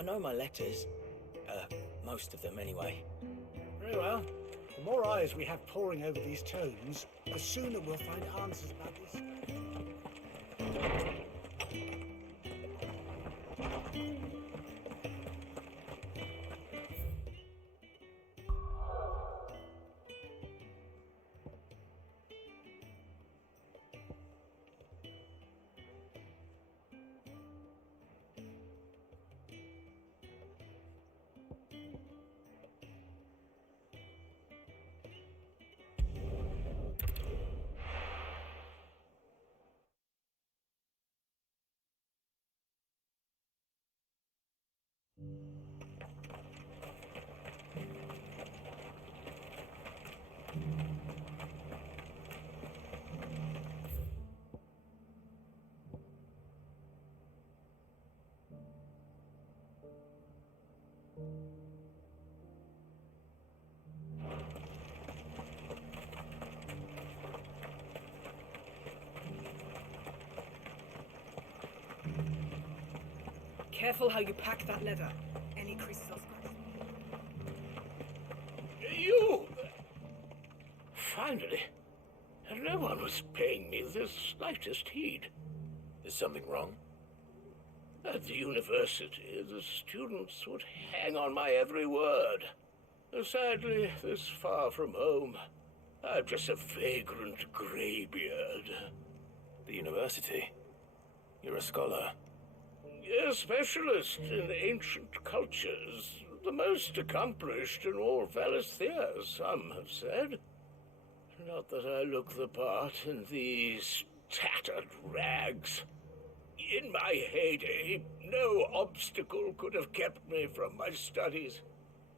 I know my letters. Most of them anyway. Very well. The more eyes we have poring over these tomes, the sooner we'll find answers about this. Careful how you pack that leather. Any creases or scratches? You! Finally. No one was paying me the slightest heed. Is something wrong? At the university, the students would hang on my every word. Sadly, this far from home, I'm just a vagrant greybeard. The university? You're a scholar. A specialist in ancient cultures, the most accomplished in all Valisthea, some have said. Not that I look the part in these tattered rags. In my heyday, no obstacle could have kept me from my studies.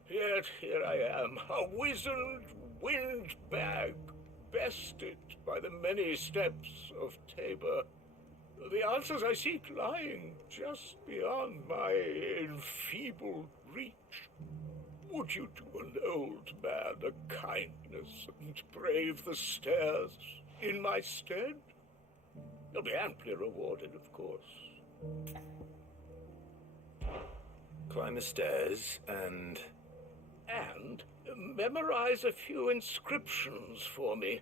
Yet here I am, a wizened windbag, bested by the many steps of Tabor. The answers I seek lying just beyond my enfeebled reach. Would you do an old man a kindness and brave the stairs in my stead? You'll be amply rewarded, of course. Climb the stairs and memorize a few inscriptions for me,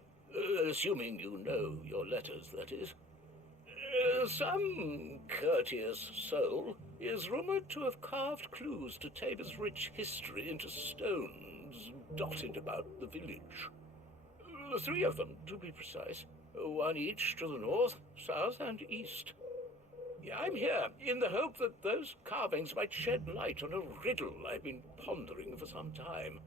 assuming you know your letters, that is. Some courteous soul is rumored to have carved clues to Tabor's rich history into stones dotted about the village. 3 of them, to be precise. 1 each to the north, south, and east. I'm here in the hope that those carvings might shed light on a riddle I've been pondering for some time.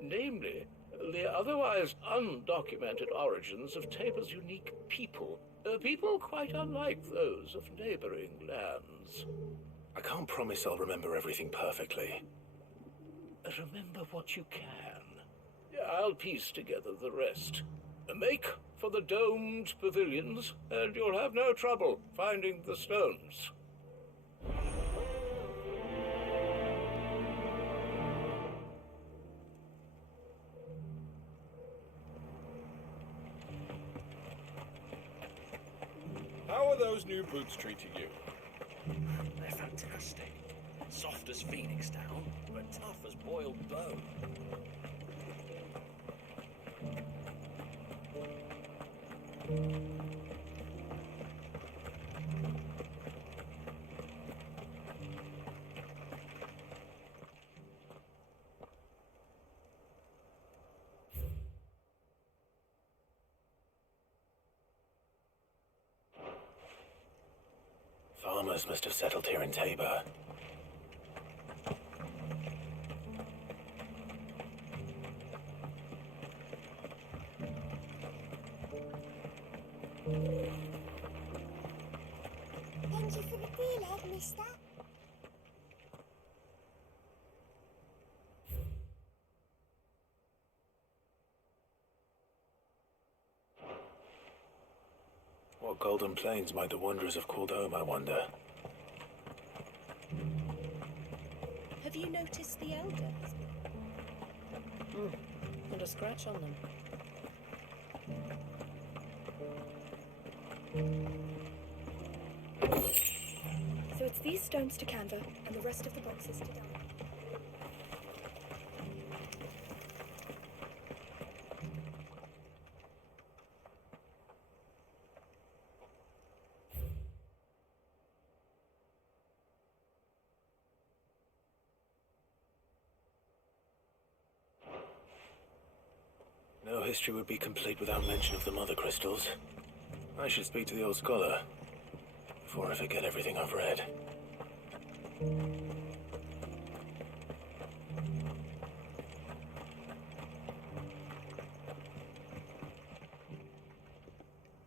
Namely, the otherwise undocumented origins of Tabor's unique people. People quite unlike those of neighboring lands. I can't promise I'll remember everything perfectly. Remember what you can. I'll piece together the rest. Make for the domed pavilions, and you'll have no trouble finding the stones. How are those new boots treating you? They're fantastic. Soft as phoenix down, but tough as boiled bone. Farmers must have settled here in Tabor. Thank you for the beer, lad, mister. What golden plains might the wanderers have called home, I wonder? Have you noticed the elders? Not a scratch on them. So it's the These stones to Canva, and the rest of the boxes to Dana. No history would be complete without mention of the Mother Crystals. I should speak to the old scholar before I forget everything I've read.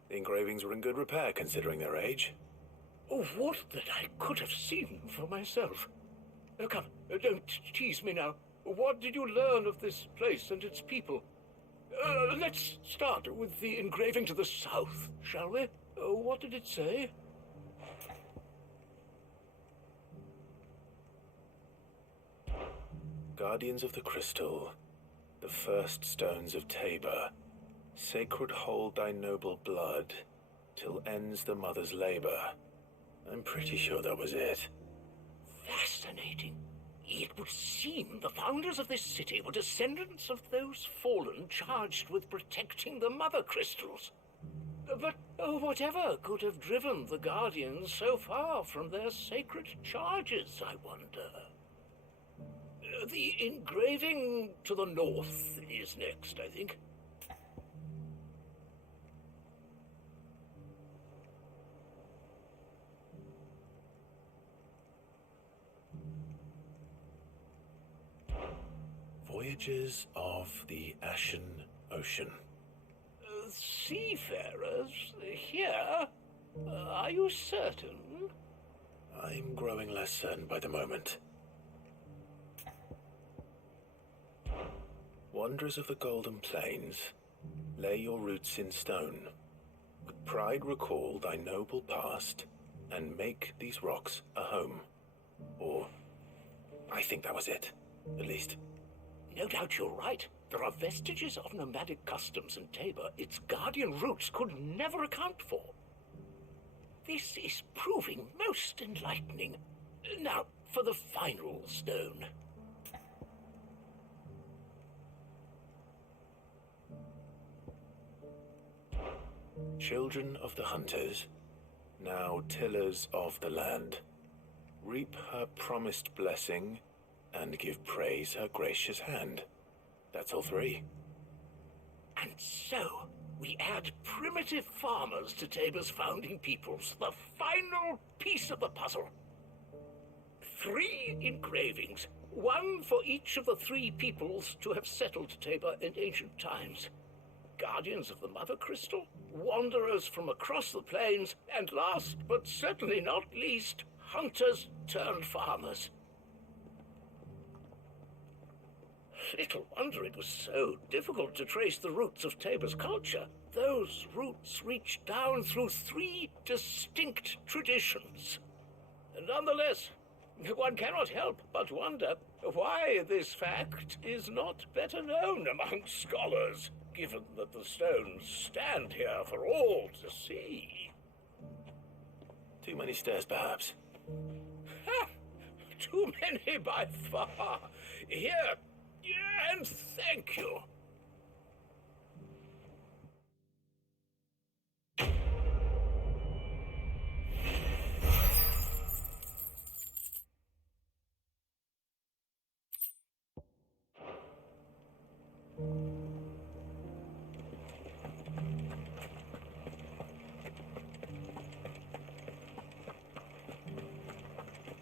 The engravings were in good repair considering their age. Oh, what that I could have seen for myself. Oh, come, don't tease me now. What did you learn of this place and its people? Let's start with the engraving to the south, shall we? What did it say? Guardians of the Crystal, the first stones of Tabor, sacred hold thy noble blood, till ends the mother's labor. I'm pretty sure that was it. Fascinating. It would seem the founders of this city were descendants of those fallen charged with protecting the Mother Crystals. But whatever could have driven the Guardians so far from their sacred charges, I wonder? The engraving to the north is next, I think. Voyages of the Ashen Ocean. Seafarers here? Are you certain? I'm growing less certain by the moment. Wanderers of the Golden Plains, lay your roots in stone. With pride recall thy noble past, and make these rocks a home. Or, I think that was it, at least. No doubt you're right. There are vestiges of nomadic customs in Tabor its guardian roots could never account for. This is proving most enlightening. Now, for the final stone. Children of the hunters, now tillers of the land, reap her promised blessing and give praise her gracious hand. That's all three. And so, we add primitive farmers to Tabor's founding peoples, the final piece of the puzzle. 3 engravings, one for each of the 3 peoples to have settled Tabor in ancient times. Guardians of the Mother Crystal, wanderers from across the plains, and last but certainly not least, hunters turned farmers. Little wonder it was so difficult to trace the roots of Tabor's culture. Those roots reach down through 3 distinct traditions. Nonetheless, one cannot help but wonder why this fact is not better known among scholars, given that the stones stand here for all to see. Too many stairs, perhaps. Ha! Too many by far. Here, and thank you.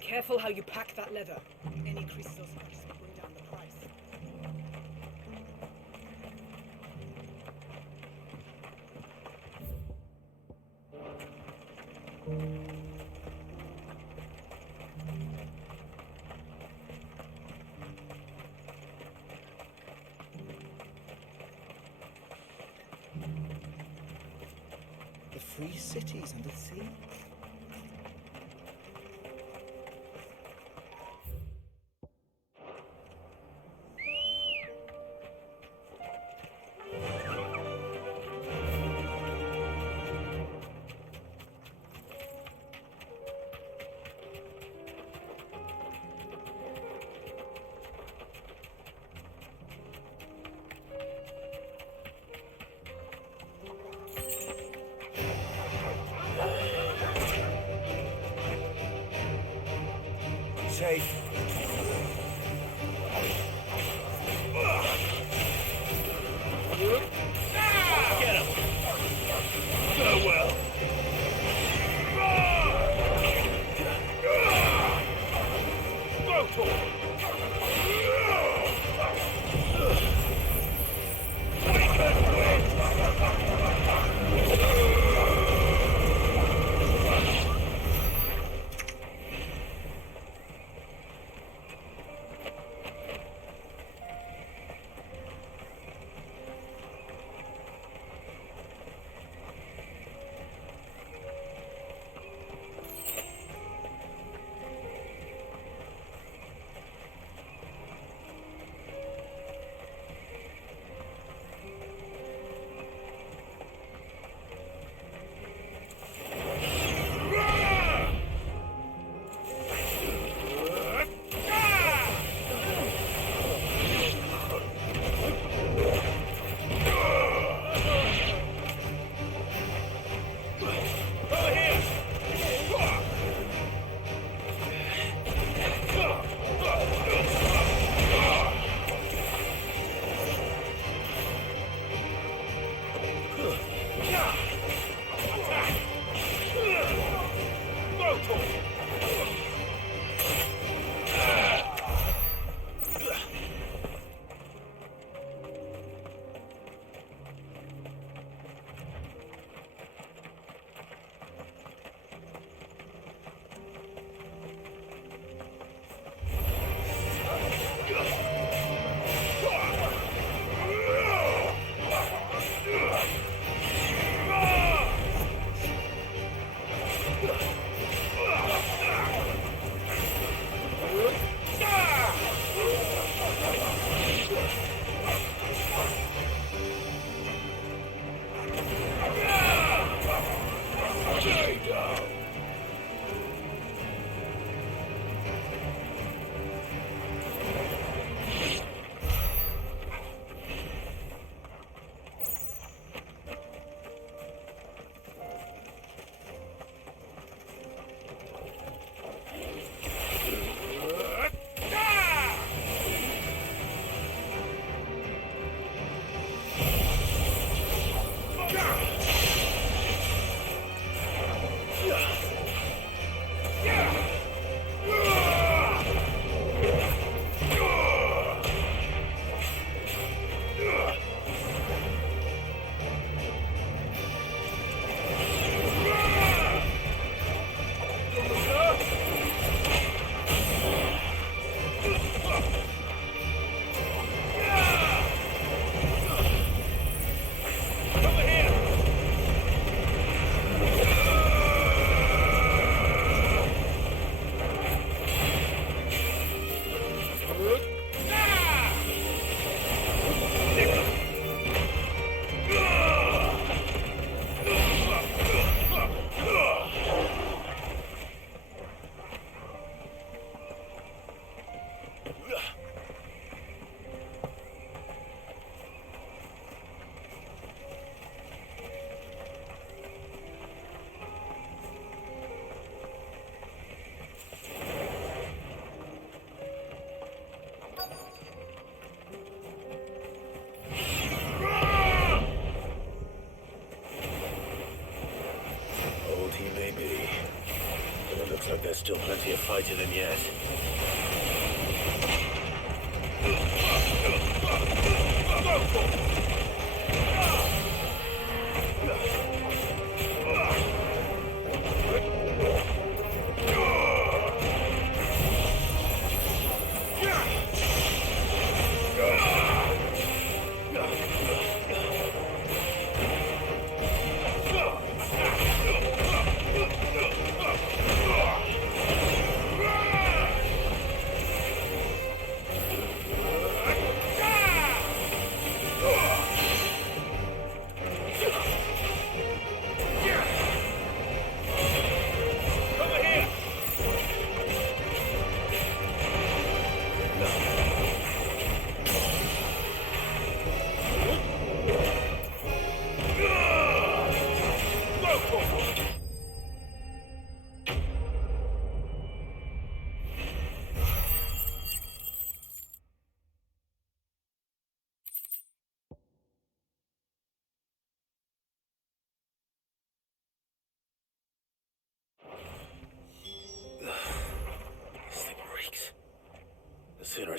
Careful how you pack that leather. Any crystals might just bring down the price. The free cities under the sea. safe. Get him! Go well! Go to him! There's still plenty of fight in him yet. Oh!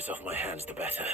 it's off my hands, the better.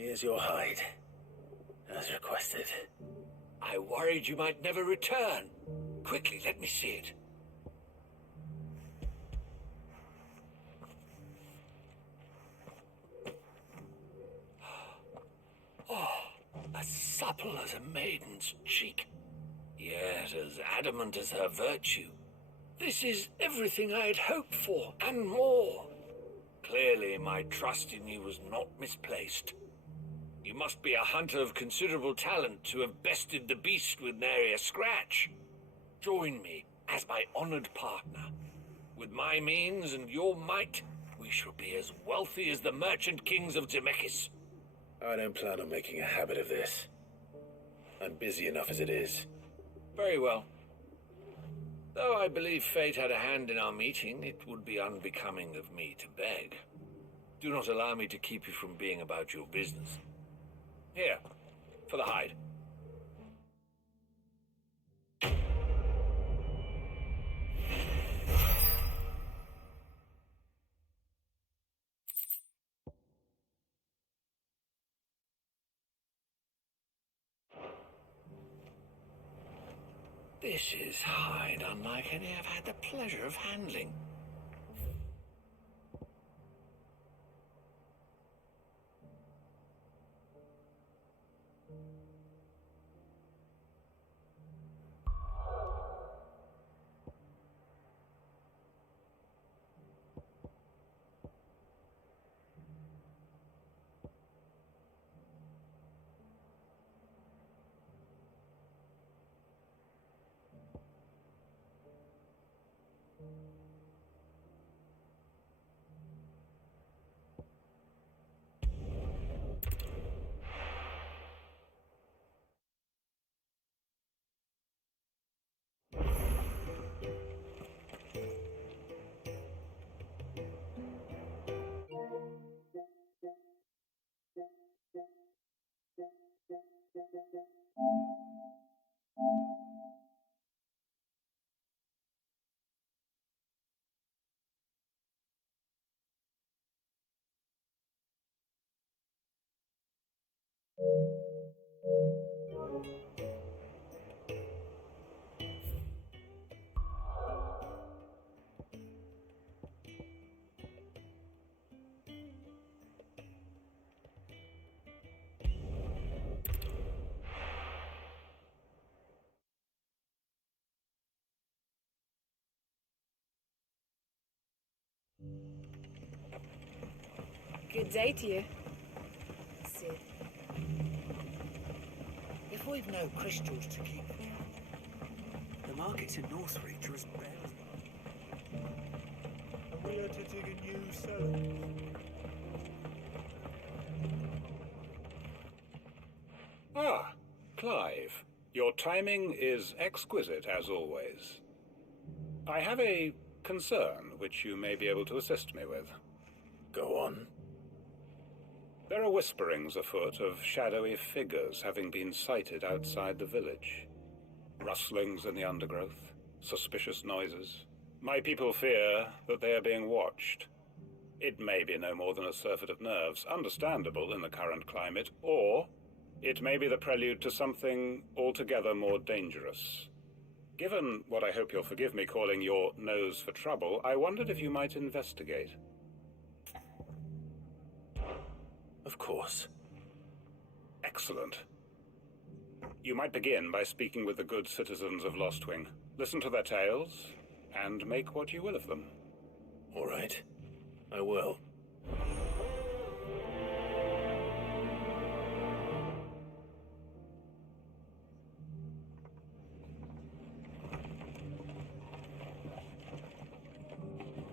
Here's your hide, as requested. I worried you might never return. Quickly, let me see it. Oh, as supple as a maiden's cheek. Yet as adamant as her virtue. This is everything I had hoped for, and more. Clearly, my trust in you was not misplaced. You must be a hunter of considerable talent to have bested the beast with nary a scratch. Join me as my honored partner. With my means and your might, we shall be as wealthy as the merchant kings of Zemeckis. I don't plan on making a habit of this. I'm busy enough as it is. Very well. Though I believe fate had a hand in our meeting, it would be unbecoming of me to beg. Do not allow me to keep you from being about your business. Here, for the hide. This is hide unlike any I've had the pleasure of handling. Good day to you, Sid. If we've no crystals to keep the count, the markets in Northreach are as bare as... Are we are to dig a new cellar? Ah, Clive. Your timing is exquisite, as always. I have a concern which you may be able to assist me with. Go on. There are whisperings afoot of shadowy figures having been sighted outside the village. Rustlings in the undergrowth, suspicious noises. My people fear that they are being watched. It may be no more than a surfeit of nerves, understandable in the current climate, or it may be the prelude to something altogether more dangerous. Given what I hope you'll forgive me calling your nose for trouble, I wondered if you might investigate. Of course. Excellent. You might begin by speaking with the good citizens of Lostwing. Listen to their tales, and make what you will of them. All right. I will.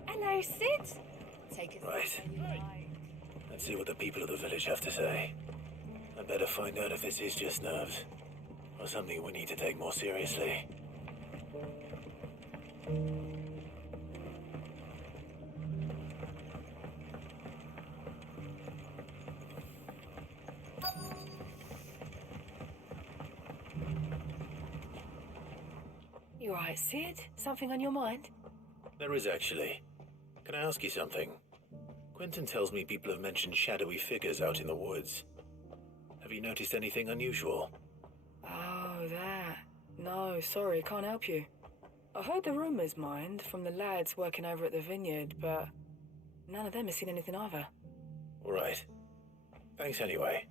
Hello, Sid. Take it. Right. Let's see what the people of the village have to say. I better find out if this is just nerves, or something we need to take more seriously. You alright, Sid? Something on your mind? There is actually. Can I ask you something? Quentin tells me people have mentioned shadowy figures out in the woods. Have you noticed anything unusual? Oh, that. No, sorry, can't help you. I heard the rumours, mind, from the lads working over at the vineyard, but none of them has seen anything either. All right. Thanks anyway.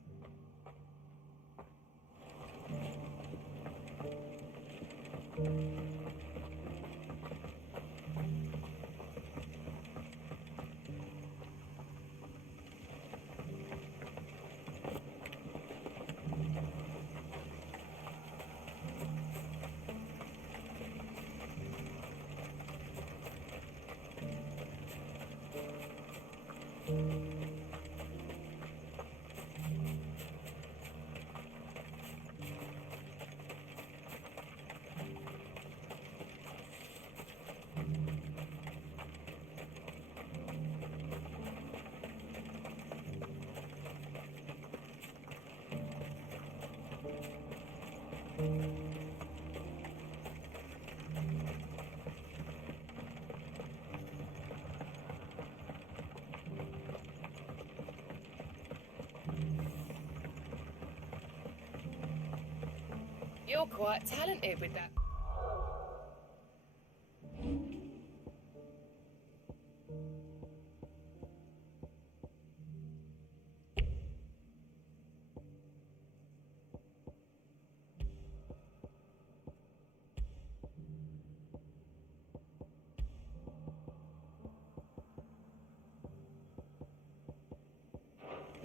You're quite talented with that.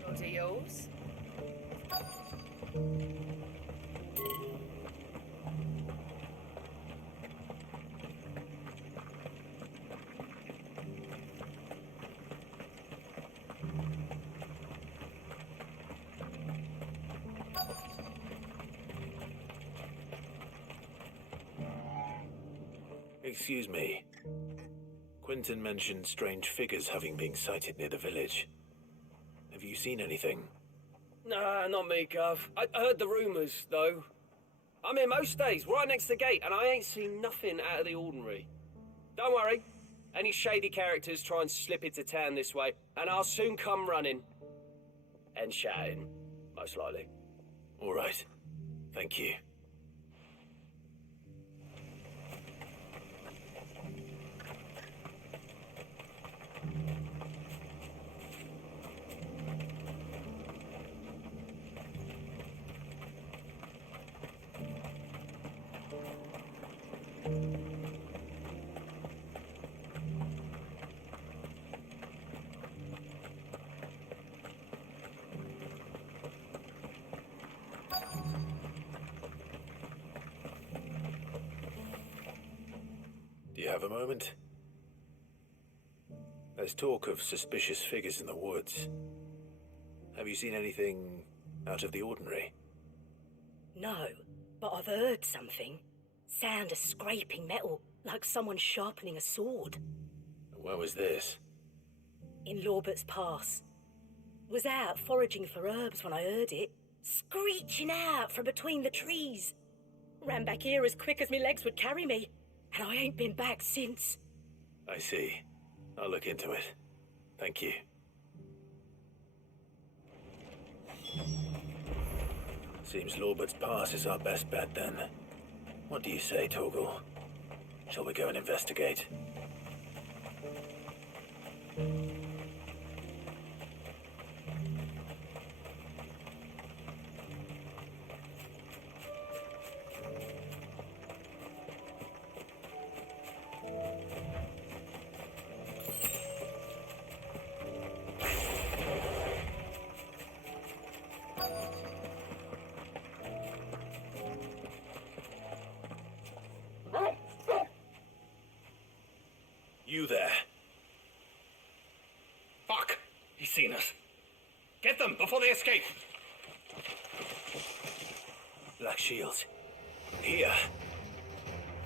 Those are yours. Excuse me. Quentin mentioned strange figures having been sighted near the village. Have you seen anything? Nah, not me, Gov. I heard the rumours, though. I'm here most days, right next to the gate, and I ain't seen nothing out of the ordinary. Don't worry. Any shady characters try and slip into town this way, and I'll soon come running. And shouting, most likely. All right. Thank you. have a moment? There's talk of suspicious figures in the woods. Have you seen anything out of the ordinary? No, but I've heard something. Sound of scraping metal, like someone sharpening a sword. Where was this? In Lorbert's Pass. Was out foraging for herbs when I heard it, screeching out from between the trees. Ran back here as quick as my legs would carry me, and I ain't been back since. I see. I'll look into it. Thank you. Seems Lorbert's Pass is our best bet then. What do you say, Torgal? Shall we go and investigate? You there. Fuck! He's seen us. Get them before they escape! Black Shields. Here.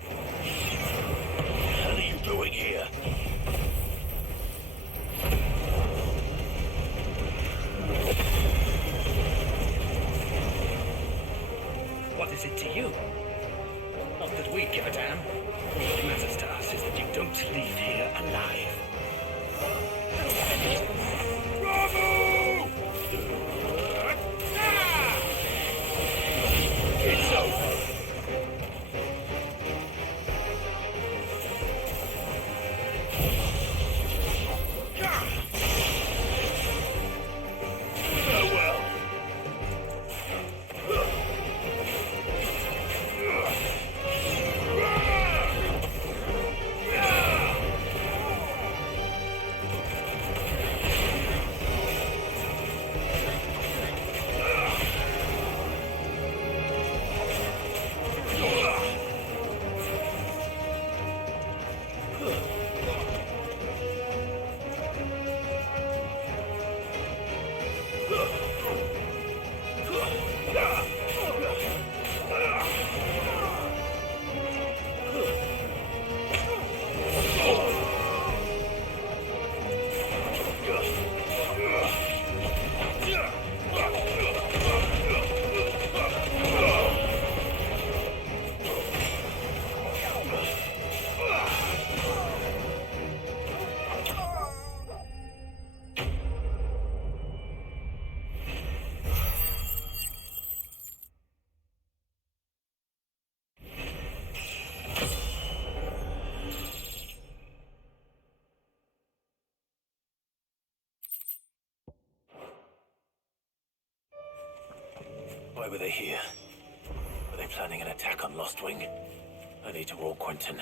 What the hell are you doing here? What is it to you? Not that we give a damn. All that matters to us is that you don't leave here alive. Bravo! It's over. Farewell. Why were they here? Were they planning an attack on Lostwing? I need to warn Quentin.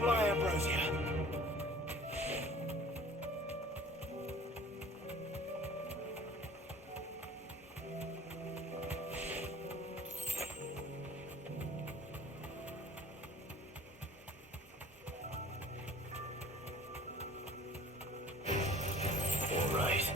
Fly, Ambrosia. All right.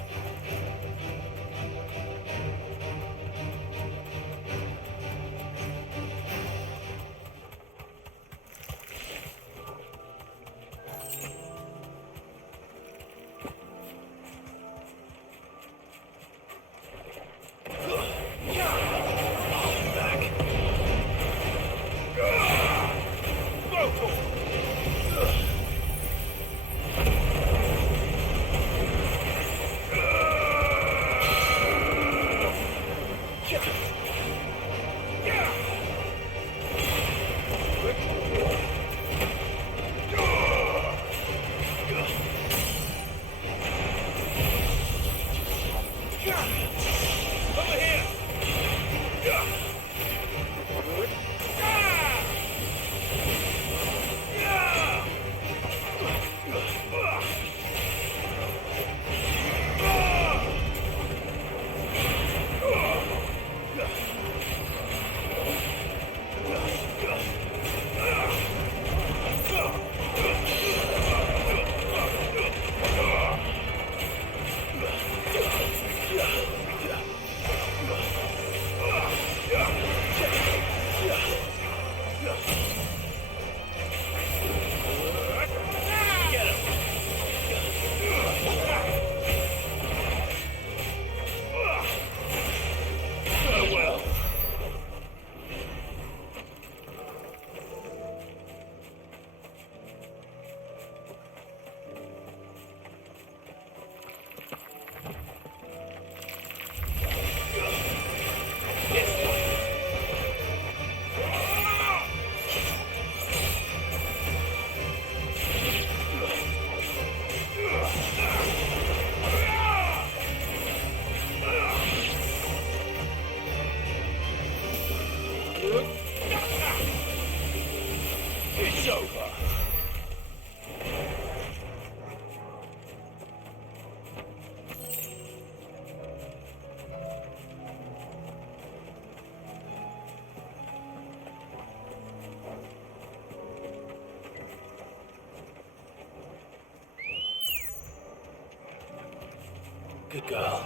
Good girl.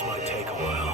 This might take a while.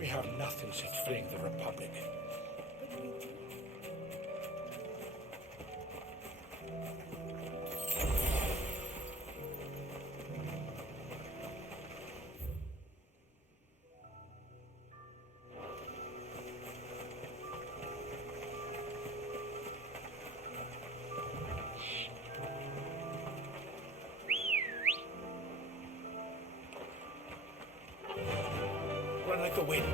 We have nothing since fleeing the Republic. Run like the wind.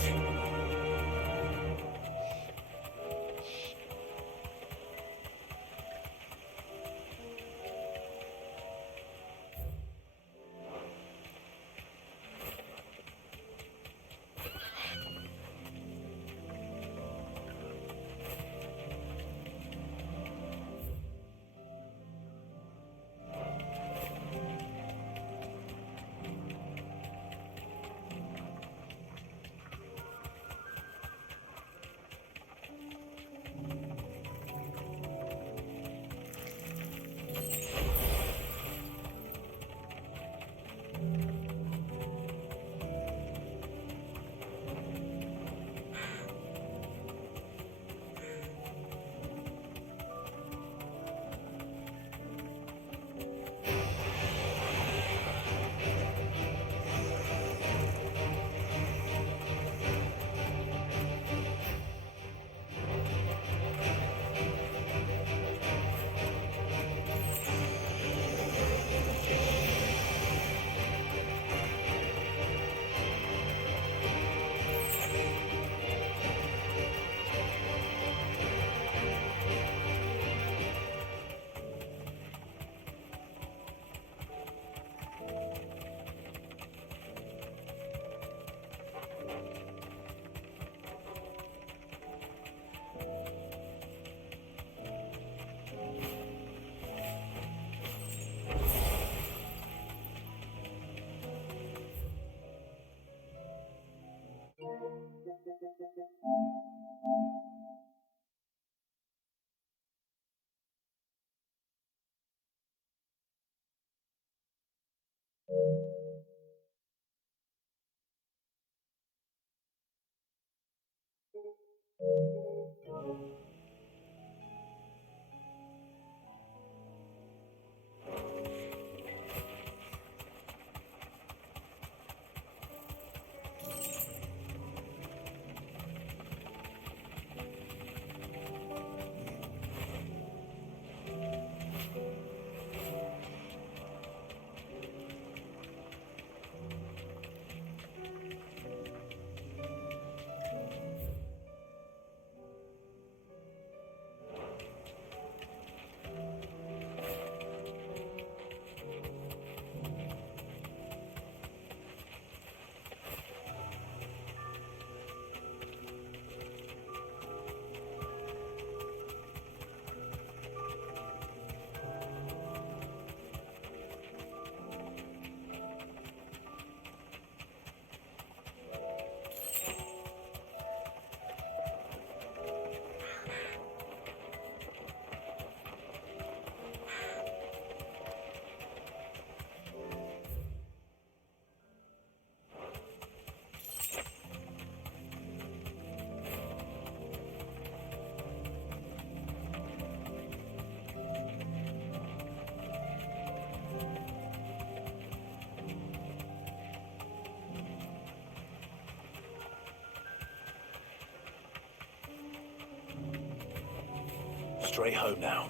Straight home now.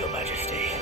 Your Majesty.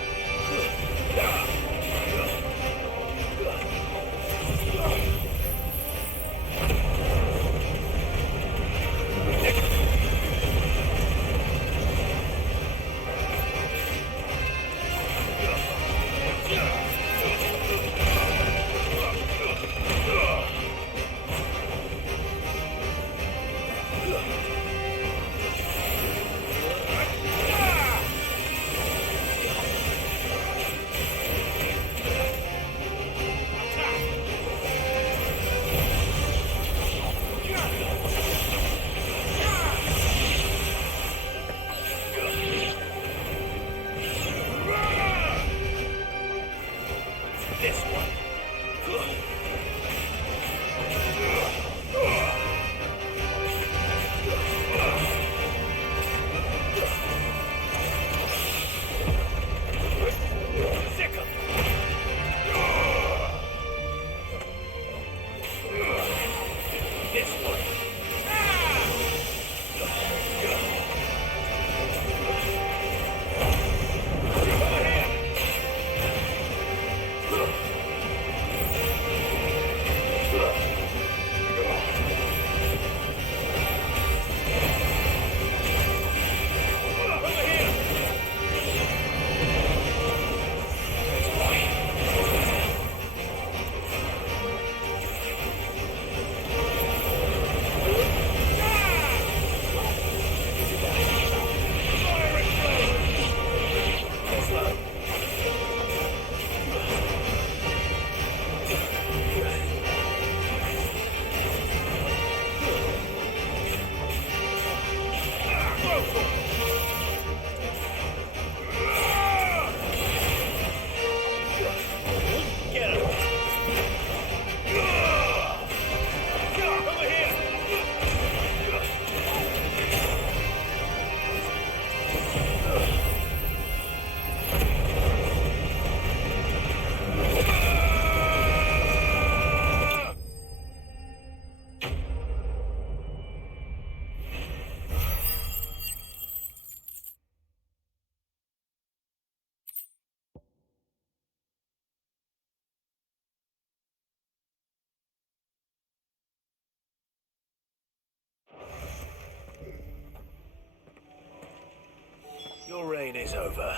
Your reign is over.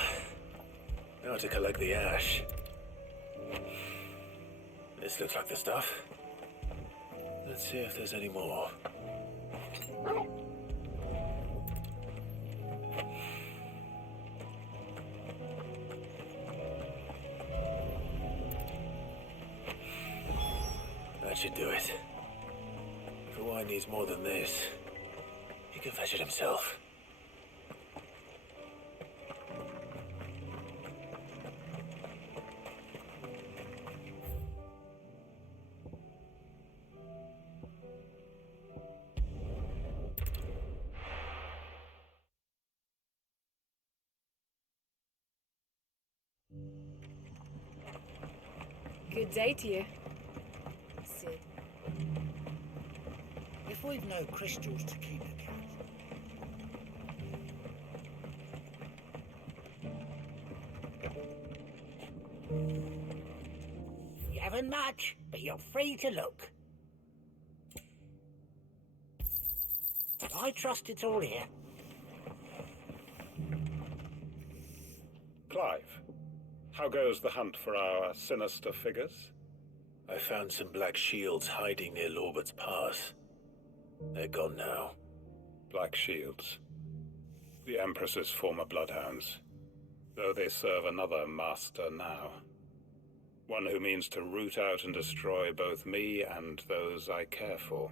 Now to collect the ash. This looks like the stuff. Let's see if there's any more. That should do it. If the wine needs more than this, he can fetch it himself. Good day to you, Sid. If we've no crystals to keep the cat, You haven't much, but you're free to look. I trust it's all here. Clive, how goes the hunt for our sinister figures? I found some black shields hiding near Lorbert's Pass. They're gone now. Black Shields. The Empress's former bloodhounds. Though they serve another master now. One who means to root out and destroy both me and those I care for.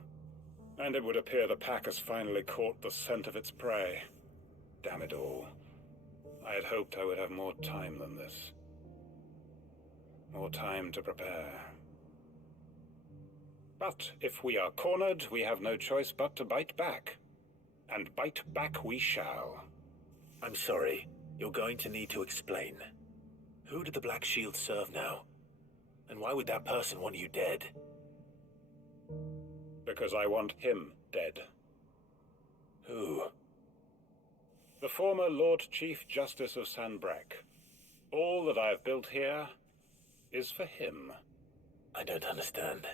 And it would appear the pack has finally caught the scent of its prey. Damn it all. I had hoped I would have more time than this. More time to prepare. But if we are cornered, we have no choice but to bite back. And bite back we shall. I'm sorry. You're going to need to explain. Who did the Black Shield serve now? And why would that person want you dead? Because I want him dead. Who? The former Lord Chief Justice of Sanbreque. All that I have built here is for him. I don't understand.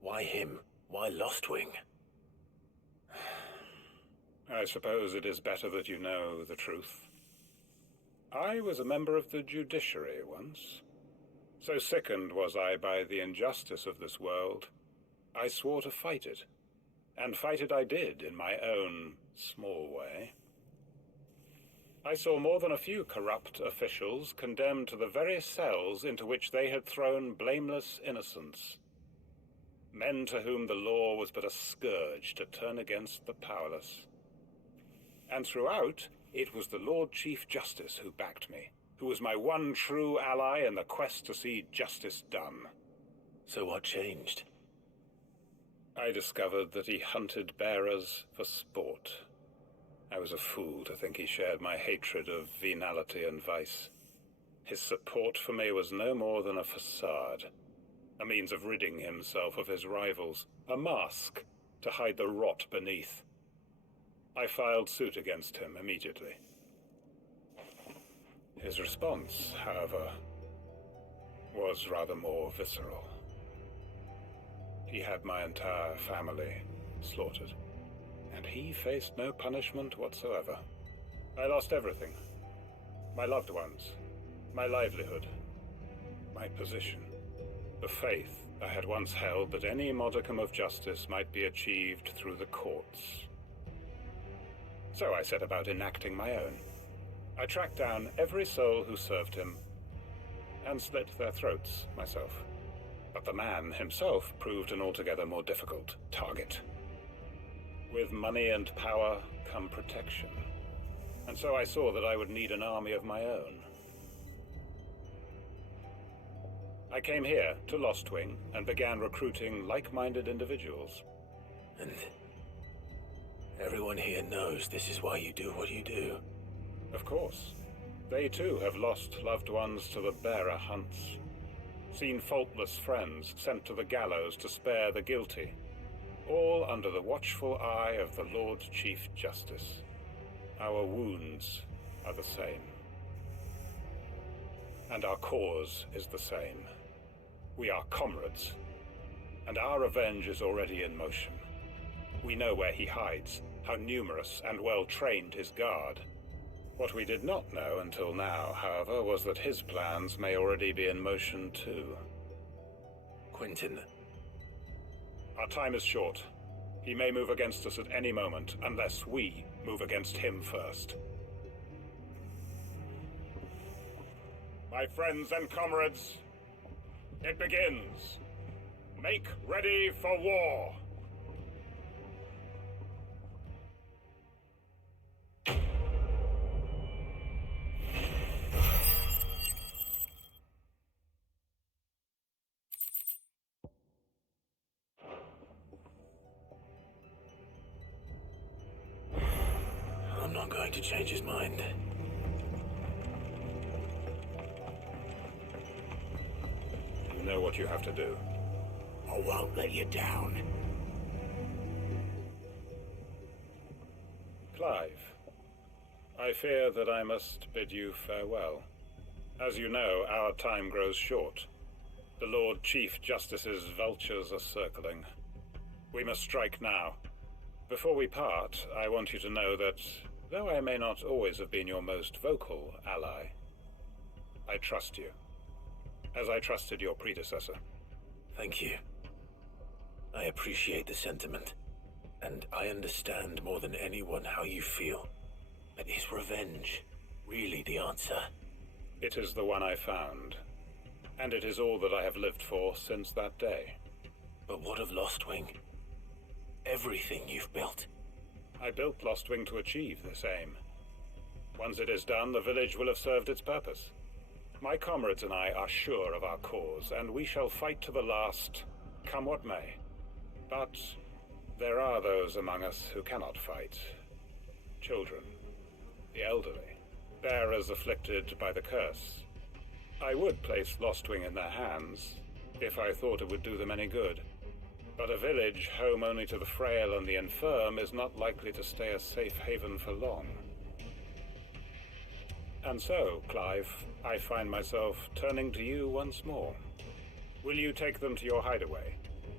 Why him? Why Lostwing? I suppose it is better that you know the truth. I was a member of the judiciary once. So sickened was I by the injustice of this world, I swore to fight it. And fight it I did in my own small way. I saw more than a few corrupt officials condemned to the very cells into which they had thrown blameless innocents. Men to whom the law was but a scourge to turn against the powerless. And throughout, it was the Lord Chief Justice who backed me, who was my one true ally in the quest to see justice done. So what changed? I discovered that he hunted bearers for sport. I was a fool to think he shared my hatred of venality and vice. His support for me was no more than a facade, a means of ridding himself of his rivals, a mask to hide the rot beneath. I filed suit against him immediately. His response, however, was rather more visceral. He had my entire family slaughtered, and he faced no punishment whatsoever. I lost everything. My loved ones, my livelihood, my position, the faith I had once held that any modicum of justice might be achieved through the courts. So I set about enacting my own. I tracked down every soul who served him, and slit their throats myself. But the man himself proved an altogether more difficult target. With money and power come protection, and so I saw that I would need an army of my own. I came here to Lostwing and began recruiting like-minded individuals. And everyone here knows this is why you do what you do. Of course. They too have lost loved ones to the bearer hunts. Seen faultless friends sent to the gallows to spare the guilty. All under the watchful eye of the Lord Chief Justice. Our wounds are the same. And our cause is the same. We are comrades. And our revenge is already in motion. We know where he hides, how numerous and well-trained his guard. What we did not know until now, however, was that his plans may already be in motion too. Quentin. Our time is short. He may move against us at any moment, unless we move against him first. My friends and comrades, it begins. Make ready for war. I'm not going to change his mind. You know what you have to do. I won't let you down. Clive, I fear that I must bid you farewell. As you know, our time grows short. The Lord Chief Justice's vultures are circling. We must strike now. Before we part, I want you to know that, though I may not always have been your most vocal ally, I trust you, as I trusted your predecessor. Thank you. I appreciate the sentiment, and I understand more than anyone how you feel. But is revenge really the answer? It is the one I found, and it is all that I have lived for since that day. But what of Lostwing? everything you've built. I built Lostwing to achieve this aim. Once it is done, the village will have served its purpose. My comrades and I are sure of our cause, and we shall fight to the last, come what may. But there are those among us who cannot fight. Children, the elderly, bearers afflicted by the curse. I would place Lostwing in their hands, if I thought it would do them any good. But a village home only to the frail and the infirm is not likely to stay a safe haven for long. And so, Clive, I find myself turning to you once more. Will you take them to your hideaway,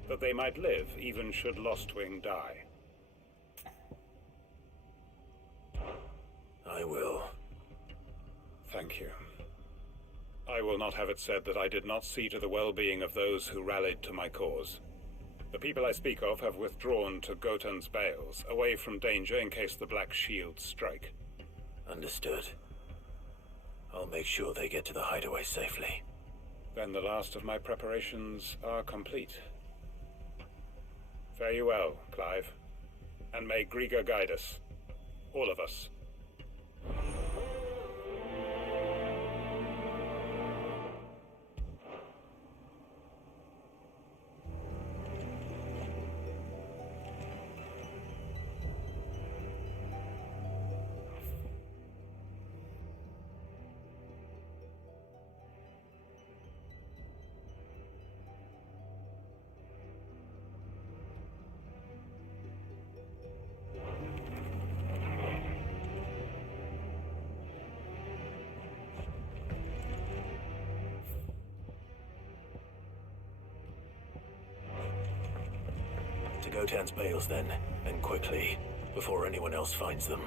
that they might live even should Lostwing die? I will. Thank you. I will not have it said that I did not see to the well-being of those who rallied to my cause. The people I speak of have withdrawn to Gotan's Bales, away from danger in case the Black Shields strike. Understood. I'll make sure they get to the hideaway safely. Then the last of my preparations are complete. Fare you well, Clive. And may Griga guide us. All of us. To Gotan's Bales then, and quickly, before anyone else finds them.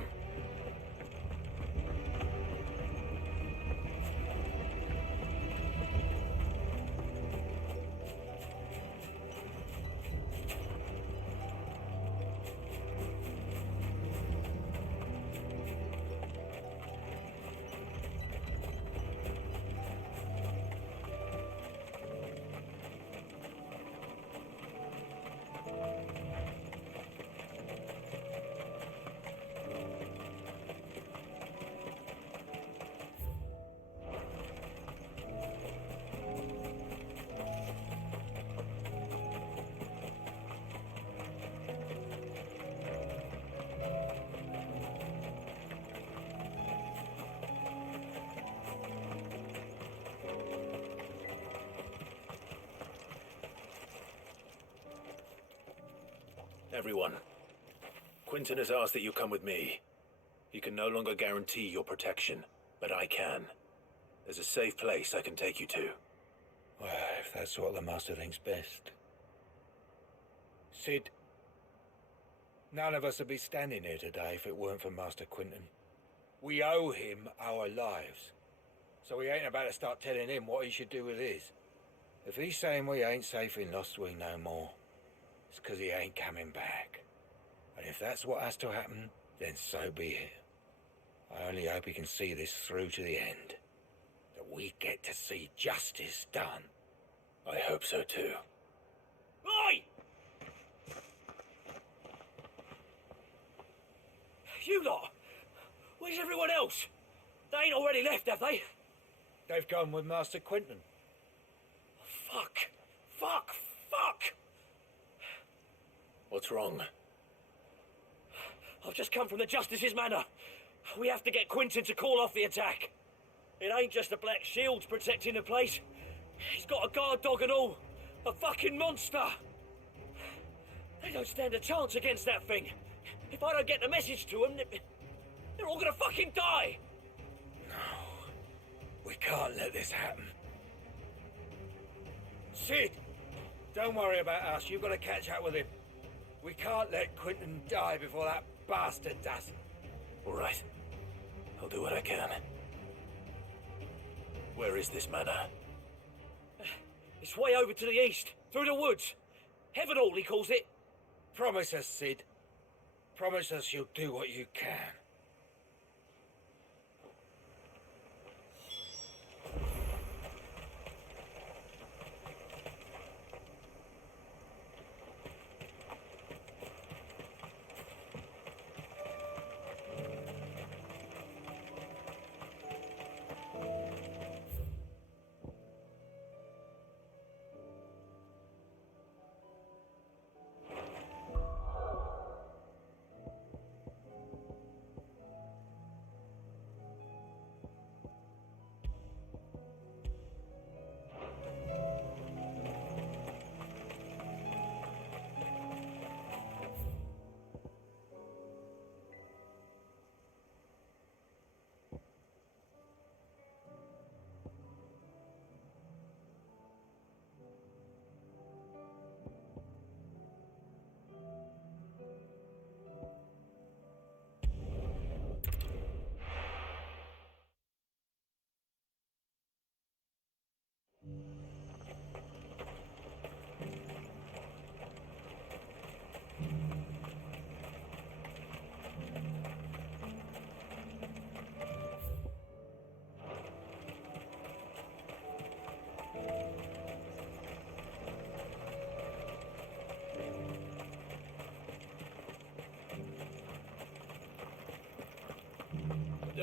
Everyone, Quinton has asked that you come with me. He can no longer guarantee your protection, but I can. There's a safe place I can take you to. Well, if that's what the Master thinks best. Sid, none of us would be standing here today if it weren't for Master Quinton. We owe him our lives. So we ain't about to start telling him what he should do with his. If he's saying we ain't safe in Lostwing no more, it's 'cause he ain't coming back. And if that's what has to happen, then so be it. I only hope he can see this through to the end. That we get to see justice done. I hope so too. Oi! You lot! Where's everyone else? They ain't already left, have they? They've gone with Master Quinton. Fuck! Fuck! Fuck! What's wrong? I've just come from the Justice's manor. We have to get Quinton to call off the attack. It ain't just the Black Shields protecting the place. He's got a guard dog and all. A fucking monster. They don't stand a chance against that thing. If I don't get the message to them, they're all gonna fucking die. No. We can't let this happen. Sid! Don't worry about us. You've got to catch up with him. We can't let Quinton die before that bastard does. All right. I'll do what I can. Where is this manor? It's way over to the east, through the woods. Heavenhall, he calls it. Promise us, Sid. Promise us you'll do what you can.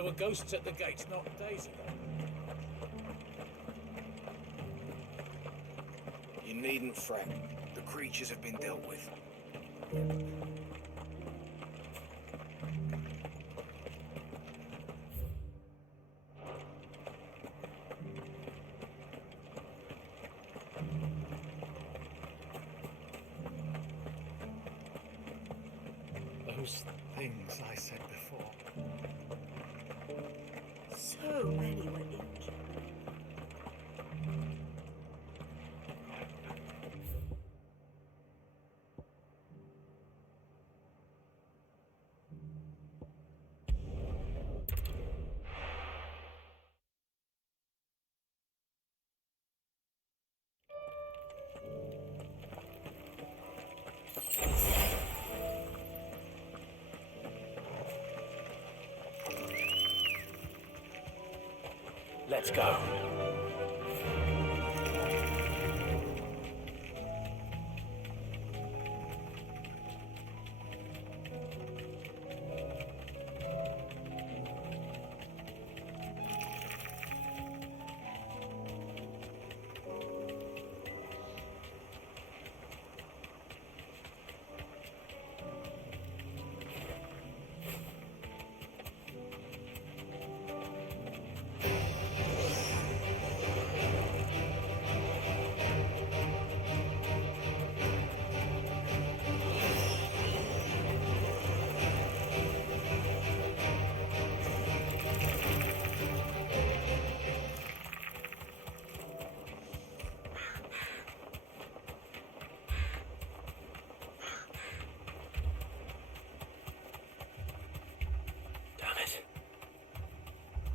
were ghosts at the gates not days ago. You needn't fret. The creatures have been dealt with. Those things I said before. So many were injured. Let's go.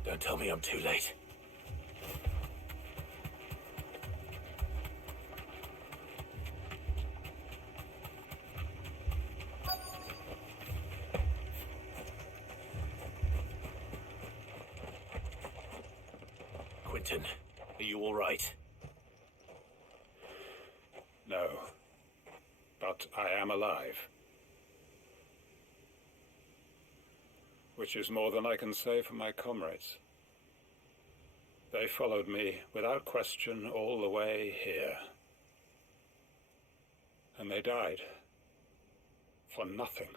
Don't tell me I'm too late. Quentin, are you all right? No. But I am alive. Which is more than I can say for my comrades. They followed me without question all the way here. And they died. For nothing.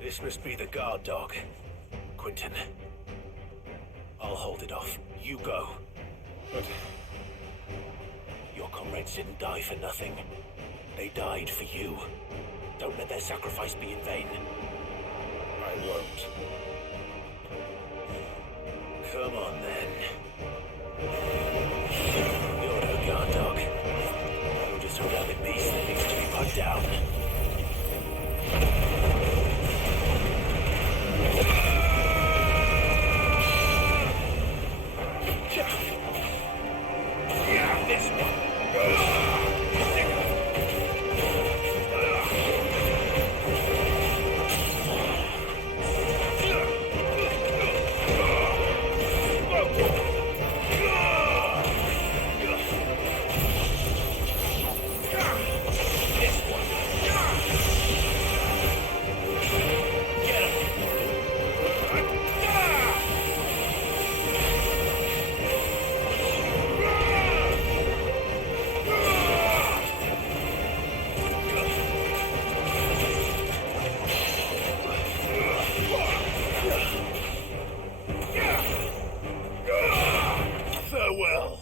This must be the guard dog. Quentin. I'll hold it off. You go. But your comrades didn't die for nothing. They died for you. Don't let their sacrifice be in vain. I won't. Come on, then. You're no guard dog. You're just a rabid beast that needs to be put down. Yeah, this one. Farewell.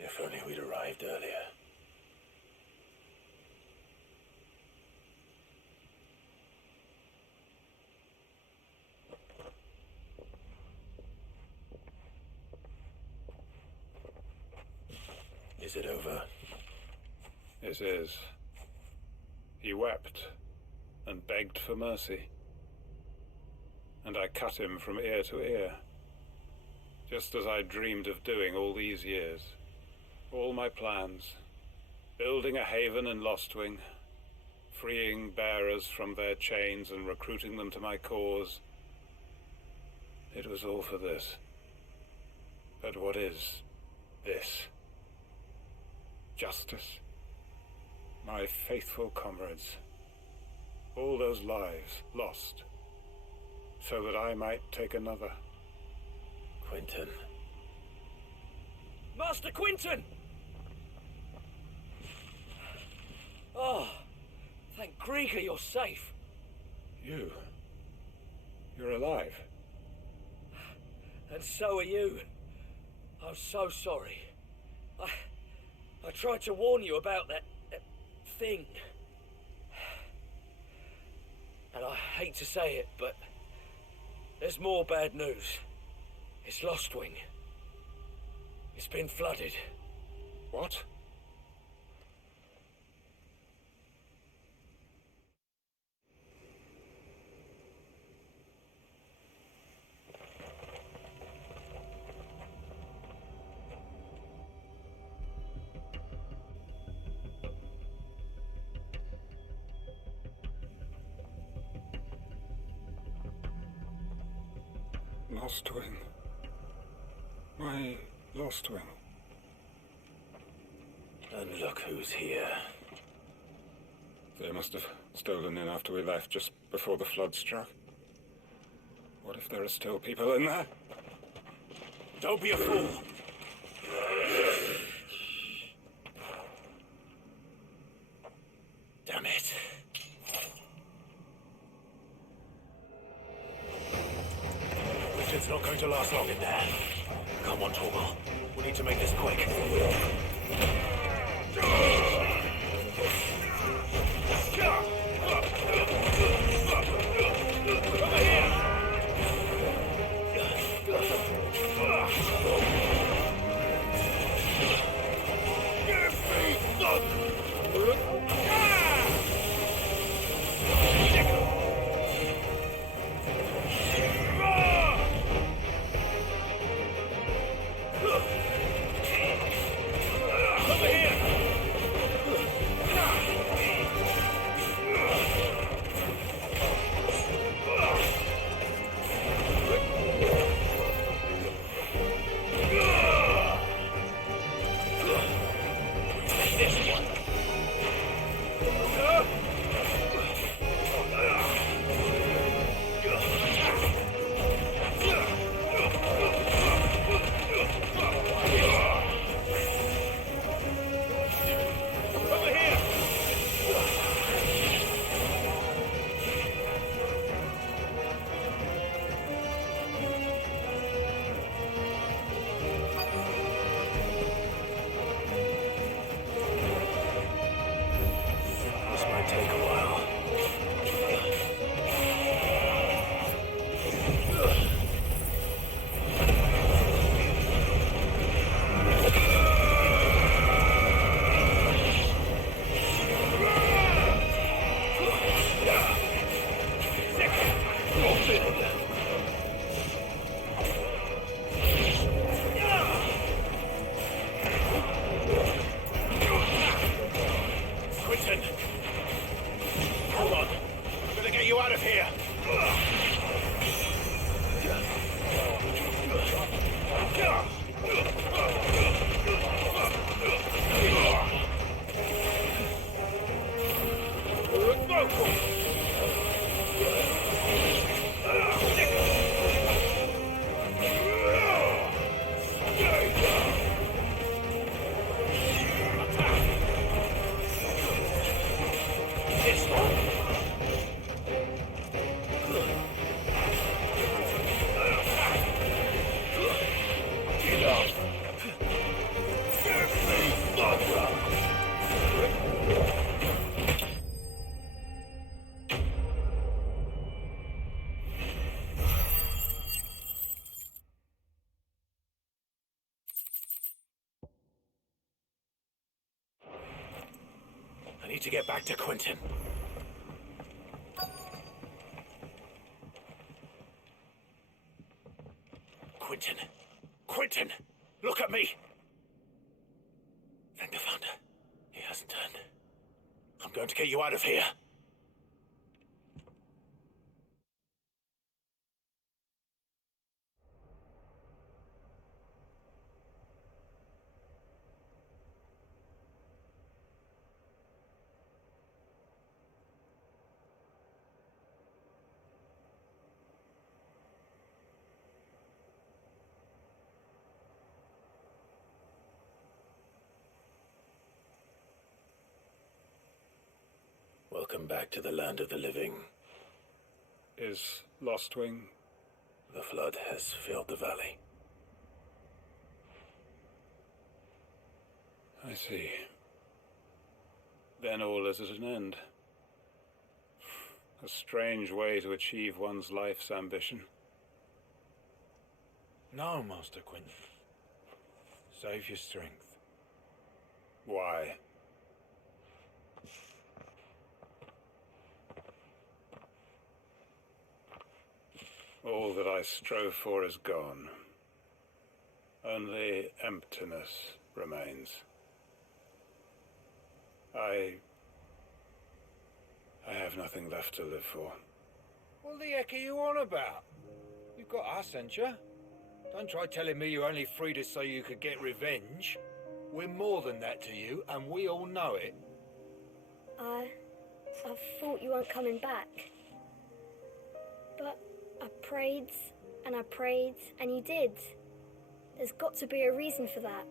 If only we'd arrived earlier. Is it over? It is. He wept and begged for mercy. And I cut him from ear to ear. Just as I dreamed of doing all these years. All my plans. Building a haven in Lostwing. Freeing bearers from their chains and recruiting them to my cause. It was all for this. But what is this? Justice? My faithful comrades. All those lives lost. So that I might take another. Quentin. Master Quinton! Oh, thank Grieger you're safe. You're alive. And so are you. I'm so sorry. I tried to warn you about that thing. And I hate to say it, but there's more bad news. It's Lostwing. It's been flooded. What? Lostwing. My Lostwing. And look who's here. They must have stolen in after we left, just before the flood struck. What if there are still people in there? Don't be a fool! Damn it. Richard's not going to last long in there. Come on, Torgal. We need to make this quick. I need to get back to Quentin. Quentin, Quentin! Look at me! Thank the Thunder. He hasn't turned. I'm going to get you out of here. Welcome back to the land of the living. Is Lostwing? The flood has filled the valley. I see. Then all is at an end. A strange way to achieve one's life's ambition. No, Master Quentin. Save your strength. Why? All that I strove for is gone. Only emptiness remains. I have nothing left to live for. What the heck are you on about? You've got us, ain't you? Don't try telling me you only freed us so you could get revenge. We're more than that to you, and we all know it. I thought you weren't coming back. But I prayed, and you did. There's got to be a reason for that,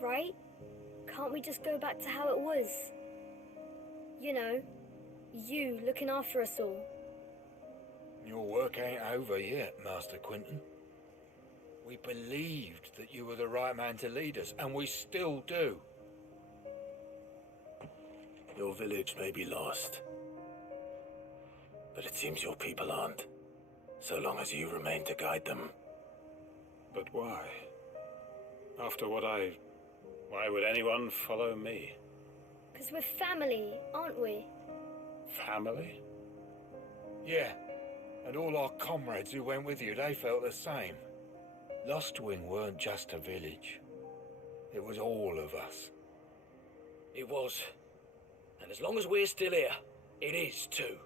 right? Can't we just go back to how it was? You know, you looking after us all. Your work ain't over yet, Master Quentin. We believed that you were the right man to lead us, and we still do. Your village may be lost, but it seems your people aren't, so long as you remain to guide them. But why? After what why would anyone follow me? 'Cause we're family, aren't we? Family? Yeah, and all our comrades who went with you, they felt the same. Lostwing weren't just a village. It was all of us. It was. And as long as we're still here, it is too.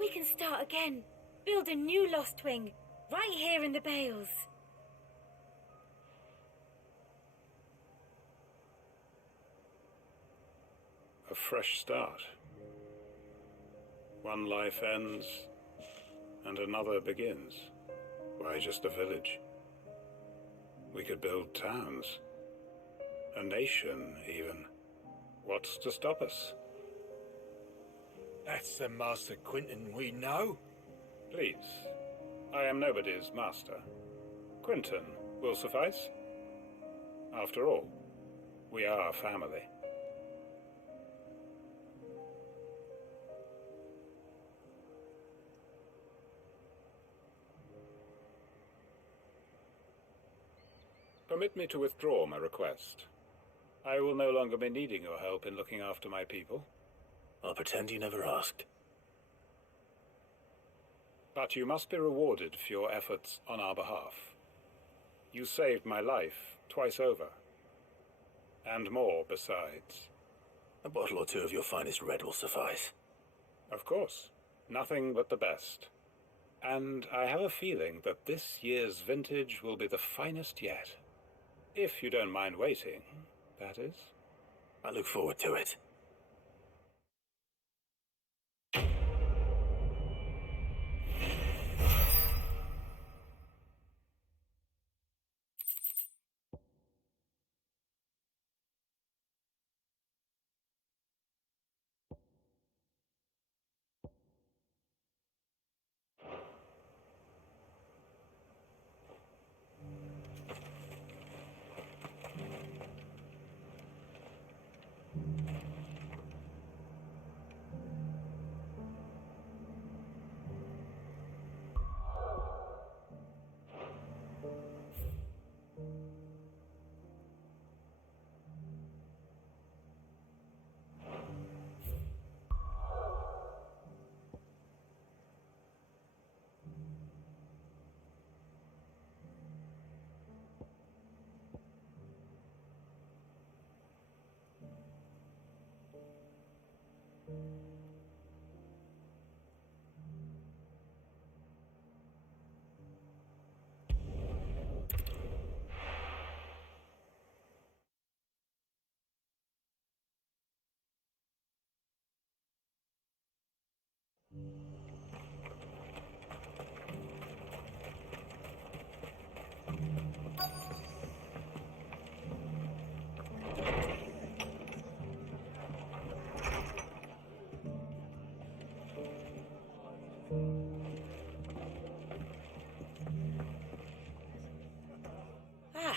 We can start again. Build a new Lostwing, right here in the Bales. A fresh start. One life ends, and another begins. Why just a village? We could build towns. A nation, even. What's to stop us? That's the Master Quentin we know. Please. I am nobody's master. Quentin will suffice. After all, we are family. Permit me to withdraw my request. I will no longer be needing your help in looking after my people. I'll pretend you never asked. But you must be rewarded for your efforts on our behalf. You saved my life twice over. And more besides. A bottle or two of your finest red will suffice. Of course. Nothing but the best. And I have a feeling that this year's vintage will be the finest yet. If you don't mind waiting, that is. I look forward to it.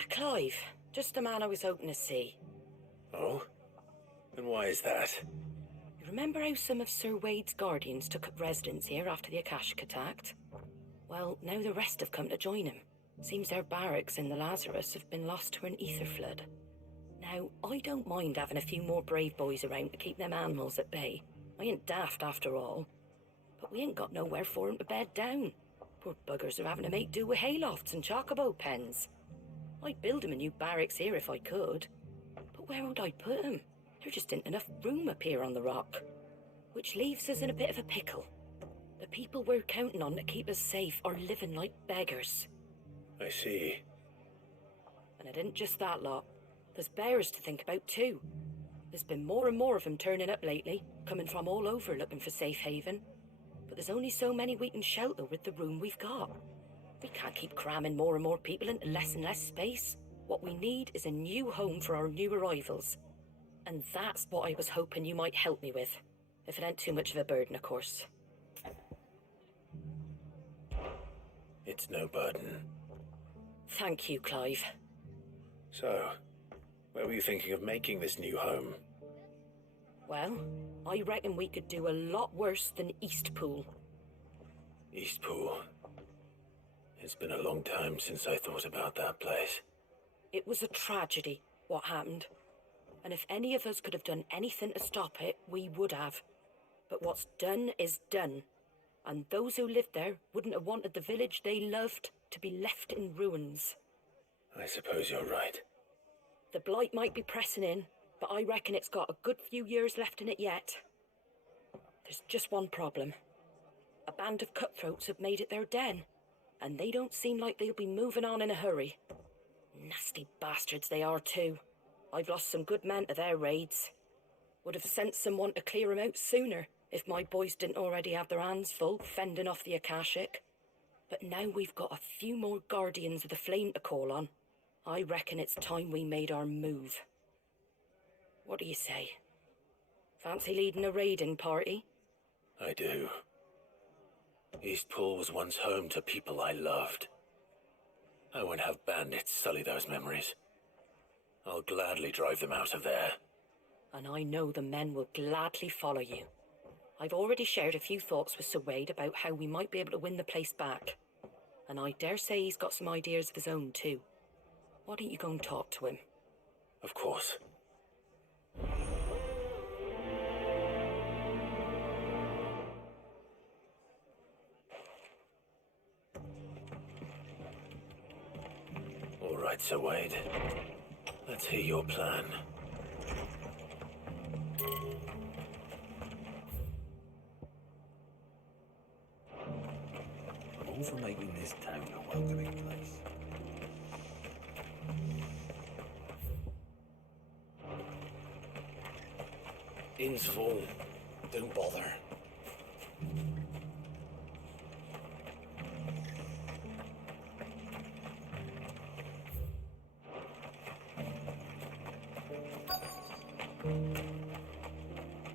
Clive. Just the man I was hoping to see. Oh? And why is that? You remember how some of Sir Wade's guardians took up residence here after the Akashic attacked? Well, now the rest have come to join him. Seems their barracks in the Lazarus have been lost to an ether flood. Now, I don't mind having a few more brave boys around to keep them animals at bay. I ain't daft after all. But we ain't got nowhere for 'em to bed down. Poor buggers are having to make do with haylofts and chocobo pens. I'd build 'em a new barracks here if I could. But where would I put 'em? There just ain't enough room up here on the rock. Which leaves us in a bit of a pickle. The people we're counting on to keep us safe are living like beggars. I see. And it isn't just that lot. There's bears to think about too. There's been more and more of them turning up lately, coming from all over looking for safe haven. But there's only so many we can shelter with the room we've got. We can't keep cramming more and more people into less and less space. What we need is a new home for our new arrivals. And that's what I was hoping you might help me with. If it ain't too much of a burden, of course. It's no burden. Thank you, Clive. So, where were you thinking of making this new home? Well, I reckon we could do a lot worse than Eastpool. Eastpool. It's been a long time since I thought about that place. It was a tragedy, what happened. And if any of us could have done anything to stop it, we would have. But what's done is done. And those who lived there wouldn't have wanted the village they loved to be left in ruins. I suppose you're right. The blight might be pressing in, but I reckon it's got a good few years left in it yet. There's just one problem. A band of cutthroats have made it their den, and they don't seem like they'll be moving on in a hurry. Nasty bastards they are too. I've lost some good men to their raids. Would have sent someone to clear 'em out sooner if my boys didn't already have their hands full fending off the Akashic. But now we've got a few more guardians of the flame to call on. I reckon it's time we made our move. What do you say? Fancy leading a raiding party? I do. Eastpool was once home to people I loved. I won't have bandits sully those memories. I'll gladly drive them out of there. And I know the men will gladly follow you. I've already shared a few thoughts with Sir Wade about how we might be able to win the place back. And I dare say he's got some ideas of his own too. Why don't you go and talk to him? Of course. All right, Sir Wade. Let's hear your plan. I'm all for making this town a welcoming place. Inn's full. Don't bother.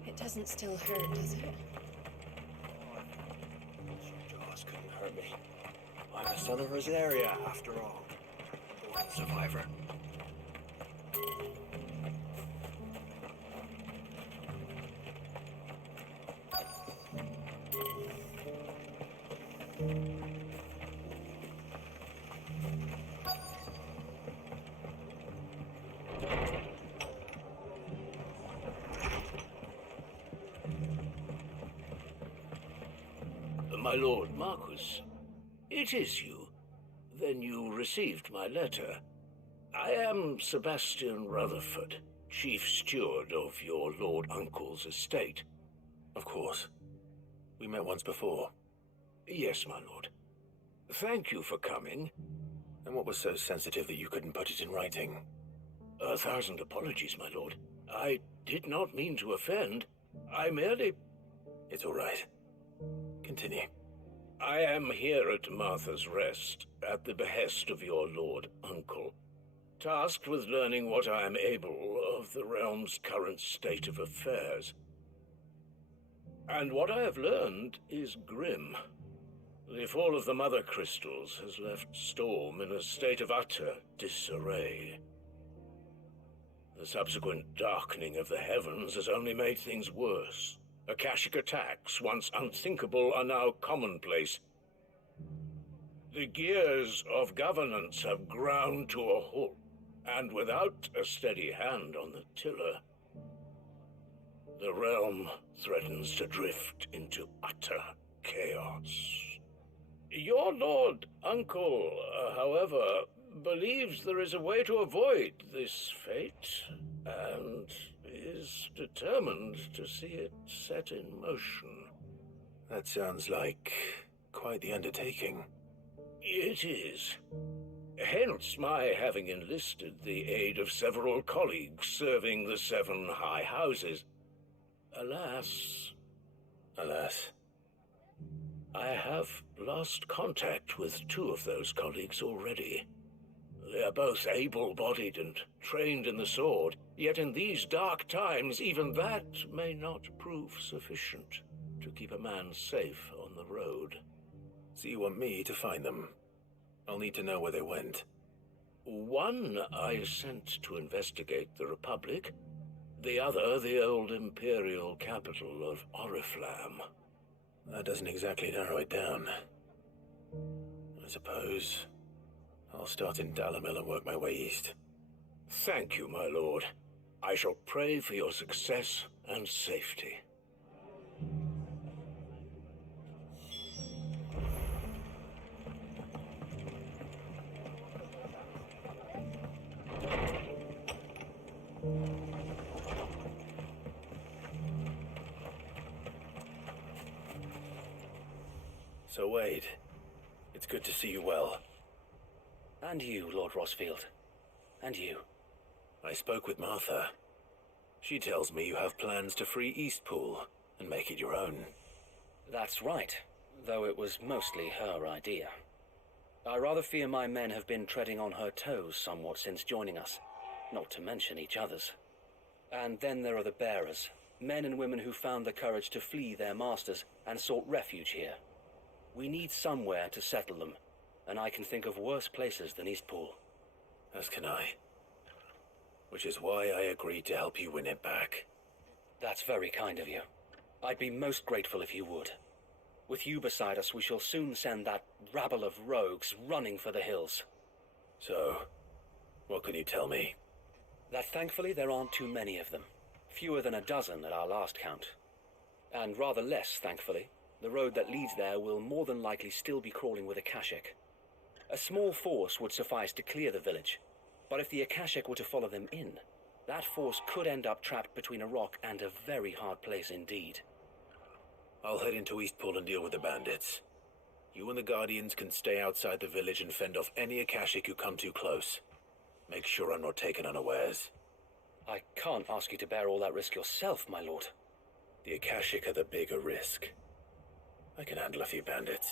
It doesn't still hurt, does it? Jaws couldn't hurt me. I'm a son of Rosaria, after all. Born survivor. My lord Marquis, it is you. Then you received my letter. I am Sebastian Rutherford, chief steward of your lord uncle's estate. Of course. We met once before. Yes, my lord. Thank you for coming. And what was so sensitive that you couldn't put it in writing? 1,000 apologies, my lord. I did not mean to offend. I merely... It's all right. Continue. I am here at Martha's Rest, at the behest of your lord uncle, tasked with learning what I am able of the realm's current state of affairs. And what I have learned is grim. The fall of the Mother Crystals has left Storm in a state of utter disarray. The subsequent darkening of the heavens has only made things worse. Akashic attacks, once unthinkable, are now commonplace. The gears of governance have ground to a halt, and without a steady hand on the tiller, the realm threatens to drift into utter chaos. Your Lord Uncle, however, believes there is a way to avoid this fate, and is determined to see it set in motion. That sounds like quite the undertaking. It is. Hence my having enlisted the aid of several colleagues serving the 7 high houses. Alas, I have lost contact with 2 of those colleagues already. They are both able-bodied and trained in the sword, yet in these dark times even that may not prove sufficient to keep a man safe on the road. So you want me to find them? I'll need to know where they went. One I sent to investigate the Republic, the other the old Imperial capital of Oriflamme. That doesn't exactly narrow it down. I suppose I'll start in Dalamil and work my way east. Thank you, my lord. I shall pray for your success and safety. So Wade, it's good to see you well. And you, Lord Rosfield. And you. I spoke with Martha. She tells me you have plans to free Eastpool and make it your own. That's right, though it was mostly her idea. I rather fear my men have been treading on her toes somewhat since joining us, not to mention each other's. And then there are the bearers, men and women who found the courage to flee their masters and sought refuge here. We need somewhere to settle them, and I can think of worse places than Eastpool. As can I. Which is why I agreed to help you win it back. That's very kind of you. I'd be most grateful if you would. With you beside us, we shall soon send that rabble of rogues running for the hills. So, what can you tell me? That thankfully there aren't too many of them. Fewer than a dozen at our last count. And rather less, thankfully, the road that leads there will more than likely still be crawling with Akashic. A small force would suffice to clear the village, but if the Akashic were to follow them in, that force could end up trapped between a rock and a very hard place indeed. I'll head into Eastpool and deal with the bandits. You and the Guardians can stay outside the village and fend off any Akashic who come too close. Make sure I'm not taken unawares. I can't ask you to bear all that risk yourself, my lord. The Akashic are the bigger risk. I can handle a few bandits.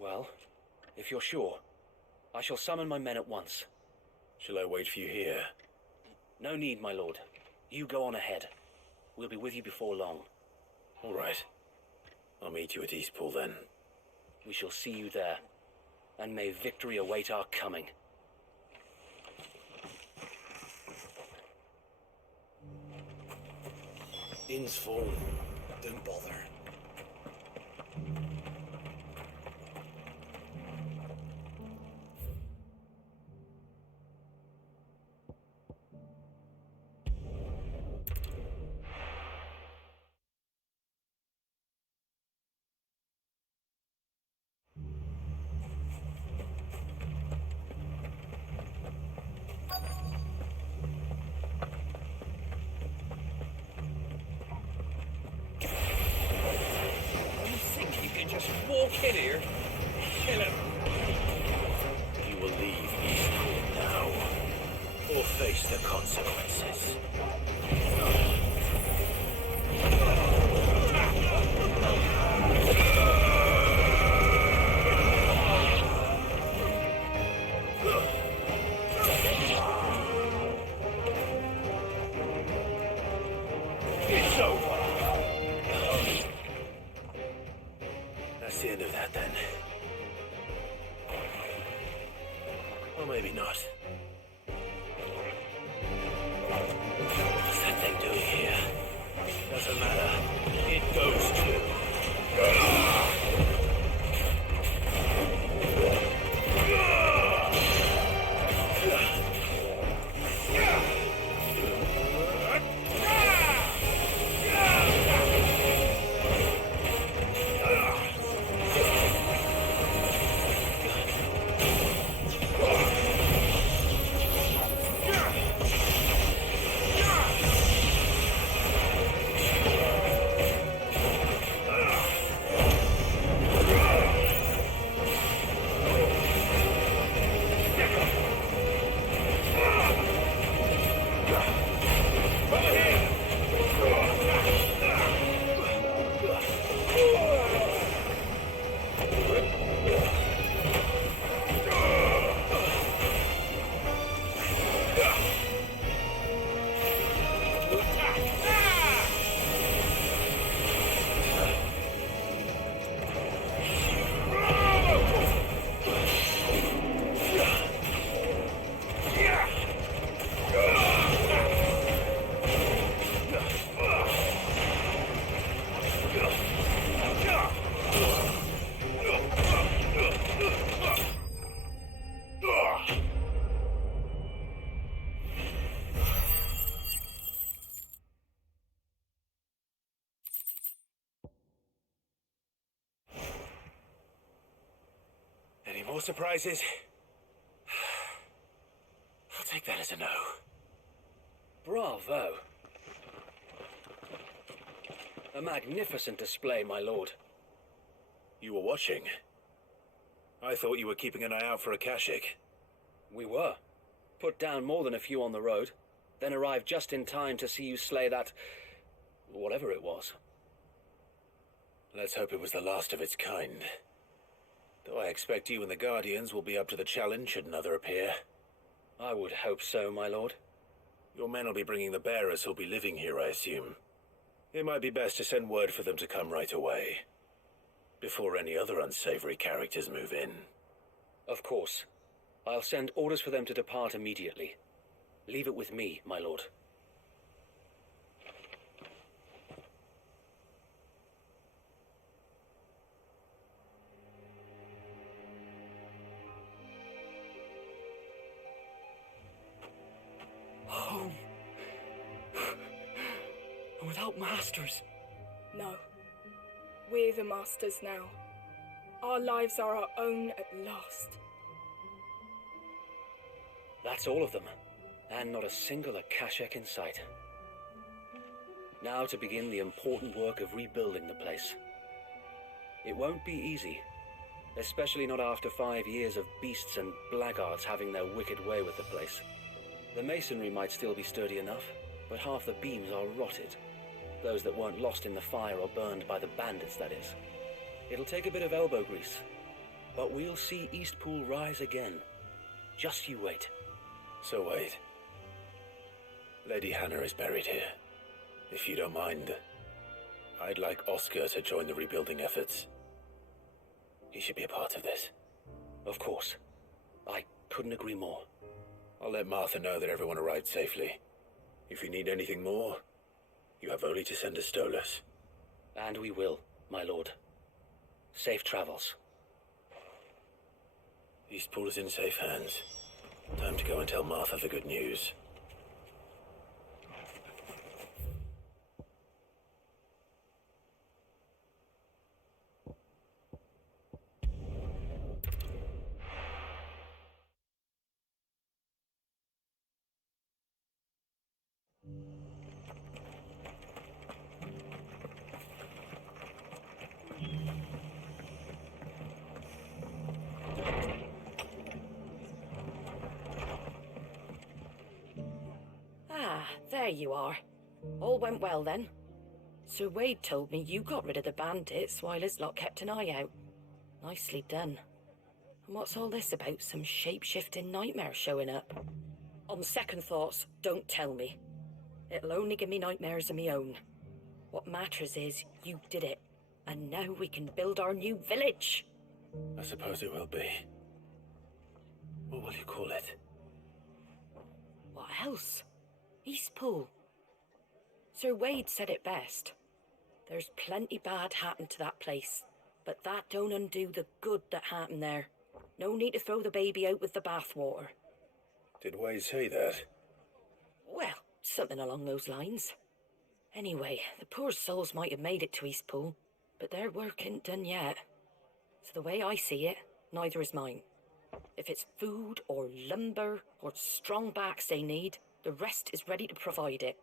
Well, if you're sure, I shall summon my men at once. Shall I wait for you here? No need, my lord. You go on ahead. We'll be with you before long. All right. I'll meet you at Eastpool then. We shall see you there, and may victory await our coming. Inn's full. Don't bother. Just walk in here, kill him. You will leave Eastpool now, or face the consequences. It's over. That's the end of that, then. Or maybe not. What's that thing doing here? Doesn't matter. It goes to... Any more surprises? I'll take that as a no. Bravo. A magnificent display, my lord. You were watching? I thought you were keeping an eye out for a Kashik. We were. Put down more than a few on the road, then arrived just in time to see you slay that... whatever it was. Let's hope it was the last of its kind. Though I expect you and the Guardians will be up to the challenge should another appear. I would hope so, my lord. Your men will be bringing the bearers who'll be living here, I assume. It might be best to send word for them to come right away, before any other unsavory characters move in. Of course. I'll send orders for them to depart immediately. Leave it with me, my lord. Home. Without masters. No. We're the masters now. Our lives are our own at last. That's all of them. And not a single Akashak in sight. Now to begin the important work of rebuilding the place. It won't be easy. Especially not after 5 years of beasts and blackguards having their wicked way with the place. The masonry might still be sturdy enough, but half the beams are rotted. Those that weren't lost in the fire or burned by the bandits, that is. It'll take a bit of elbow grease, but we'll see Eastpool rise again. Just you wait. So wait. Lady Hannah is buried here. If you don't mind, I'd like Oscar to join the rebuilding efforts. He should be a part of this. Of course. I couldn't agree more. I'll let Martha know that everyone arrived safely. If you need anything more, you have only to send a Stolas. And we will, my lord. Safe travels. Eastpool is in safe hands. Time to go and tell Martha the good news. There you are. All went well then. Sir Wade told me you got rid of the bandits while his lot kept an eye out. Nicely done. And what's all this about some shape-shifting nightmare showing up? On second thoughts, don't tell me. It'll only give me nightmares of me own. What matters is you did it. And now we can build our new village. I suppose it will be. What will you call it? What else? Eastpool. Sir Wade said it best. There's plenty bad happened to that place, but that don't undo the good that happened there. No need to throw the baby out with the bathwater. Did Wade say that? Well, something along those lines. Anyway, the poor souls might have made it to Eastpool, but their work ain't done yet. So the way I see it, neither is mine. If it's food or lumber or strong backs they need, the rest is ready to provide it.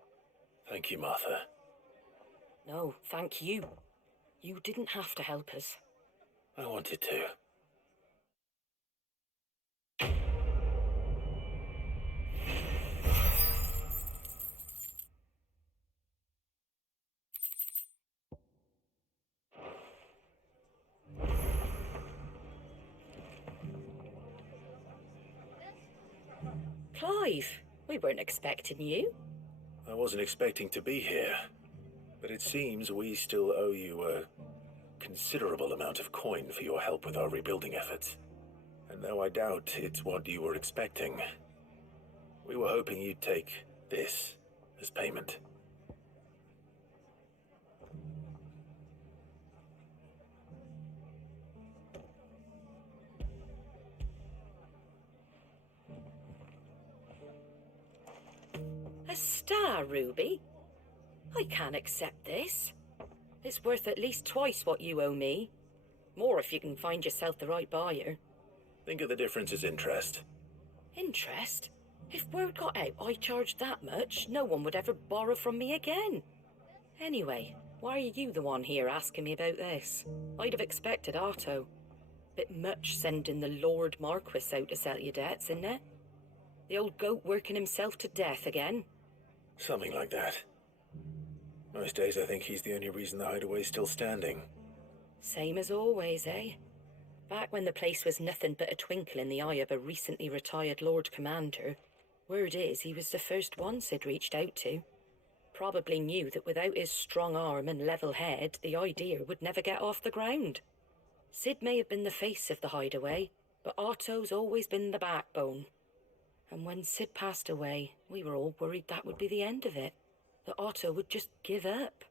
Thank you, Martha. No, thank you. You didn't have to help us. I wanted to. Clive, we weren't expecting you. I wasn't expecting to be here, but it seems we still owe you a considerable amount of coin for your help with our rebuilding efforts. And though I doubt it's what you were expecting, we were hoping you'd take this as payment. A star ruby? I can't accept this. It's worth at least twice what you owe me. More if you can find yourself the right buyer. Think of the difference as interest. Interest? If word got out I charged that much, no one would ever borrow from me again. Anyway, why are you the one here asking me about this? I'd have expected Otto. Bit much sending the Lord Marquis out to settle your debts, isn't it? The old goat working himself to death again? Something like that. Most days I think he's the only reason the hideaway's still standing. Same as always, eh? Back when the place was nothing but a twinkle in the eye of a recently retired Lord Commander, word is he was the first one Sid reached out to. Probably knew that without his strong arm and level head, the idea would never get off the ground. Sid may have been the face of the hideaway, but Otto's always been the backbone. And when Sid passed away, we were all worried that would be the end of it. That Otto would just give up.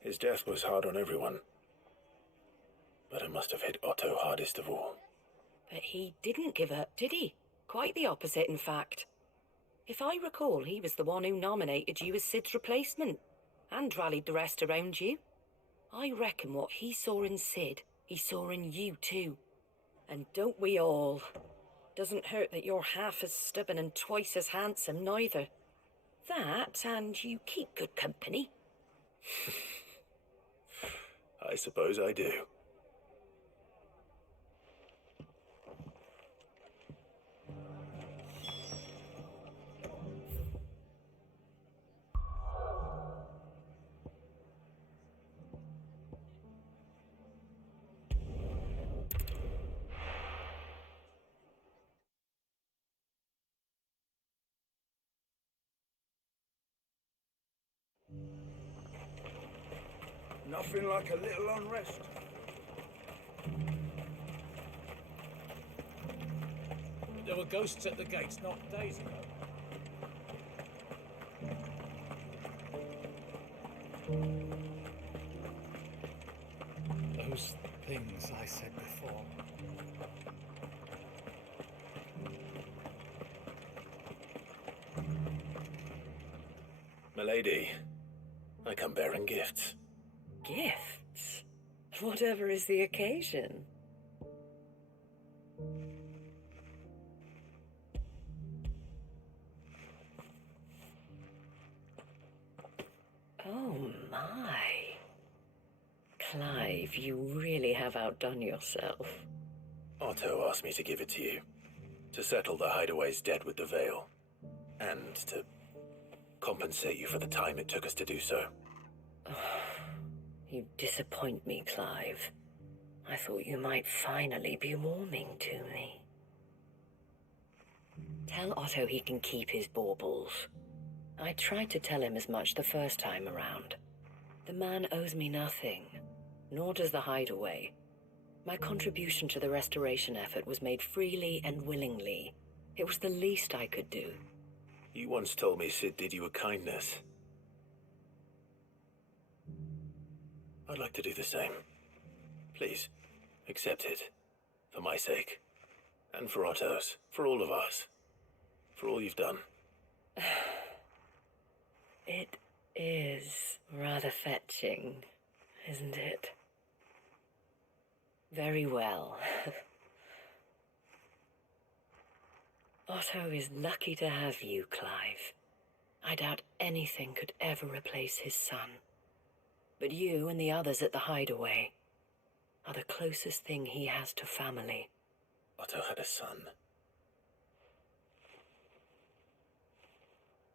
His death was hard on everyone. But it must have hit Otto hardest of all. But he didn't give up, did he? Quite the opposite, in fact. If I recall, he was the one who nominated you as Sid's replacement, and rallied the rest around you. I reckon what he saw in Sid, he saw in you too. And don't we all? Doesn't hurt that you're half as stubborn and twice as handsome, neither. That, and you keep good company. I suppose I do. Nothing like a little unrest. There were ghosts at the gates not days ago. Those things I said before. Milady, I come bearing gifts. Gifts? Whatever is the occasion. Oh my. Clive, you really have outdone yourself. Otto asked me to give it to you. To settle the hideaway's debt with the Veil. And to compensate you for the time it took us to do so. You disappoint me, Clive. I thought you might finally be warming to me. Tell Otto he can keep his baubles. I tried to tell him as much the first time around. The man owes me nothing. nor does the Hideaway. My contribution to the restoration effort was made freely and willingly. It was the least I could do. You once told me Sid did you a kindness. I'd like to do the same. Please, accept it. For my sake. And for Otto's. For all of us. For all you've done. It is rather fetching, isn't it? Very well. Otto is lucky to have you, Clive. I doubt anything could ever replace his son. But you and the others at the Hideaway are the closest thing he has to family. Otto had a son.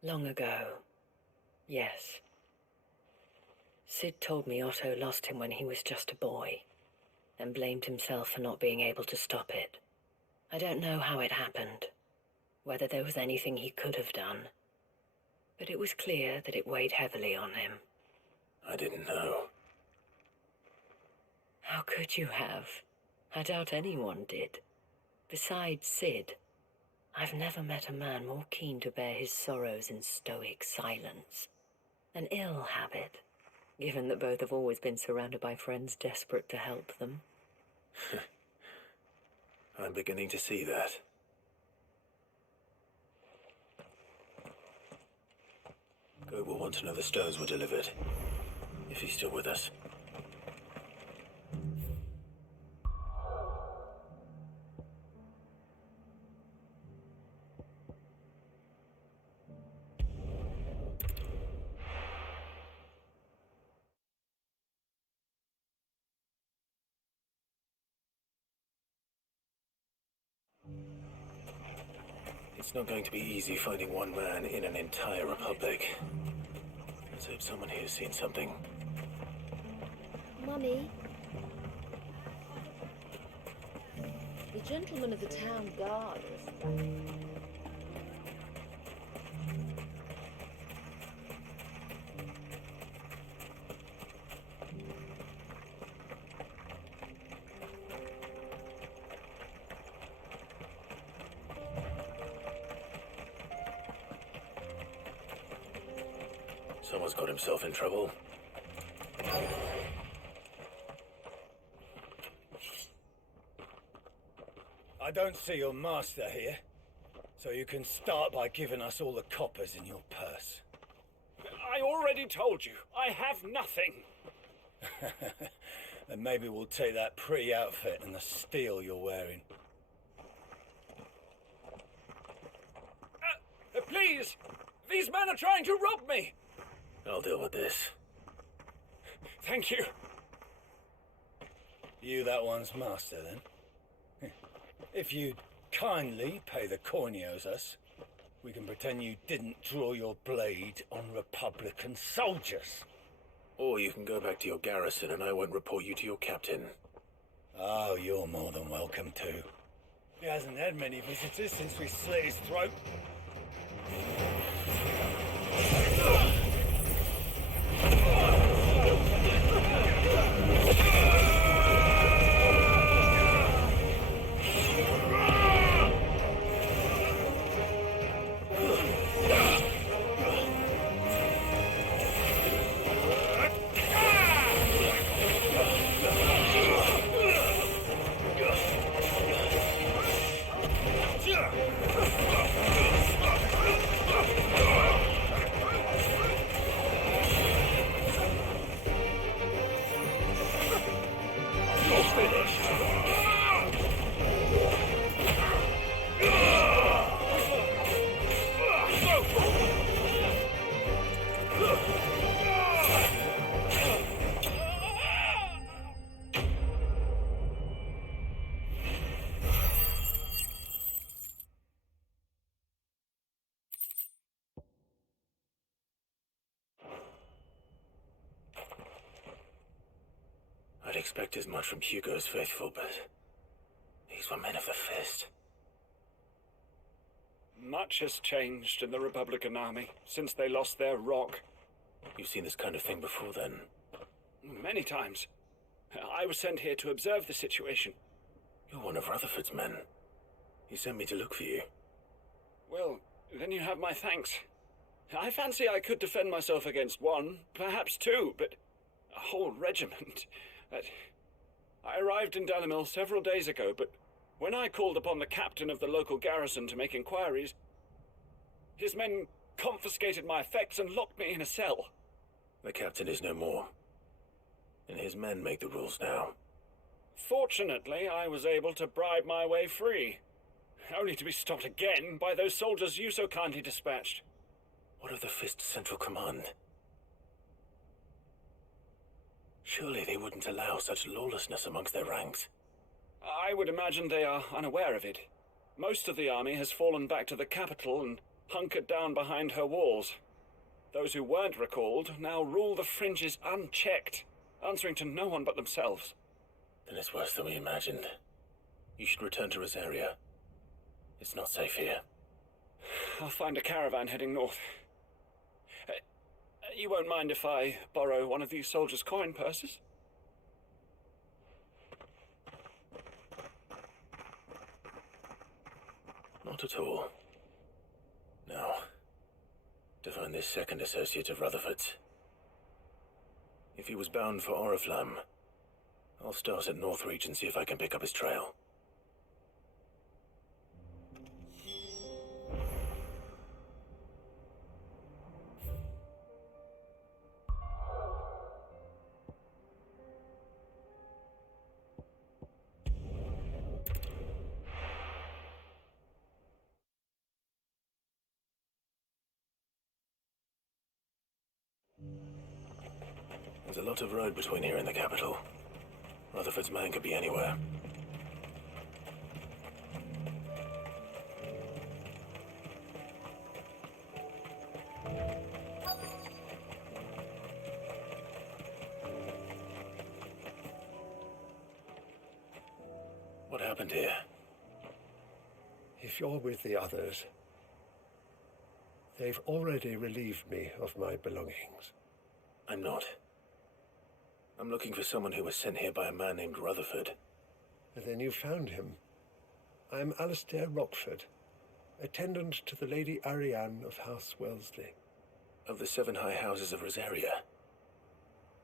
Long ago, yes. Sid told me Otto lost him when he was just a boy, and blamed himself for not being able to stop it. I don't know how it happened, whether there was anything he could have done, but it was clear that it weighed heavily on him. I didn't know. How could you have? I doubt anyone did. Besides Sid, I've never met a man more keen to bear his sorrows in stoic silence. An ill habit, given that both have always been surrounded by friends desperate to help them. I'm beginning to see that. Gob will want to know the stones were delivered, if he's still with us. It's not going to be easy finding one man in an entire republic. Let's hope someone here has seen something. Mummy? The gentlemen of the town guard are Someone's got himself in trouble. I don't see your master here, so you can start by giving us all the coppers in your purse. I already told you, I have nothing. Then maybe we'll take that pretty outfit and the steel you're wearing. Please! These men are trying to rob me! I'll deal with this. Thank you. You that one's master, then? If you'd kindly pay the coin he owes us, we can pretend you didn't draw your blade on Republican soldiers. Or you can go back to your garrison and I won't report you to your captain. Oh, you're more than welcome to. He hasn't had many visitors since we slit his throat. I'd expect as much from Hugo's faithful, but these were men of the fist. Much has changed in the Republican army since they lost their rock. You've seen this kind of thing before, then? Many times. I was sent here to observe the situation. You're one of Rutherford's men. He sent me to look for you. Well, then you have my thanks. I fancy I could defend myself against one, perhaps two, but a whole regiment. I arrived in Dalimil several days ago, but when I called upon the captain of the local garrison to make inquiries, his men confiscated my effects and locked me in a cell. The captain is no more, and his men make the rules now. Fortunately, I was able to bribe my way free, only to be stopped again by those soldiers you so kindly dispatched. What of the Fist Central Command? Surely they wouldn't allow such lawlessness amongst their ranks. I would imagine they are unaware of it. Most of the army has fallen back to the capital and hunkered down behind her walls. Those who weren't recalled now rule the fringes unchecked, answering to no one but themselves. Then it's worse than we imagined. You should return to Rosaria. It's not safe here. I'll find a caravan heading north. You won't mind if I borrow one of these soldiers' coin purses? Not at all. Now, to find this second associate of Rutherford's. If he was bound for Oriflamme, I'll start at Northreach and see if I can pick up his trail. There's a lot of road between here and the capital. Rutherford's man could be anywhere. What happened here? If you're with the others, they've already relieved me of my belongings. I'm not. I'm looking for someone who was sent here by a man named Rutherford. Then you found him. I'm Alistair Rockford, attendant to the Lady Ariane of House Wellesley. Of the 7 high houses of Rosaria.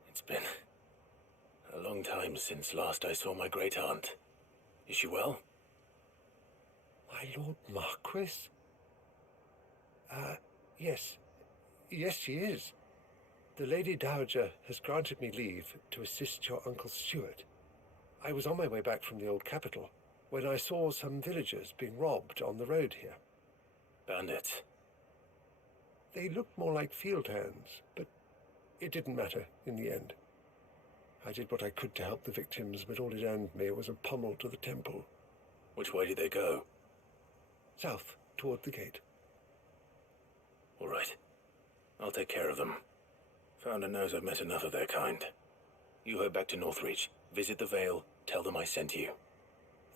It's been a long time since last I saw my great-aunt. Is she well? My Lord Marquis? Yes. Yes, she is. The Lady Dowager has granted me leave to assist your Uncle Stuart. I was on my way back from the old capital when I saw some villagers being robbed on the road here. Bandits? They looked more like field hands, but it didn't matter in the end. I did what I could to help the victims, but all it earned me was a pummel to the temple. Which way did they go? South, toward the gate. All right. I'll take care of them. Founder knows I've met enough of their kind. You head back to Northreach, visit the Vale, tell them I sent you.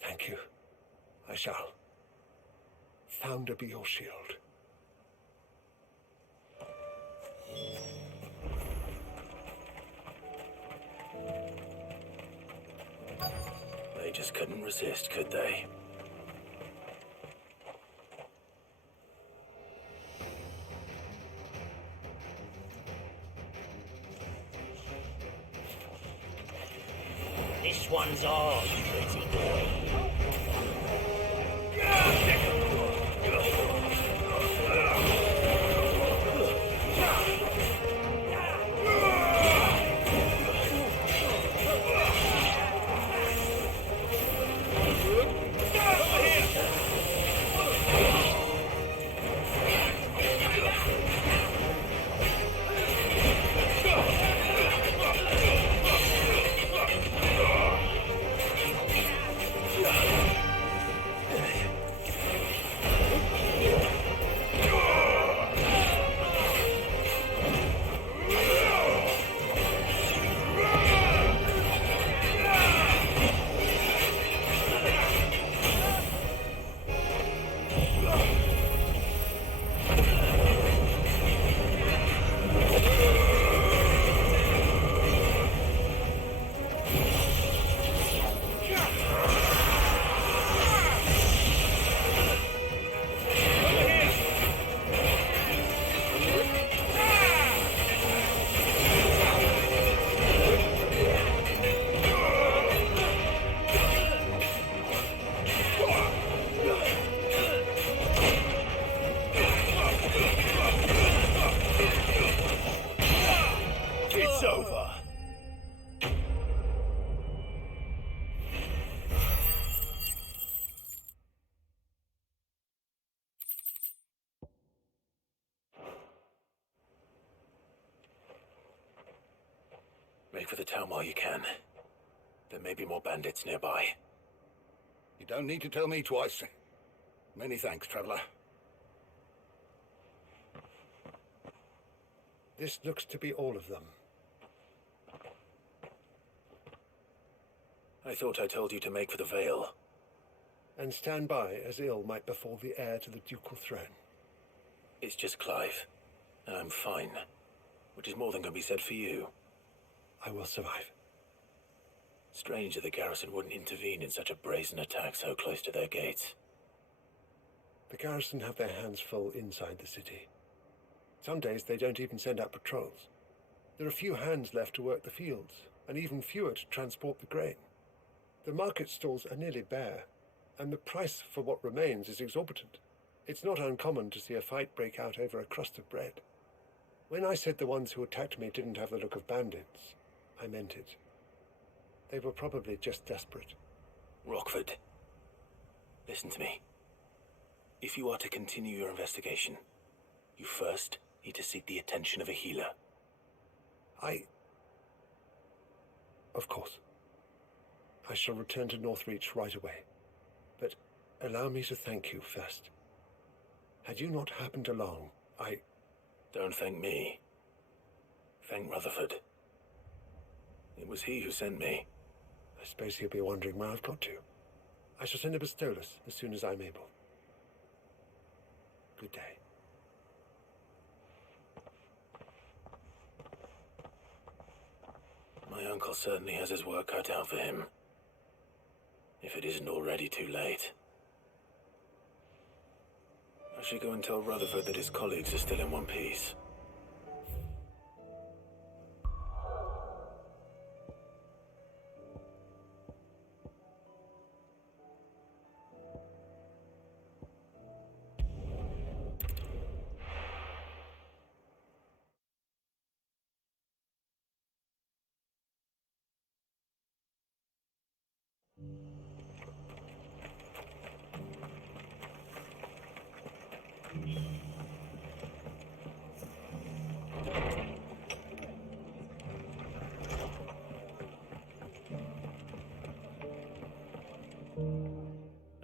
Thank you. I shall. Founder be your shield. They just couldn't resist, could they? This one's ours, pretty boy. for the town while you can. There may be more bandits nearby. You don't need to tell me twice. Many thanks, traveler. This looks to be all of them. I thought I told you to make for the Vale. And stand by as ill might befall the heir to the ducal throne. It's just Clive, and I'm fine. Which is more than can be said for you. I will survive. Strange that the garrison wouldn't intervene in such a brazen attack so close to their gates. The garrison have their hands full inside the city. Some days they don't even send out patrols. There are few hands left to work the fields, and even fewer to transport the grain. The market stalls are nearly bare, and the price for what remains is exorbitant. It's not uncommon to see a fight break out over a crust of bread. When I said the ones who attacked me didn't have the look of bandits, I meant it. They were probably just desperate. Rockford, listen to me. If you are to continue your investigation, you first need to seek the attention of a healer. Of course. I shall return to Northreach right away. But allow me to thank you first. Had you not happened along, Don't thank me. Thank Rutherford. It was he who sent me. I suppose he'll be wondering where I've got to. I shall send a Bastolus as soon as I'm able. Good day. My uncle certainly has his work cut out for him. If it isn't already too late. I should go and tell Rutherford that his colleagues are still in one piece.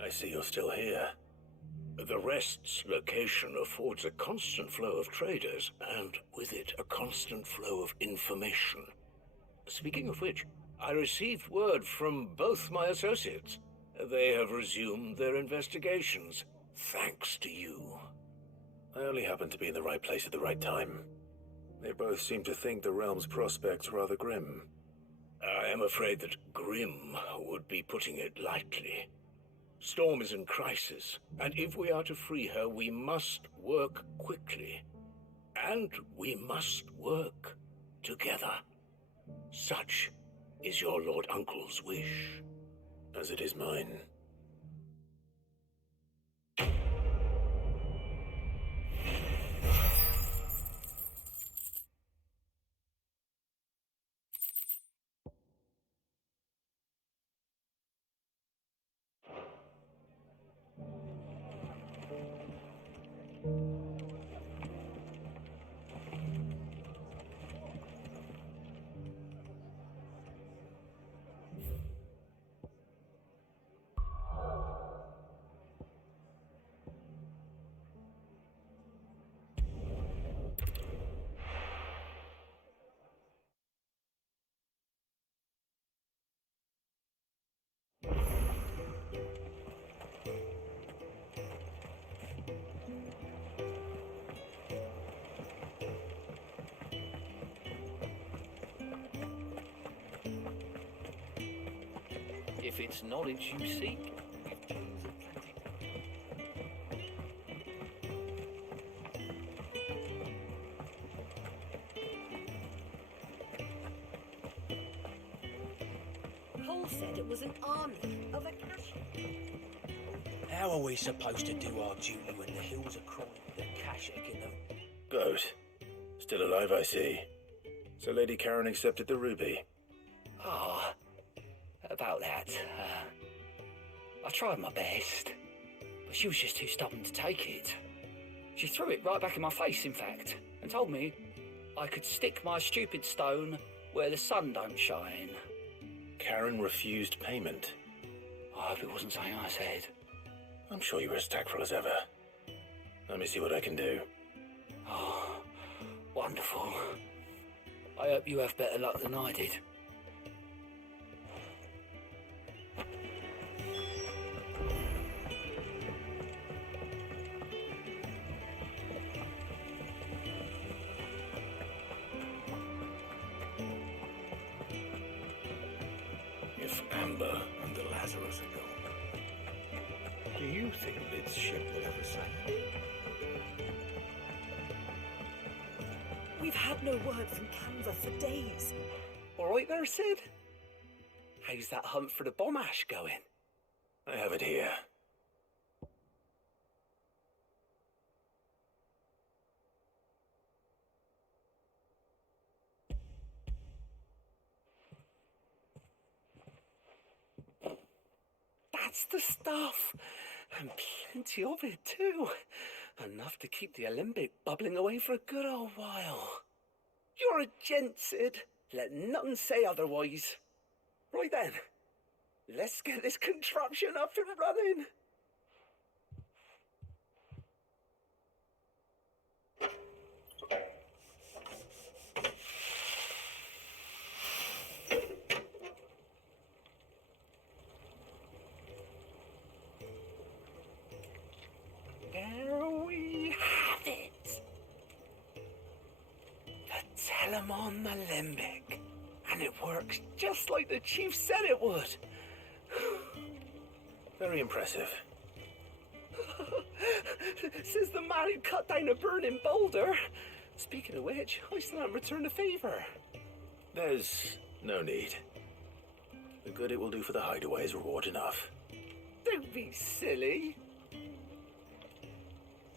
I see you're still here. The Rest's location affords a constant flow of traders, and with it, a constant flow of information. Speaking of which, I received word from both my associates. They have resumed their investigations, thanks to you. I only happened to be in the right place at the right time. They both seem to think the realm's prospects rather grim. I am afraid that grim would be putting it lightly. Storm is in crisis, and if we are to free her, we must work quickly. And we must work together. Such is your Lord Uncle's wish. As it is mine. If it's knowledge you seek, Paul said it was an army of Akashic. How are we supposed to do our duty when the hills are crawling with Akashic in them? Goat. Still alive, I see. So Lady Karen accepted the ruby. Ah, about that. I tried my best, but she was just too stubborn to take it. She threw it right back in my face, in fact, and told me I could stick my stupid stone where the sun don't shine. Karen refused payment. I hope it wasn't something I said. I'm sure you were as tactful as ever. Let me see what I can do. Oh, wonderful. I hope you have better luck than I did. If Amber and the Lazarus are gone, do you think Lid's ship will ever sail? We've had no word from Canva for days. All right there, Sid? How's that hunt for the bomb ash going? I have it here. That's the stuff. And plenty of it, too. Enough to keep the alembic bubbling away for a good old while. You're a gent, Sid. Let none say otherwise. Right then, let's get this contraption up and running. There we have it. The Telemon Alembic. And it works just like the chief said it would. Very impressive. Says the man who cut down a burning boulder. Speaking of which, I still haven't returned the favour. There's no need. The good it will do for the hideaway is reward enough. Don't be silly.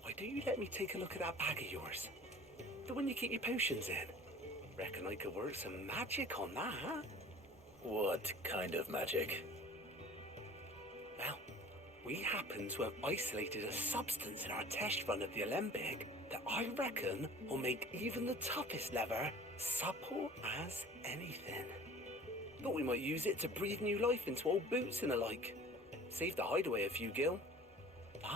Why don't you let me take a look at that bag of yours? The one you keep your potions in. Reckon I could work some magic on that. What kind of magic? Well, we happen to have isolated a substance in our test run of the Alembic that I reckon will make even the toughest leather supple as anything. Thought we might use it to breathe new life into old boots and the like. Save the hideaway a few gil. But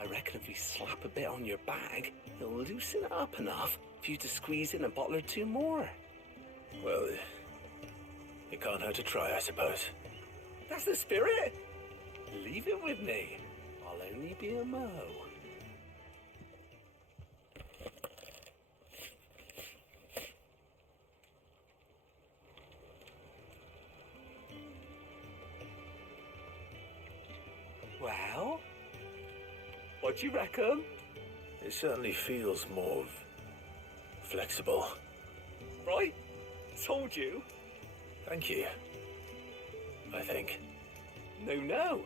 I reckon if we slap a bit on your bag, it'll loosen it up enough for you to squeeze in a bottle or two more. Well, it can't hurt to try, I suppose. That's the spirit. Leave it with me. I'll only be a mo. Well, what do you reckon? It certainly feels more flexible. Right? Told you. Thank you. I think. No.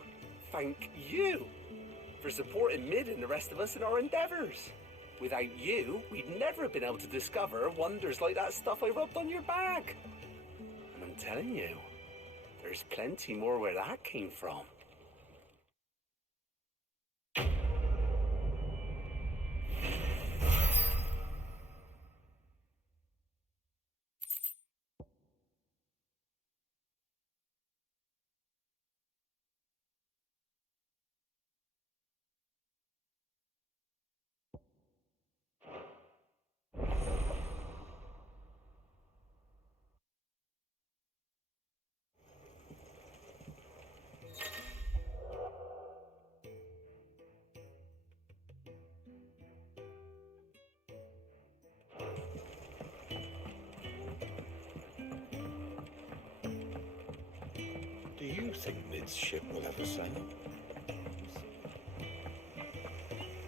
Thank you for supporting Mid and the rest of us in our endeavours. Without you, we'd never have been able to discover wonders like that stuff I rubbed on your bag. And I'm telling you, there's plenty more where that came from. Do you think Lid's ship will ever sail?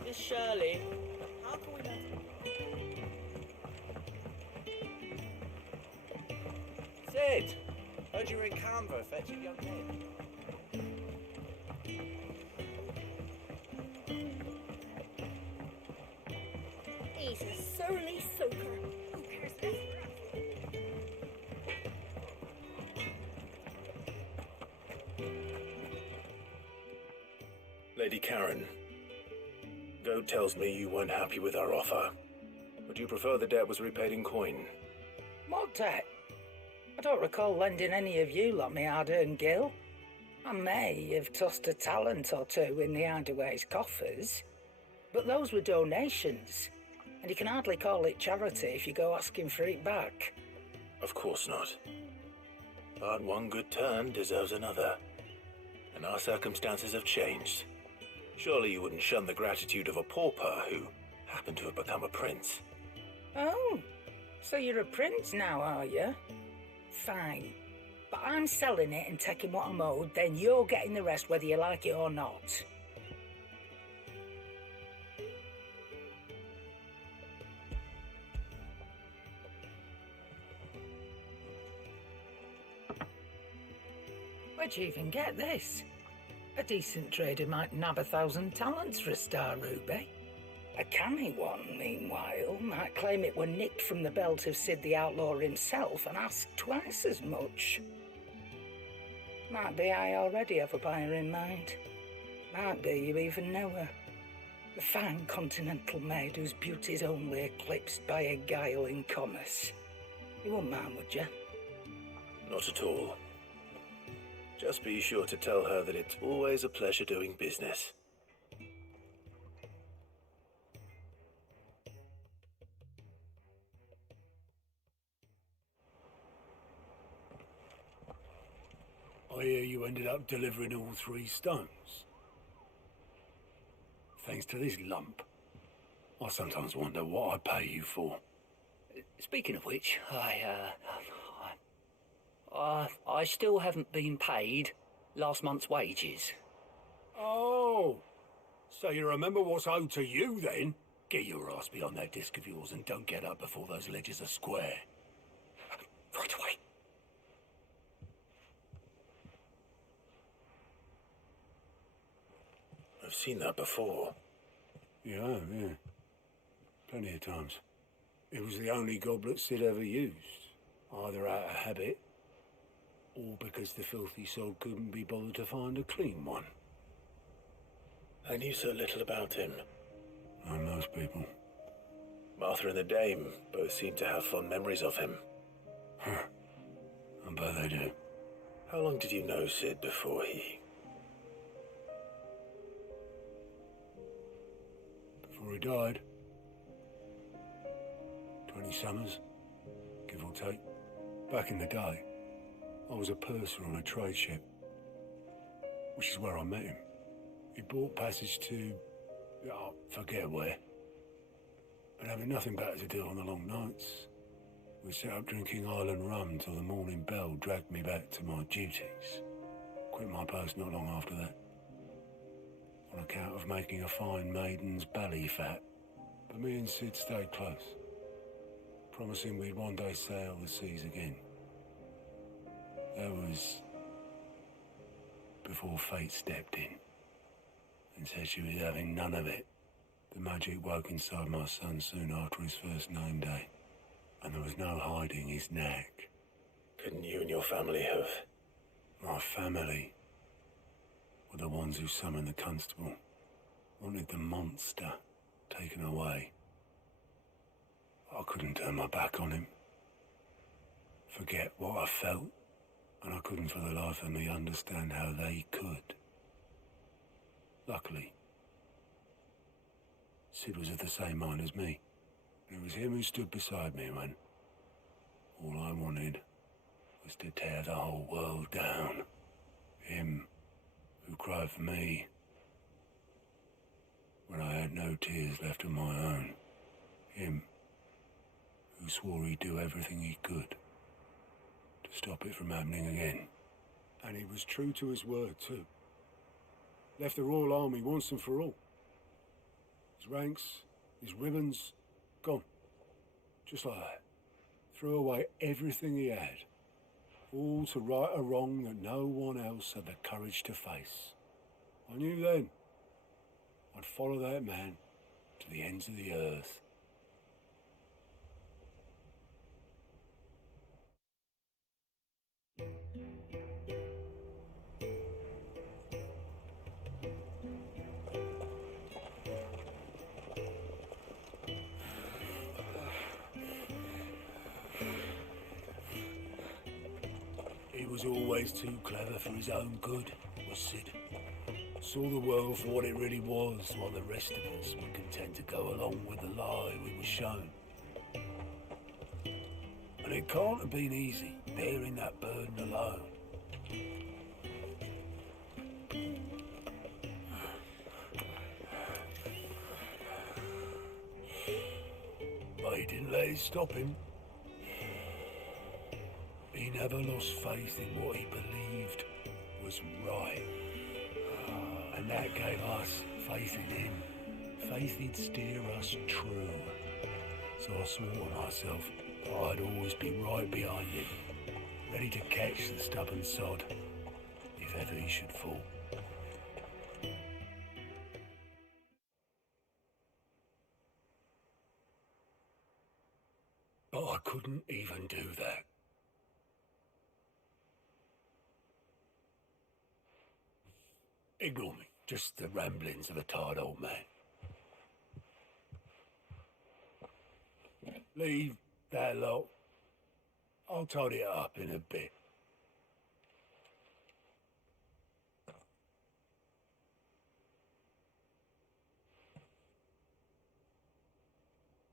Miss Shirley, how can we let Sid! Heard you were in Canva fetching young men. He's a surly soaker. Who cares if Lady Karen, Goat tells me you weren't happy with our offer. Would you prefer the debt was repaid in coin? Mod debt? I don't recall lending any of you lot me hard-earned gil. I may have tossed a talent or two in the Hideaway's coffers, but those were donations, and you can hardly call it charity if you go asking for it back. Of course not. But one good turn deserves another. And our circumstances have changed. Surely you wouldn't shun the gratitude of a pauper who happened to have become a prince. Oh, so you're a prince now, are you? Fine. But I'm selling it and taking what I'm owed, then you're getting the rest whether you like it or not. Where'd you even get this? A decent trader might nab 1,000 talents for a star ruby. A canny one, meanwhile, might claim it were nicked from the belt of Sid the Outlaw himself and ask twice as much. Might be I already have a buyer in mind. Might be you even know her. The fine continental maid whose beauty's only eclipsed by a guile in commerce. You wouldn't mind, would you? Not at all. Just be sure to tell her that it's always a pleasure doing business. I hear you ended up delivering all 3 stones. Thanks to this lump. I sometimes wonder what I pay you for. Speaking of which, I still haven't been paid last month's wages. Oh, so you remember what's owed to you then? Get your ass behind that disc of yours and don't get up before those ledgers are square. Right away. I've seen that before. Yeah. Plenty of times. It was the only goblet Sid ever used, either out of habit or because the filthy soul couldn't be bothered to find a clean one. I knew so little about him. Like most people. Martha and the Dame both seem to have fond memories of him. Huh. I bet they do. How long did you know Sid before he... Before he died? 20 summers, give or take. Back in the day, I was a purser on a trade ship, which is where I met him. He bought passage to... I forget where. But having nothing better to do on the long nights, we sat up drinking island rum till the morning bell dragged me back to my duties. Quit my post not long after that, on account of making a fine maiden's belly fat. But me and Sid stayed close, promising we'd one day sail the seas again. That was before fate stepped in and said she was having none of it. The magic woke inside my son soon after his first name day, and there was no hiding his knack. Couldn't you and your family have... My family were the ones who summoned the constable, wanted the monster taken away. I couldn't turn my back on him, forget what I felt, and I couldn't for the life of me understand how they could. Luckily, Sid was of the same mind as me. It was him who stood beside me when all I wanted was to tear the whole world down. Him who cried for me when I had no tears left of my own. Him who swore he'd do everything he could to stop it from happening again. And he was true to his word, too. Left the Royal Army once and for all. His ranks, his ribbons, gone. Just like that. Threw away everything he had. All to right a wrong that no one else had the courage to face. I knew then I'd follow that man to the ends of the earth. was always too clever for his own good, was Sid. Saw the world for what it really was, while the rest of us were content to go along with the lie we were shown. And it can't have been easy, bearing that burden alone. But he didn't let it stop him. He never lost faith in what he believed was right. And that gave us faith in him. Faith he'd steer us true. So I swore to myself I'd always be right behind him, ready to catch the stubborn sod, if ever he should fall. But I couldn't even do that. Ignore me, just the ramblings of a tired old man. Leave that lot. I'll tidy it up in a bit.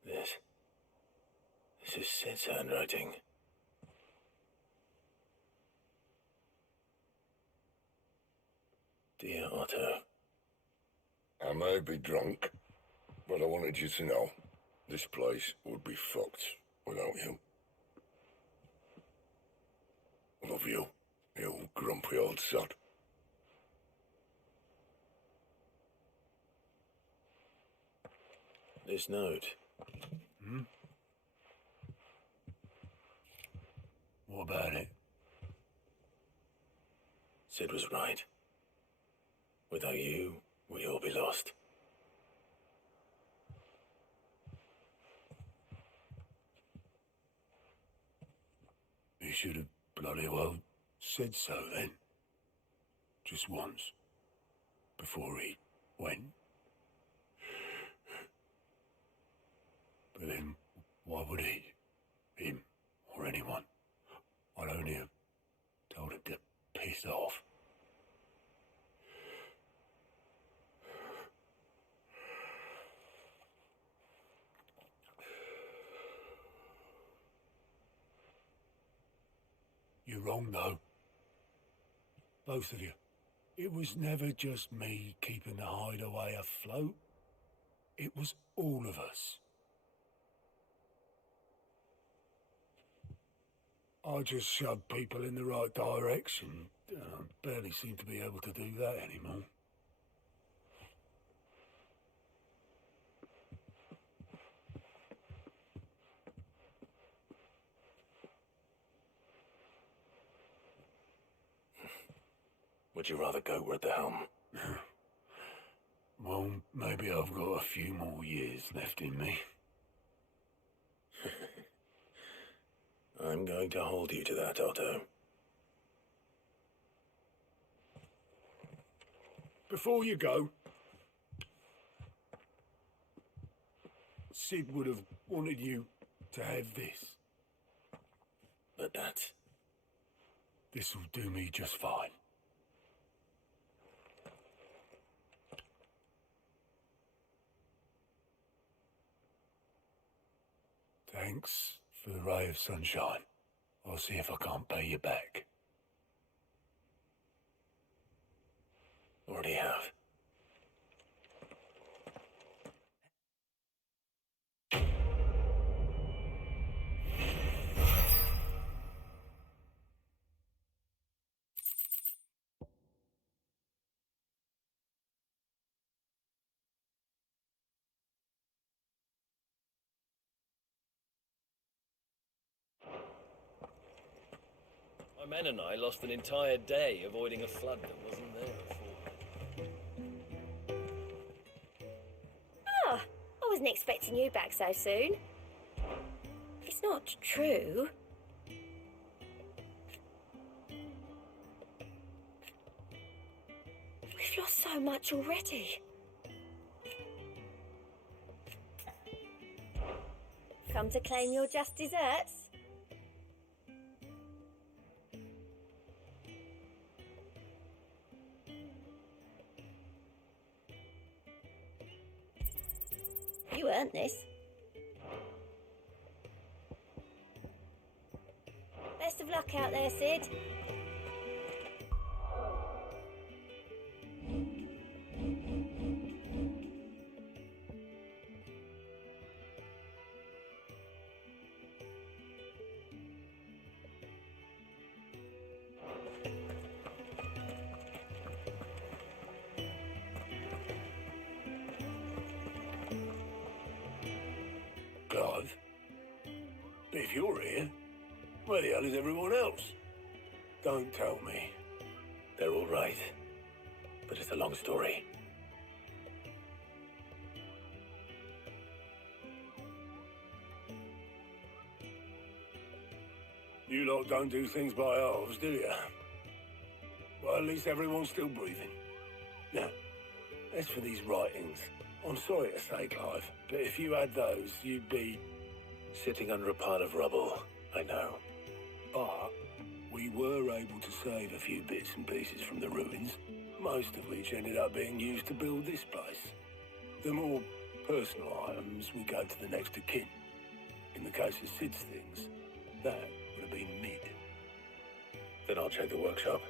This is Sid's handwriting. Dear Otto. I may be drunk, but I wanted you to know this place would be fucked without you. Love you, you grumpy old sod. This note. What about it? Sid was right. Without you, we'd all be lost. He should have bloody well said so then. Just once. Before he went. But then, why would he? Him, or anyone? I'd only have told him to piss off. You're wrong, though. Both of you. It was never just me keeping the hideaway afloat. It was all of us. I just shoved people in the right direction. I barely seem to be able to do that anymore. Would you rather go at the helm? Well, maybe I've got a few more years left in me. I'm going to hold you to that, Otto. Before you go, Sid would have wanted you to have this. But that's... This'll do me just fine. Thanks for the ray of sunshine. I'll see if I can't pay you back. Already have. My men and I lost an entire day avoiding a flood that wasn't there before. Ah, I wasn't expecting you back so soon. It's not true. We've lost so much already. Come to claim your just desserts? You earned this. Best of luck out there, Sid. Clive? If you're here, where the hell is everyone else? Don't tell me. They're all right. But it's a long story. You lot don't do things by halves, do you? Well, at least everyone's still breathing. Now, as for these writings, I'm sorry to say, Clive, but if you had those, you'd be sitting under a pile of rubble, I know. But we were able to save a few bits and pieces from the ruins, most of which ended up being used to build this place. The more personal items would go to the next of kin. In the case of Sid's things, that would have been mid. Then I'll check the workshop.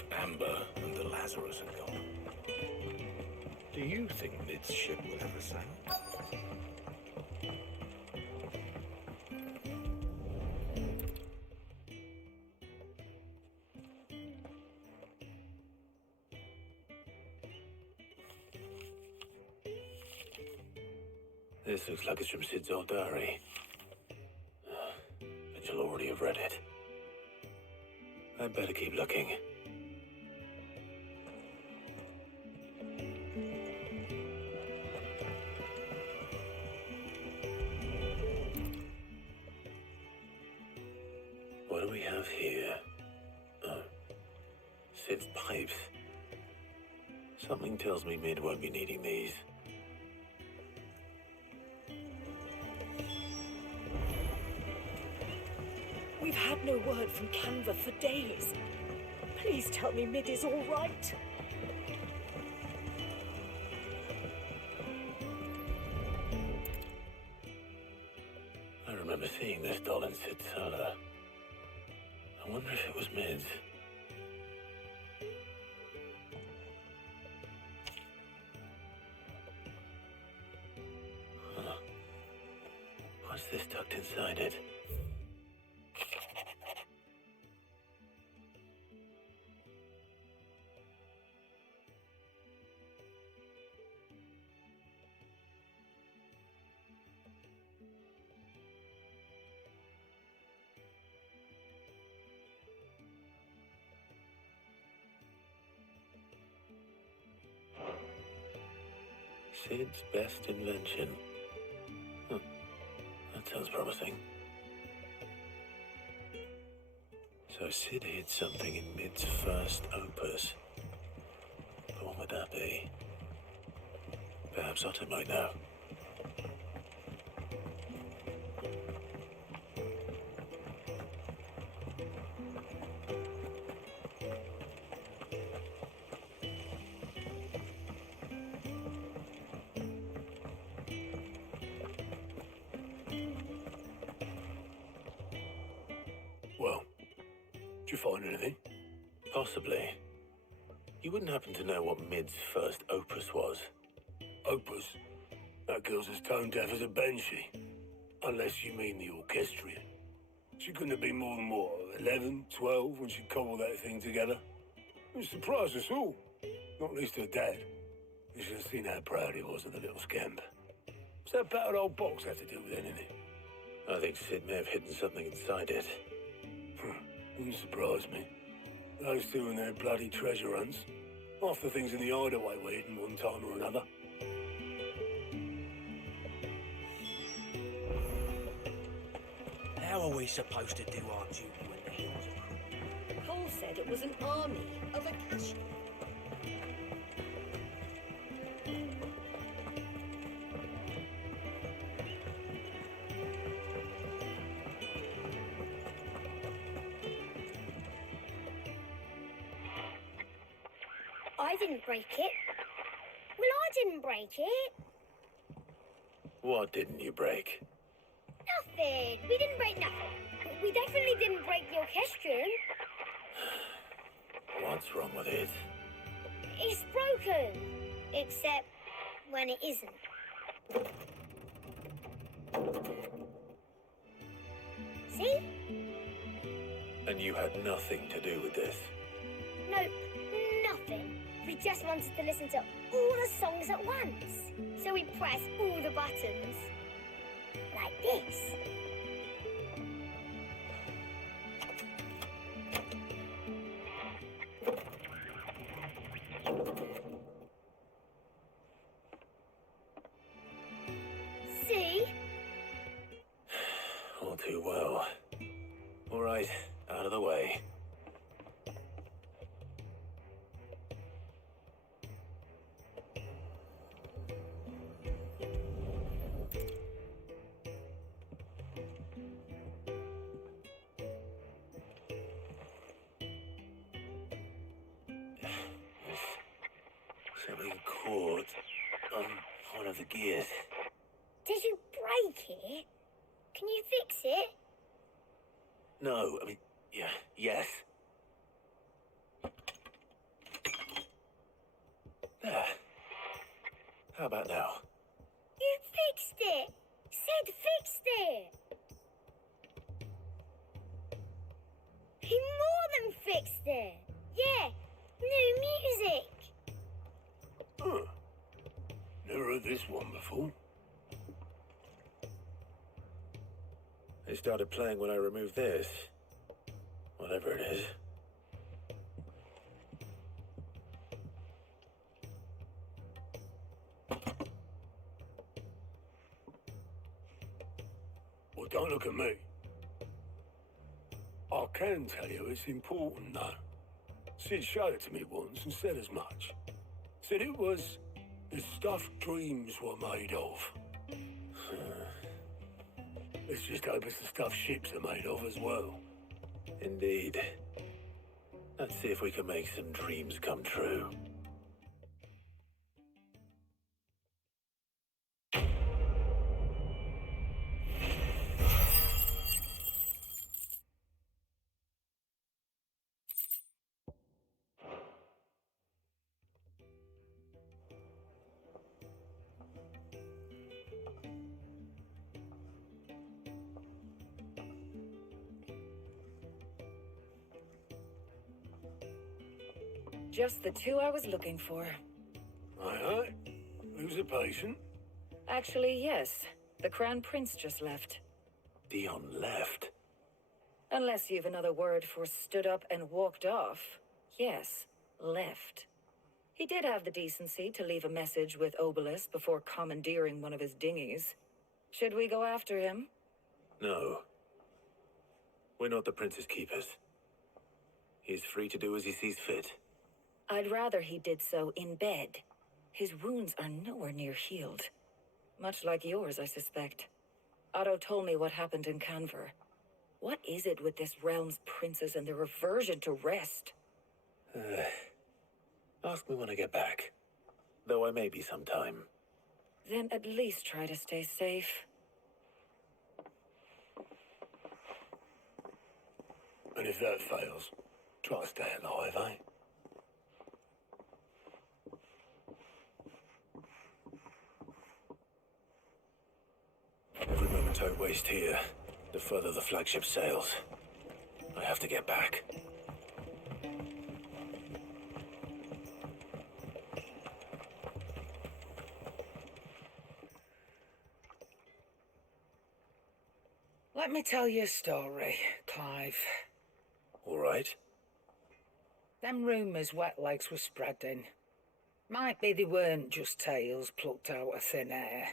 if Amber and the Lazarus are gone, do you think Mid's ship will ever sail? This looks like it's from Sid's old diary. But you'll already have read it. I'd better keep looking. What do we have here? Oh, Sid's pipes. Something tells me Mid won't be needing these. We've had no word from Canva for days. Please tell me Mid is all right. I remember seeing this doll in Sid's cellar. I wonder if it was Mid's. Huh. What's this tucked inside it? Sid's best invention. That sounds promising. So Sid hid something in Mid's first opus. But what would that be? Perhaps Otto might know. Well, did you find anything? Possibly. You wouldn't happen to know what Mid's first opus was? Opus? That girl's as tone deaf as a banshee. Unless you mean the orchestrion. She couldn't have been more than, what, 11, 12 when she cobbled that thing together? It surprised us all. Not least her dad. You should have seen how proud he was of the little scamp. What's that battered old box have to do with anything? I think Sid may have hidden something inside it. Wouldn't surprise me. Those two and their bloody treasure hunts. Half the things in the hideaway were hidden one time or another. How are we supposed to do our duty when the hills are cruel? Cole said it was an army of Acacia. I didn't break it. Well, I didn't break it. What didn't you break? Nothing. We didn't break nothing. We definitely didn't break the orchestrion. What's wrong with it? It's broken. Except when it isn't. See? And you had nothing to do with this? Nope, nothing. We just wanted to listen to all the songs at once. So we pressed all the buttons. Like this. See? All too well. All right, out of the way. Something caught on one of the gears. Did you break it? Can you fix it? No, I mean, yeah, yes. How about now? You fixed it! Sid fixed it! He more than fixed it! Yeah, new music! Huh. Never heard this one before. It started playing when I removed this. Whatever it is. Well, don't look at me. I can tell you it's important, though. Sid showed it to me once and said as much. Said it was the stuff dreams were made of. Let's just hope it's the stuff ships are made of as well. Indeed. Let's see if we can make some dreams come true. Just the two I was looking for. Aye. Who's the patient? Actually, yes. The Crown Prince just left. Dion left? Unless you've another word for stood up and walked off. Yes, left. He did have the decency to leave a message with Obelisk before commandeering one of his dinghies. Should we go after him? No. We're not the Prince's keepers. He's free to do as he sees fit. I'd rather he did so in bed. His wounds are nowhere near healed. Much like yours, I suspect. Otto told me what happened in Canver. What is it with this realm's princes and their aversion to rest? Ask me when I get back. Though I may be sometime. Then at least try to stay safe. And if that fails, try to stay alive, eh? Every moment I waste here, the further the flagship sails. I have to get back. Let me tell you a story, Clive. All right. Them rumours Wet Legs were spreading. Might be they weren't just tales plucked out of thin air.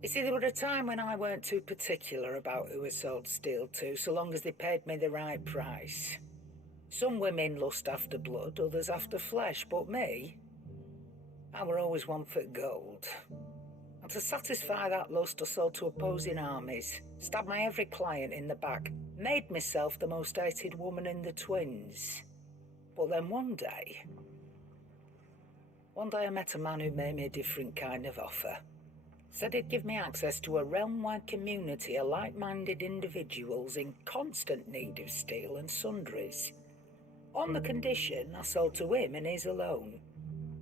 You see, there were a time when I weren't too particular about who I sold steel to, so long as they paid me the right price. Some women lust after blood, others after flesh, but me, I were always one for gold. And to satisfy that lust, I sold to opposing armies, stabbed my every client in the back, made myself the most hated woman in the twins. But then one day I met a man who made me a different kind of offer. Said he'd give me access to a realm-wide community of like-minded individuals in constant need of steel and sundries. On the condition I sold to him and his alone.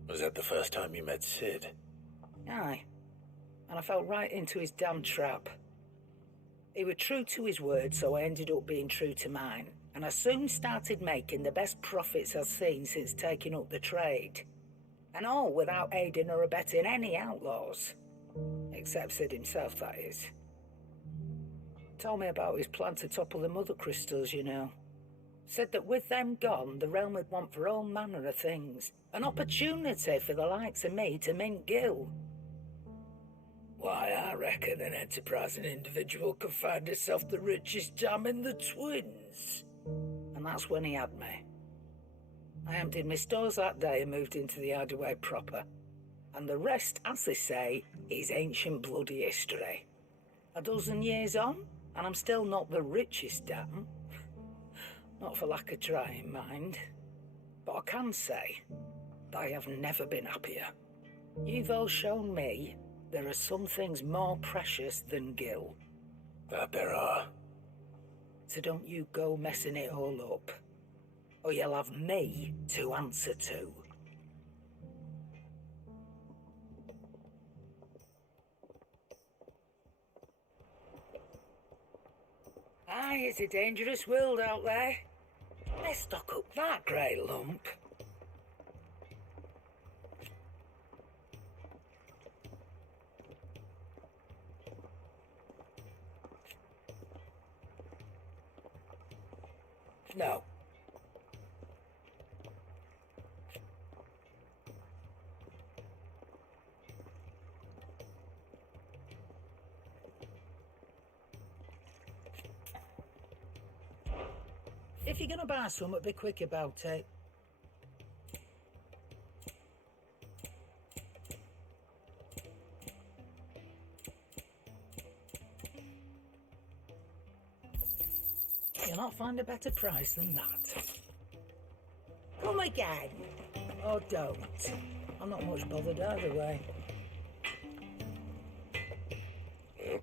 Was that the first time you met Sid? Aye. And I fell right into his damn trap. He was true to his word, so I ended up being true to mine. And I soon started making the best profits I've seen since taking up the trade. And all without aiding or abetting any outlaws. Except Sid himself, that is. Told me about his plan to topple the mother crystals, you know. Said that with them gone, the realm would want for all manner of things. An opportunity for the likes of me to mint Gil. Why, I reckon an enterprising individual could find himself the richest jam in the twins. And that's when he had me. I emptied my stores that day and moved into the hideaway proper. And the rest, as they say, is ancient bloody history. A dozen years on, and I'm still not the richest dam. Not for lack of trying, mind. But I can say that I have never been happier. You've all shown me there are some things more precious than Gil. That there are. So don't you go messing it all up, or you'll have me to answer to. Aye, it's a dangerous world out there. Let's stock up that grey lump. No. If you're gonna buy some, be quick about it. You'll not find a better price than that. Come again. Or don't. I'm not much bothered either way. Yep.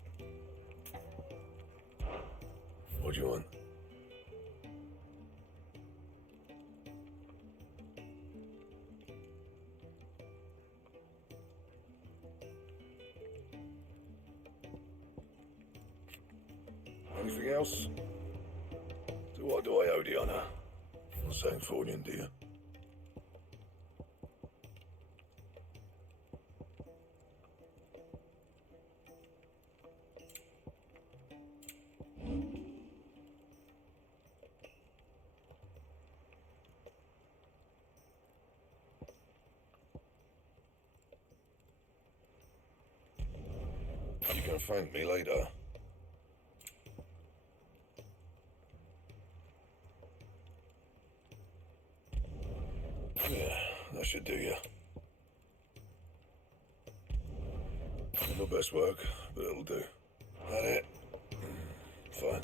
What do you want? Anything else? So what do I owe the honour? Sangforian, do you? You can thank me later. Yeah, that should do you. Not my best work, but it'll do. That it? Fine.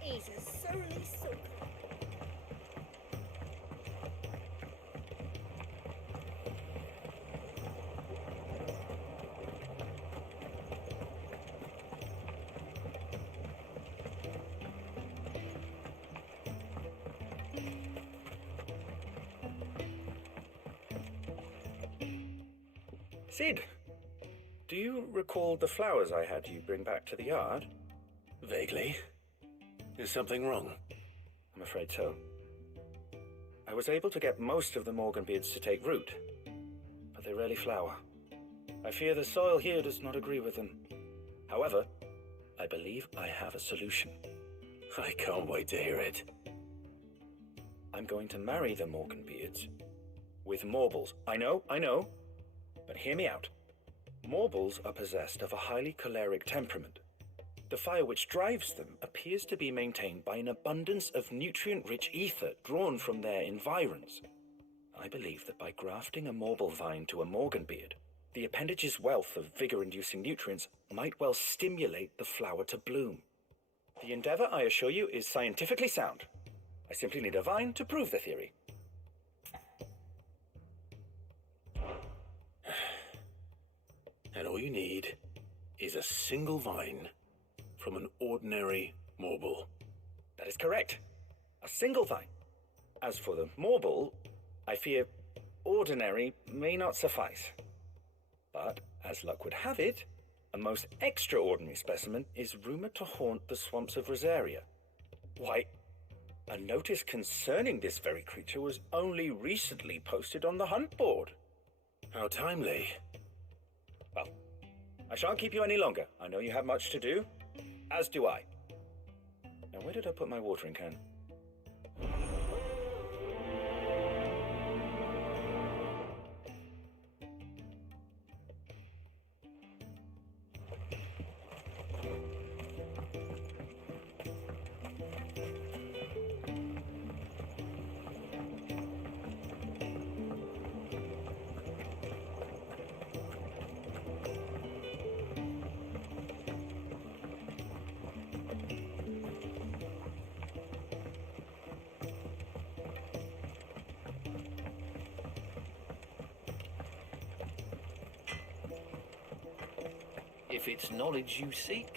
He's a surly soaker. Cid, do you recall the flowers I had you bring back to the yard? Vaguely. Is something wrong? I'm afraid so. I was able to get most of the Morganbeards to take root, but they rarely flower. I fear the soil here does not agree with them. However, I believe I have a solution. I can't wait to hear it. I'm going to marry the Morganbeards with Morbles. I know. But hear me out. Morbles are possessed of a highly choleric temperament. The fire which drives them appears to be maintained by an abundance of nutrient-rich ether drawn from their environs. I believe that by grafting a Morble vine to a Morganbeard, the appendage's wealth of vigor-inducing nutrients might well stimulate the flower to bloom. The endeavor, I assure you, is scientifically sound. I simply need a vine to prove the theory. And all you need is a single vine from an ordinary Morble. That is correct. A single vine. As for the Morble, I fear ordinary may not suffice. But, as luck would have it, a most extraordinary specimen is rumored to haunt the swamps of Rosaria. Why, a notice concerning this very creature was only recently posted on the hunt board. How timely. Well, I shan't keep you any longer. I know you have much to do, as do I. Now, where did I put my watering can? If it's knowledge you seek,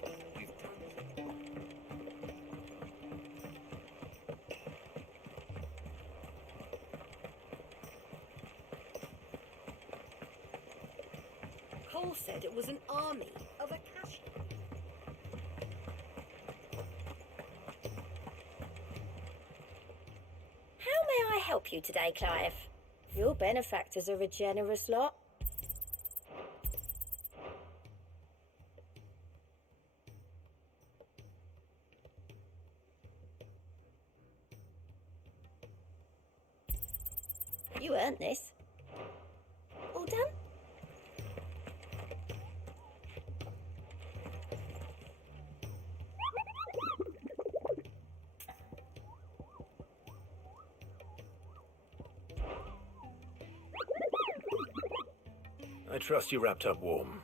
Paul said it was an army of Akashi. How may I help you today, Clive? Your benefactors are a generous lot. You earned this. All done? I trust you wrapped up warm.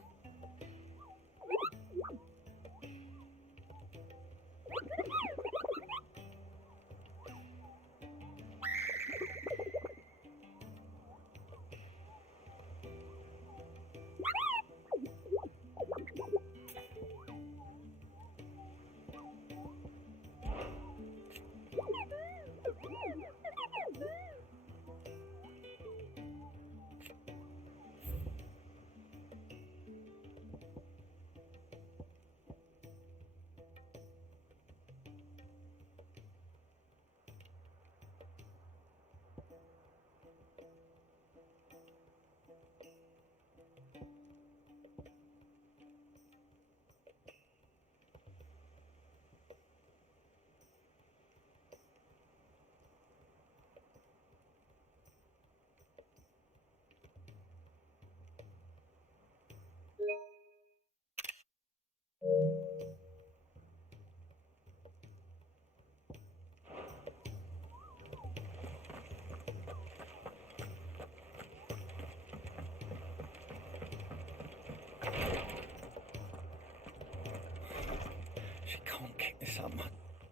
She can't kick this up, man.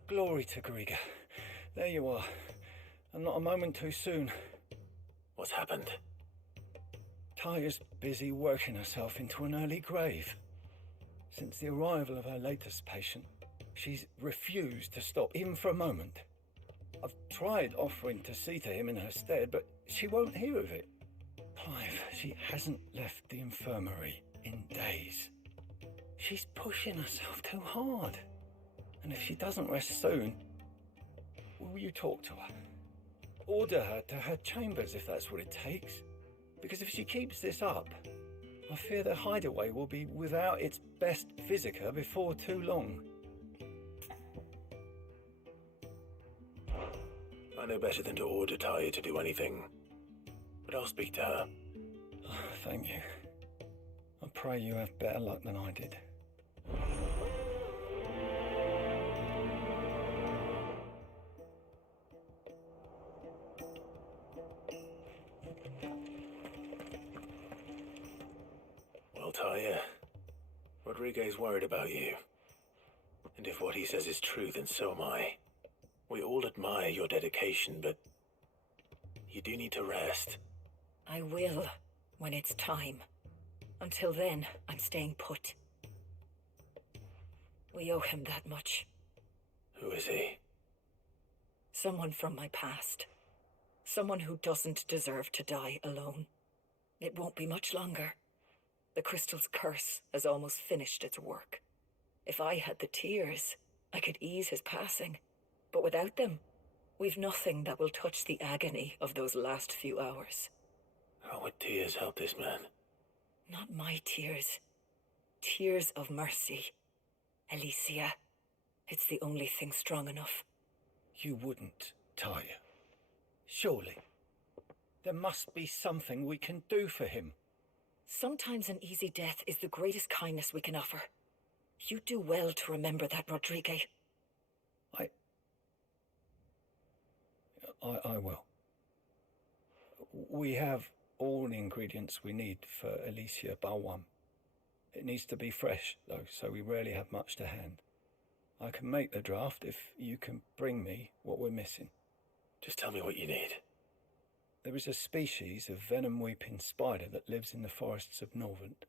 Glory to Griga. There you are. And not a moment too soon. What's happened? Taya's busy working herself into an early grave. Since the arrival of her latest patient, she's refused to stop, even for a moment. I've tried offering to see to him in her stead, but she won't hear of it. Clive, she hasn't left the infirmary in days. She's pushing herself too hard. And if she doesn't rest soon, will you talk to her? Order her to her chambers if that's what it takes. Because if she keeps this up, I fear the hideaway will be without its best physica before too long. I know better than to order Taya to do anything, but I'll speak to her. Oh, thank you. I pray you have better luck than I did. Well, Taya, Rodriguez worried about you. And if what he says is true, then so am I. We all admire your dedication, but you do need to rest. I will, when it's time. Until then, I'm staying put. We owe him that much. Who is he? Someone from my past. Someone who doesn't deserve to die alone. It won't be much longer. The crystal's curse has almost finished its work. If I had the tears, I could ease his passing. But without them, we've nothing that will touch the agony of those last few hours. How would tears help this man? Not my tears. Tears of mercy. Alicia, it's the only thing strong enough. You wouldn't, Taya. Surely. There must be something we can do for him. Sometimes an easy death is the greatest kindness we can offer. You do well to remember that, Rodriguez. I will. We have all the ingredients we need for Alicia Balwam. It needs to be fresh, though, so we rarely have much to hand. I can make the draft if you can bring me what we're missing. Just tell me what you need. There is a species of venom-weeping spider that lives in the forests of Norvent,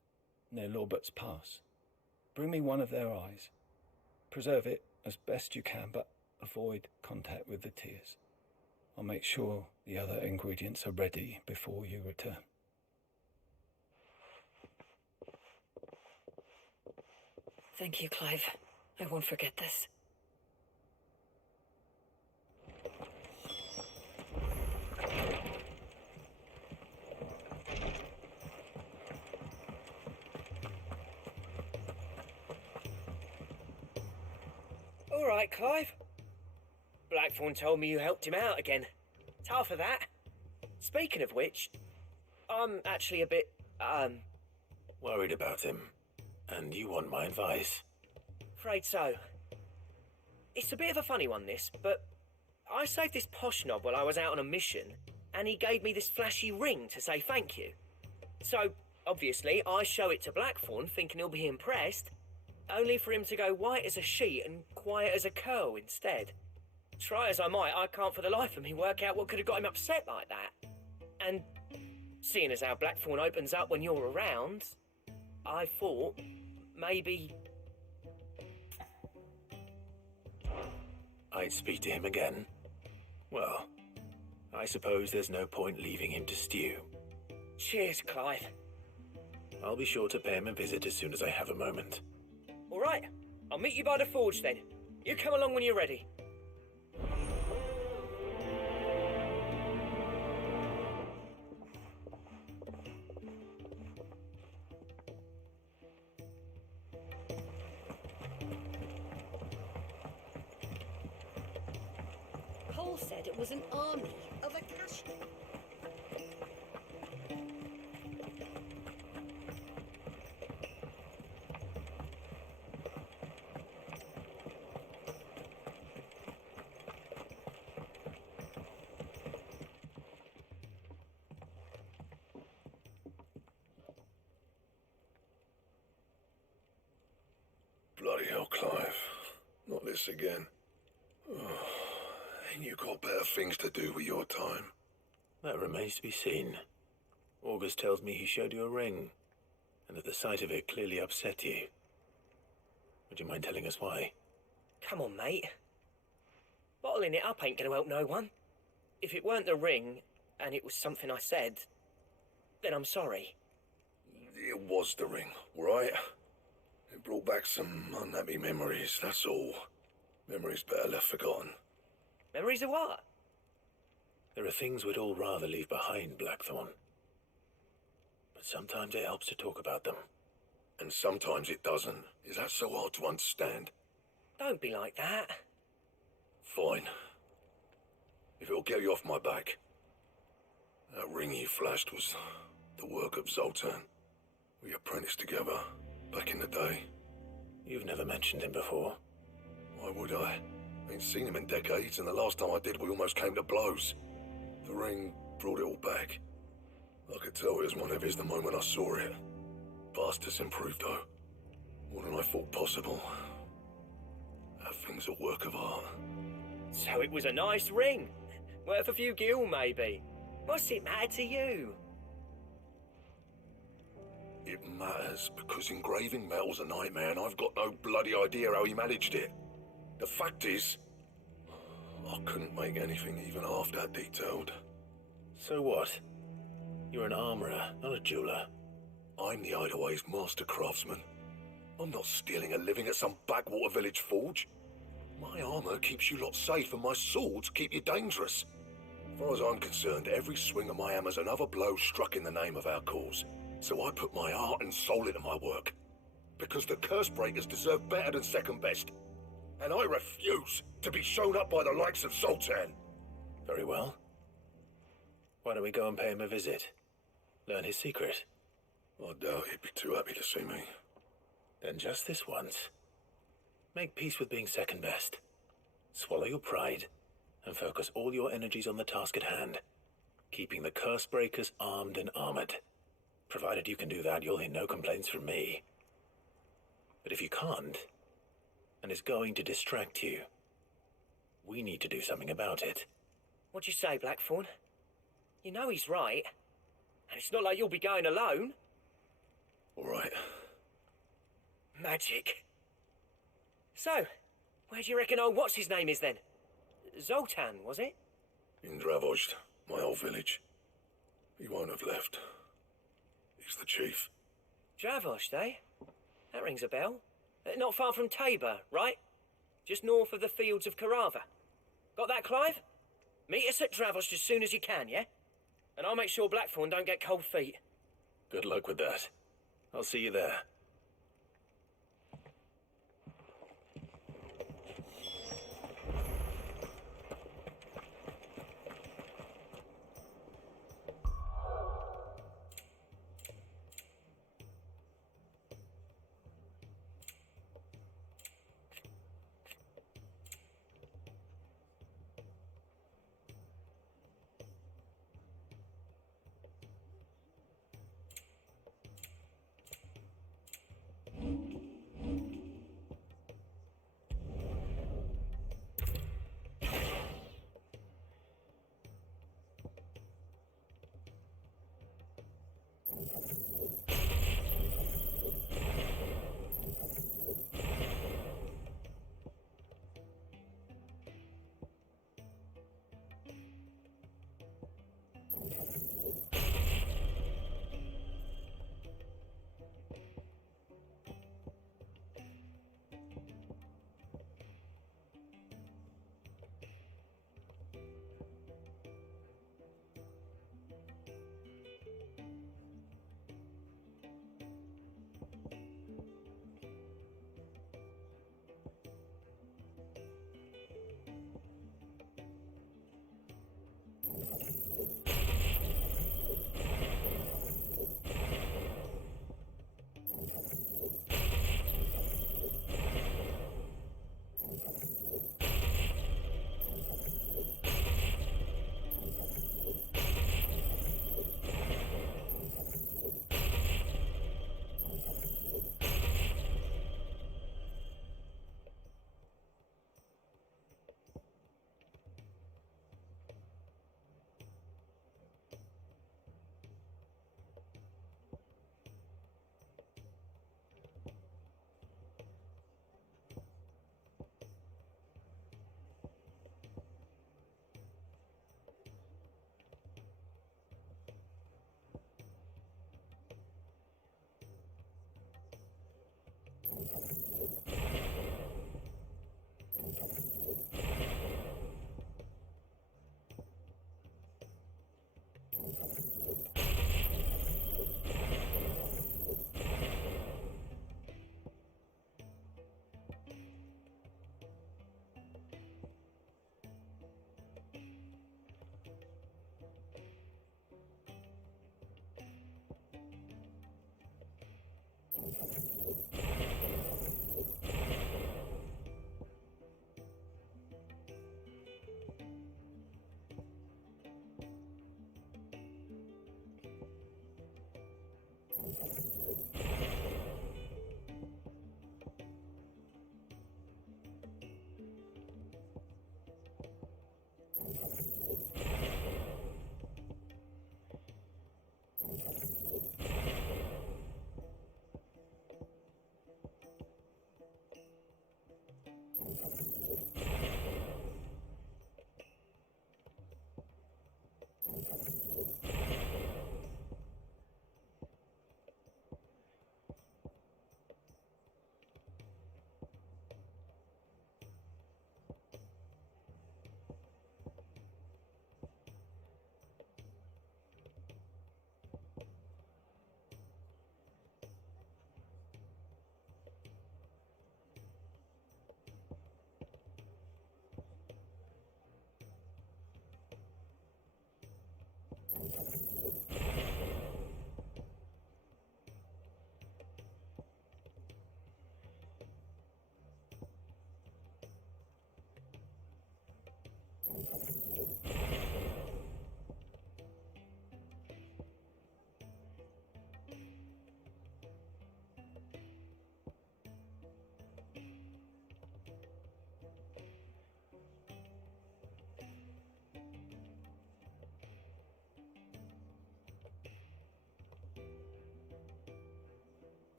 near Lorbert's Pass. Bring me one of their eyes. Preserve it as best you can, but avoid contact with the tears. I'll make sure the other ingredients are ready before you return. Thank you, Clive. I won't forget this. All right, Clive. Blackthorn told me you helped him out again. Tough for that. Speaking of which, I'm actually a bit, Worried about him. And you want my advice? afraid so. It's a bit of a funny one, this, but I saved this posh knob while I was out on a mission, and he gave me this flashy ring to say thank you. So, obviously, I show it to Blackthorn, thinking he'll be impressed, only for him to go white as a sheet and quiet as a curl instead. Try as I might, I can't for the life of me work out what could have got him upset like that. And seeing as how Blackthorn opens up when you're around, I thought maybe... I'd speak to him again. Well, I suppose there's no point leaving him to stew. Cheers, Clive. I'll be sure to pay him a visit as soon as I have a moment. All right, I'll meet you by the forge then. You come along when you're ready. Paul said it was an army of Akashi. Bloody hell, Clive. Not this again. Ain't you got better things to do with your time? That remains to be seen. August tells me he showed you a ring, and that the sight of it clearly upset you. Would you mind telling us why? Come on, mate. Bottling it up ain't gonna help no one. If it weren't the ring, and it was something I said, then I'm sorry. It was the ring, right? It brought back some unhappy memories, that's all. Memories better left forgotten. Memories of what? There are things we'd all rather leave behind, Blackthorn. But sometimes it helps to talk about them. And sometimes it doesn't. Is that so hard to understand? Don't be like that. Fine. If it'll get you off my back. That ring you flashed was the work of Zoltan. We apprenticed together back in the day. You've never mentioned him before. Why would I? Ain't seen him in decades, and the last time I did, we almost came to blows. The ring brought it all back. I could tell it was one of his the moment I saw it. Bastard's improved, though. More than I thought possible. That thing's a work of art. So it was a nice ring. Worth a few gil, maybe. What's it matter to you? It matters because engraving metal's a nightmare, and I've got no bloody idea how he managed it. The fact is, I couldn't make anything even half that detailed. So what? You're an armorer, not a jeweler. I'm the Hideaway's master craftsman. I'm not stealing a living at some backwater village forge. My armor keeps you lot safe, and my swords keep you dangerous. As far as I'm concerned, every swing of my hammer's another blow struck in the name of our cause. So I put my heart and soul into my work. Because the curse breakers deserve better than second best. And I refuse to be shown up by the likes of Zoltan. Very well. Why don't we go and pay him a visit? Learn his secret. I doubt he'd be too happy to see me. Then just this once. Make peace with being second best. Swallow your pride and focus all your energies on the task at hand. Keeping the curse breakers armed and armored. Provided you can do that, you'll hear no complaints from me. But if you can't, and it's going to distract you, we need to do something about it. What'd you say, Blackthorn? You know he's right. And it's not like you'll be going alone. All right. Magic. So, where do you reckon old what's-his-name is then? Zoltan, was it? In Dravozd, my old village. He won't have left. He's the chief. Dravozd, eh? That rings a bell. Not far from Tabor, right? Just north of the fields of Carava. Got that, Clive? Meet us at Dravos as soon as you can, yeah? And I'll make sure Blackthorn don't get cold feet. Good luck with that. I'll see you there.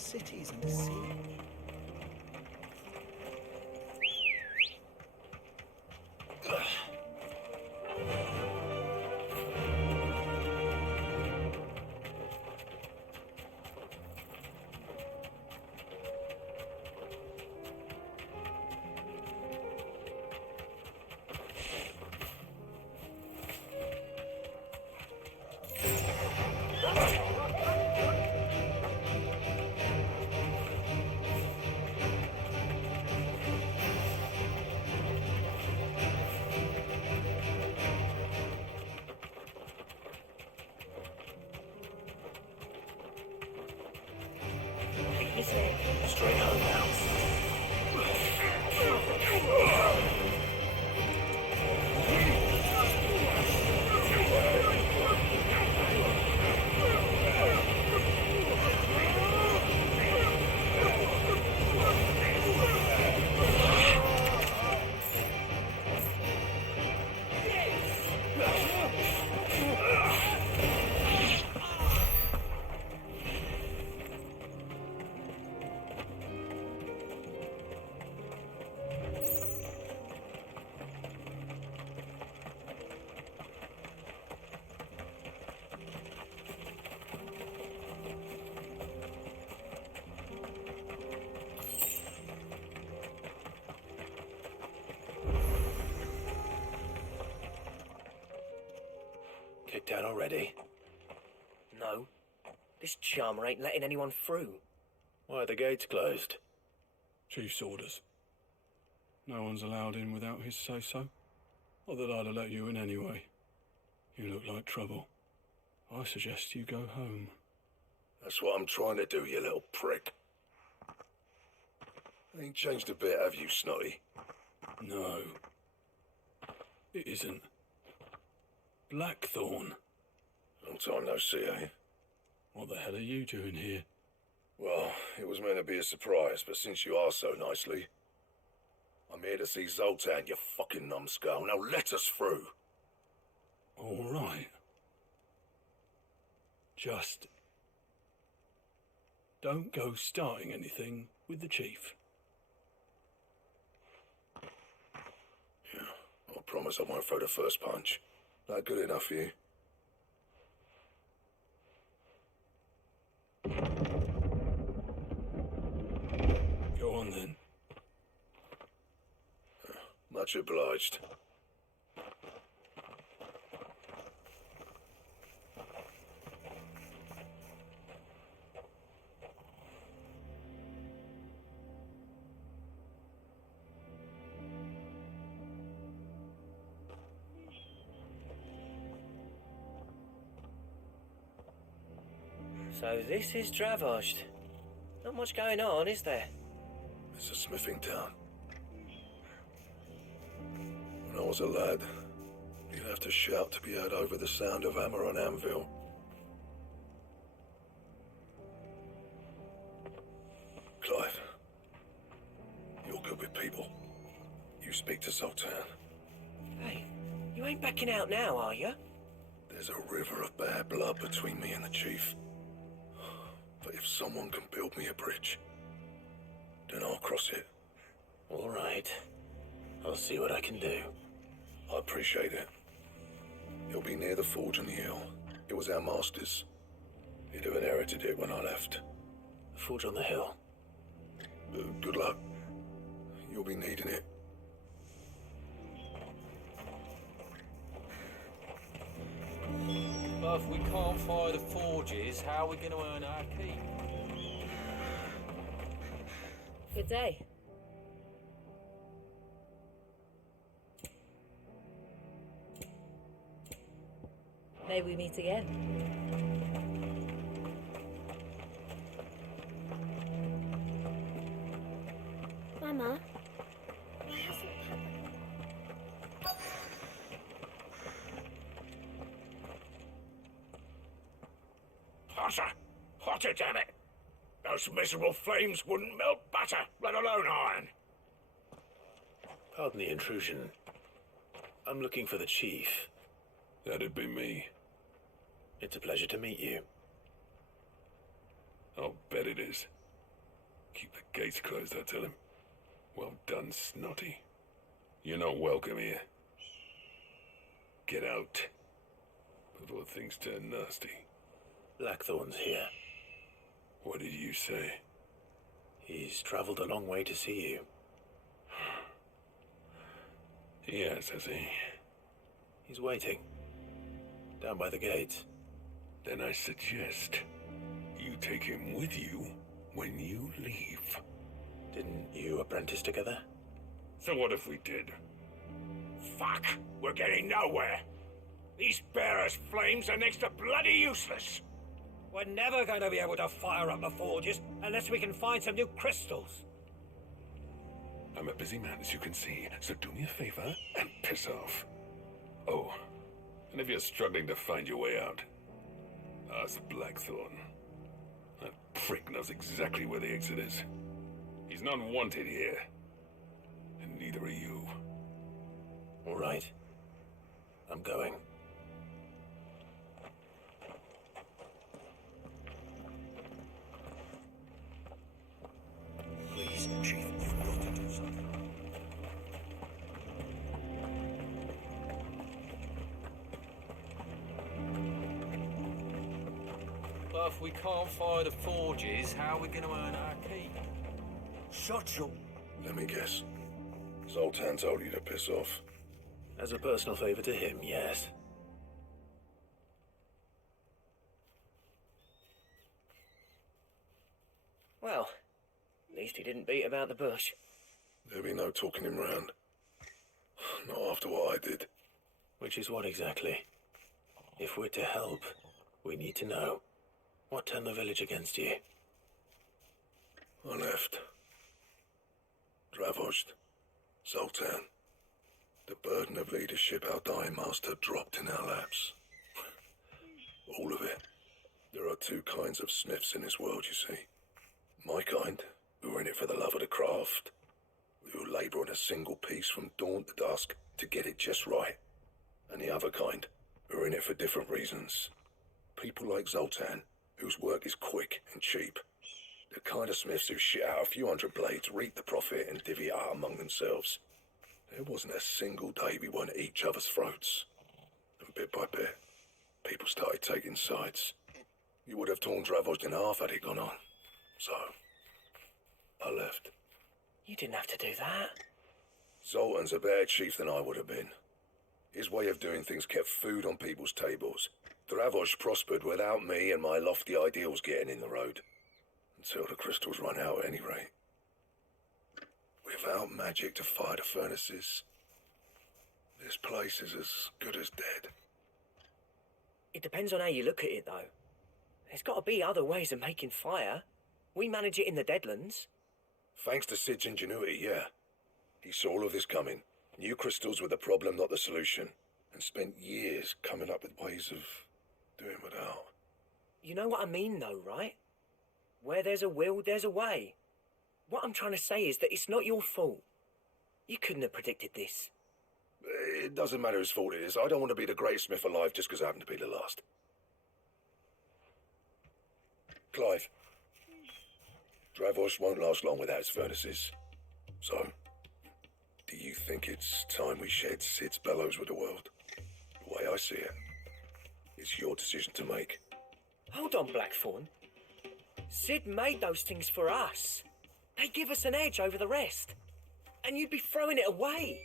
cities under siege. Straight home now. Kicked down already? No. This charmer ain't letting anyone through. Why are the gates closed? Chief's orders. No one's allowed in without his say-so. Not that I'd have let you in anyway. You look like trouble. I suggest you go home. That's what I'm trying to do, you little prick. Ain't changed a bit, have you, Snotty? No. It isn't. Blackthorn. Long time no see, eh? What the hell are you doing here? Well, it was meant to be a surprise, but since you are so nicely, I'm here to see Zoltan, you fucking numbskull. Now let us through. All right. Just don't go starting anything with the chief. Yeah, I promise I won't throw the first punch. That good enough for you? Go on then. Much obliged. So this is Dravosht. Not much going on, is there? It's a smithing town. When I was a lad, you'd have to shout to be heard over the sound of hammer on anvil. Clive, you're good with people. You speak to Zoltan. Hey, you ain't backing out now, are you? There's a river of bad blood between me and the chief. But if someone can build me a bridge, then I'll cross it. All right. I'll see what I can do. I appreciate it. It'll be near the forge on the hill. It was our master's. He'd have inherited it when I left. The forge on the hill? Good luck. You'll be needing it. But if we can't fire the forges, how are we going to earn our keep? Good day. May we meet again. Mama? Hotter! Hotter, damn it! Those miserable flames wouldn't melt butter, let alone iron. Pardon the intrusion. I'm looking for the chief. That'd be me. It's a pleasure to meet you. I'll bet it is. Keep the gates closed, I tell him. Well done, Snotty. You're not welcome here. Get out. Before things turn nasty. Blackthorn's here. What did you say? He's traveled a long way to see you. Yes, has he? He's waiting. Down by the gates. Then I suggest you take him with you when you leave. Didn't you apprentice together? So what if we did? Fuck! We're getting nowhere! These bearers' flames are next to bloody useless! We're never going to be able to fire up the forges unless we can find some new crystals. I'm a busy man, as you can see, so do me a favor and piss off. Oh, and if you're struggling to find your way out, ask Blackthorn. That prick knows exactly where the exit is. He's not wanted here, and neither are you. All right. I'm going. Please, Chief, you've got to do something. But if we can't fire the forges, how are we going to earn our keep? Shut your... Let me guess. Zoltan told you to piss off. As a personal favor to him, yes. Well, at least he didn't beat about the bush. There'll be no talking him round. Not after what I did. Which is what exactly? If we're to help, we need to know. What turned the village against you? I left. Dravost. Zoltan. The burden of leadership our dying master dropped in our laps. All of it. There are two kinds of smiths in this world, you see. My kind, who are in it for the love of the craft, who labour on a single piece from dawn to dusk to get it just right. And the other kind, who are in it for different reasons. People like Zoltan, whose work is quick and cheap. The kind of smiths who shit out a few hundred blades, reap the profit and divvy it out among themselves. There wasn't a single day we weren't at each other's throats. And bit by bit, people started taking sides. You would have torn Dravost in half had it gone on. So, I left. You didn't have to do that. Zoltan's a better chief than I would have been. His way of doing things kept food on people's tables. Dravost prospered without me and my lofty ideals getting in the road. Until the crystals run out at any rate. Without magic to fire the furnaces, this place is as good as dead. It depends on how you look at it, though. There's got to be other ways of making fire. We manage it in the Deadlands. Thanks to Sid's ingenuity, yeah. He saw all of this coming. Knew crystals were the problem, not the solution. And spent years coming up with ways of doing without. You know what I mean, though, right? Where there's a will, there's a way. What I'm trying to say is that it's not your fault. You couldn't have predicted this. It doesn't matter whose fault it is. I don't want to be the greatest smith alive just because I happen to be the last. Clive. Dravost won't last long without his furnaces. So, do you think it's time we shared Sid's bellows with the world? The way I see it, it's your decision to make. Hold on, Blackthorn. Sid made those things for us. They give us an edge over the rest. And you'd be throwing it away.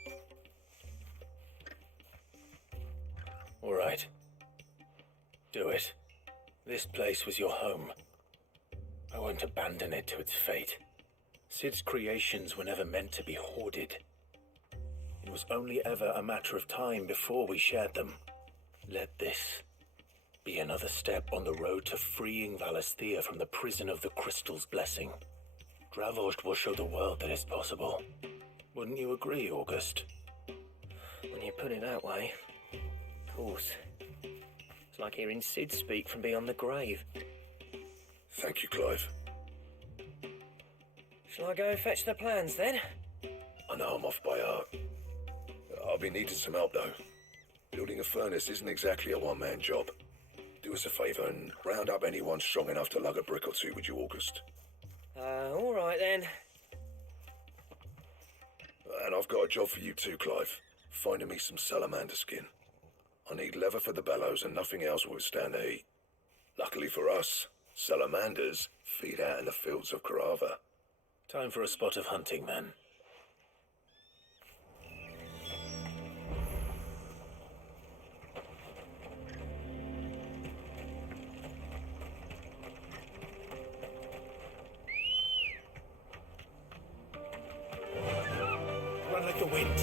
All right. Do it. This place was your home. I won't abandon it to its fate. Sid's creations were never meant to be hoarded. It was only ever a matter of time before we shared them. Let this be another step on the road to freeing Valisthea from the prison of the Crystal's blessing. Dravost will show the world that it's possible. Wouldn't you agree, August? When you put it that way, of course. It's like hearing Sid speak from beyond the grave. Thank you, Clive. Shall I go and fetch the plans, then? I know I'm off by heart. I'll be needing some help, though. Building a furnace isn't exactly a one-man job. Do us a favour and round up anyone strong enough to lug a brick or two with you, August. All right then. And I've got a job for you too, Clive. Finding me some salamander skin. I need leather for the bellows and nothing else will withstand the heat. Luckily for us, salamanders feed out in the fields of Carava. Time for a spot of hunting, then. Run like the wind.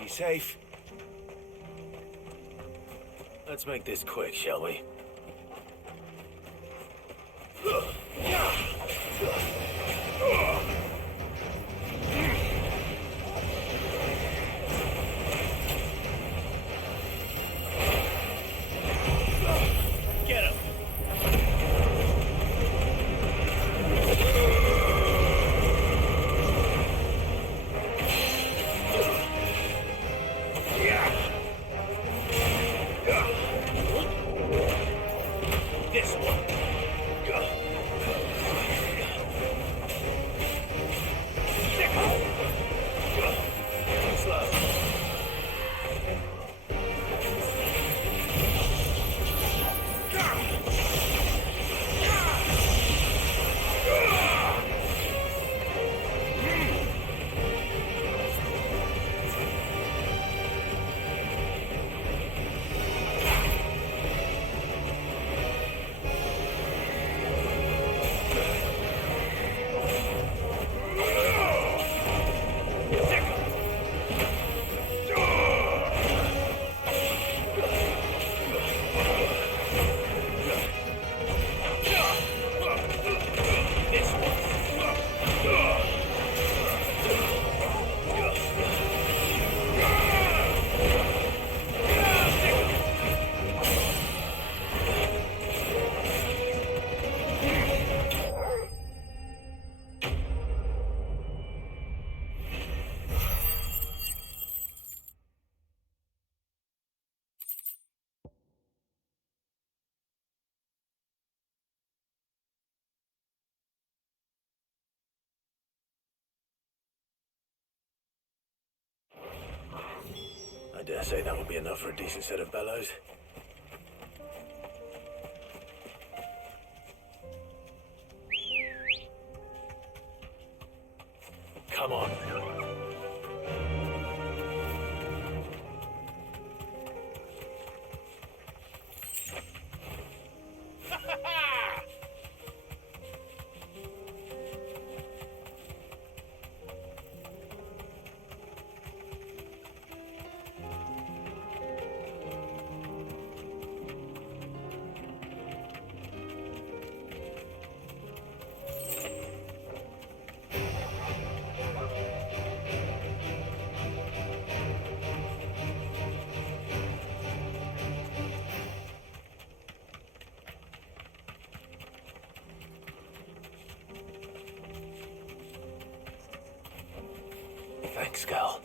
Be safe. Let's make this quick, shall we? Get him. This one. Slow. I dare say that would be enough for a decent set of bellows. Come on. Thanks, Gal.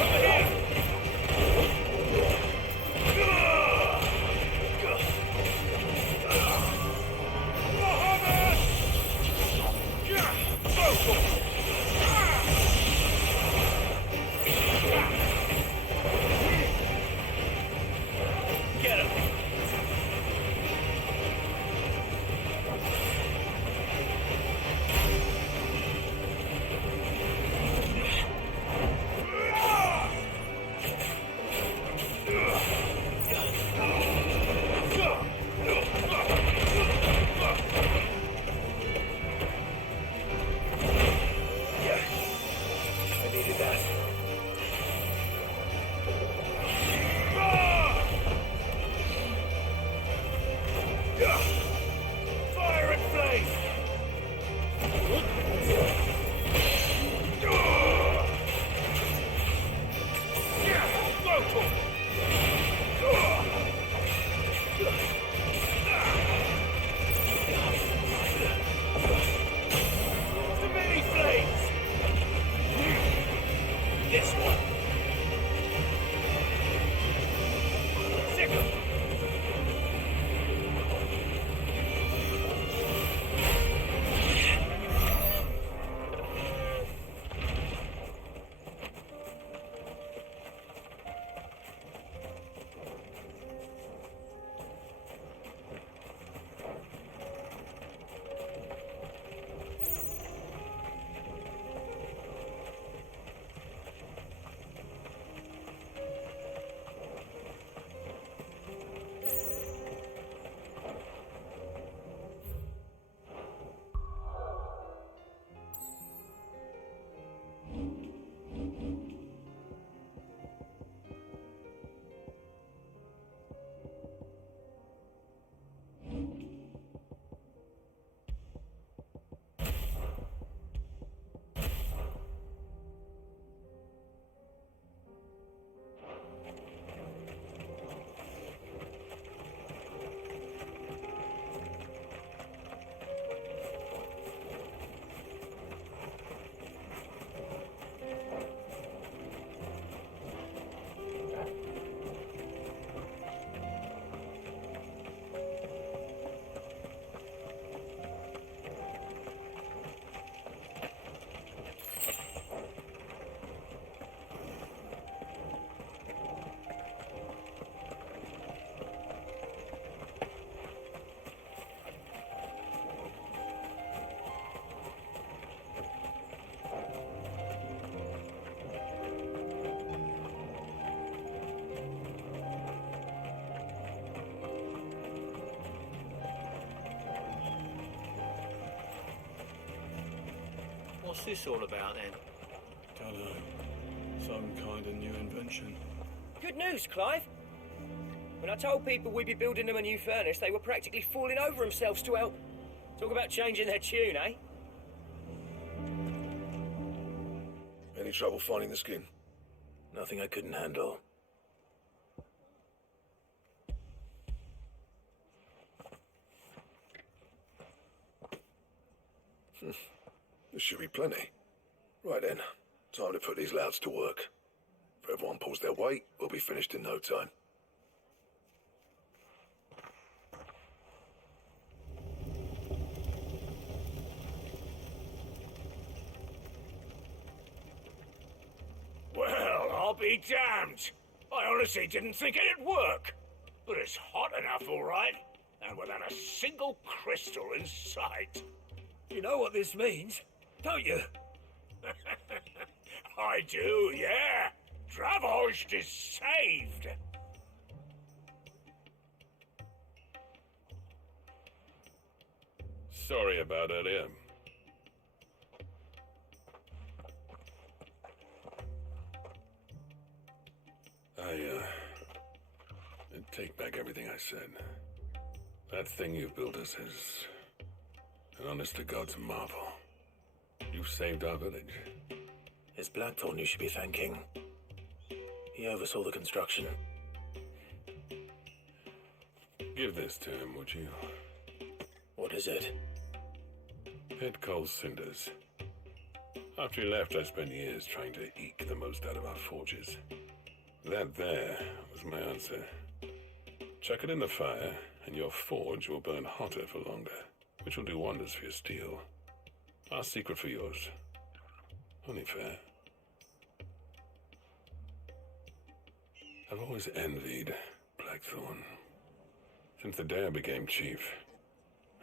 Over here! this one. Sick 'em. What's this all about then? Dunno. Some kind of new invention. Good news, Clive. When I told people we'd be building them a new furnace, they were practically falling over themselves to help. Talk about changing their tune, eh? Any trouble finding the skin? Nothing I couldn't handle. There should be plenty. Right then, time to put these louds to work. If everyone pulls their weight, we'll be finished in no time. Well, I'll be damned. I honestly didn't think it'd work. But it's hot enough, all right. And without a single crystal in sight. You know what this means, don't you? I do, yeah. Dravost is saved. Sorry about earlier. I take back everything I said. That thing you built us is an honest-to-God's marvel. You've saved our village. It's Blackthorn you should be thanking. He oversaw the construction. Give this to him, would you? What is it? Pit Coal's cinders. After he left, I spent years trying to eke the most out of our forges. That there was my answer. Chuck it in the fire, and your forge will burn hotter for longer, which will do wonders for your steel. Our secret for yours. Only fair. I've always envied Blackthorn. Since the day I became chief,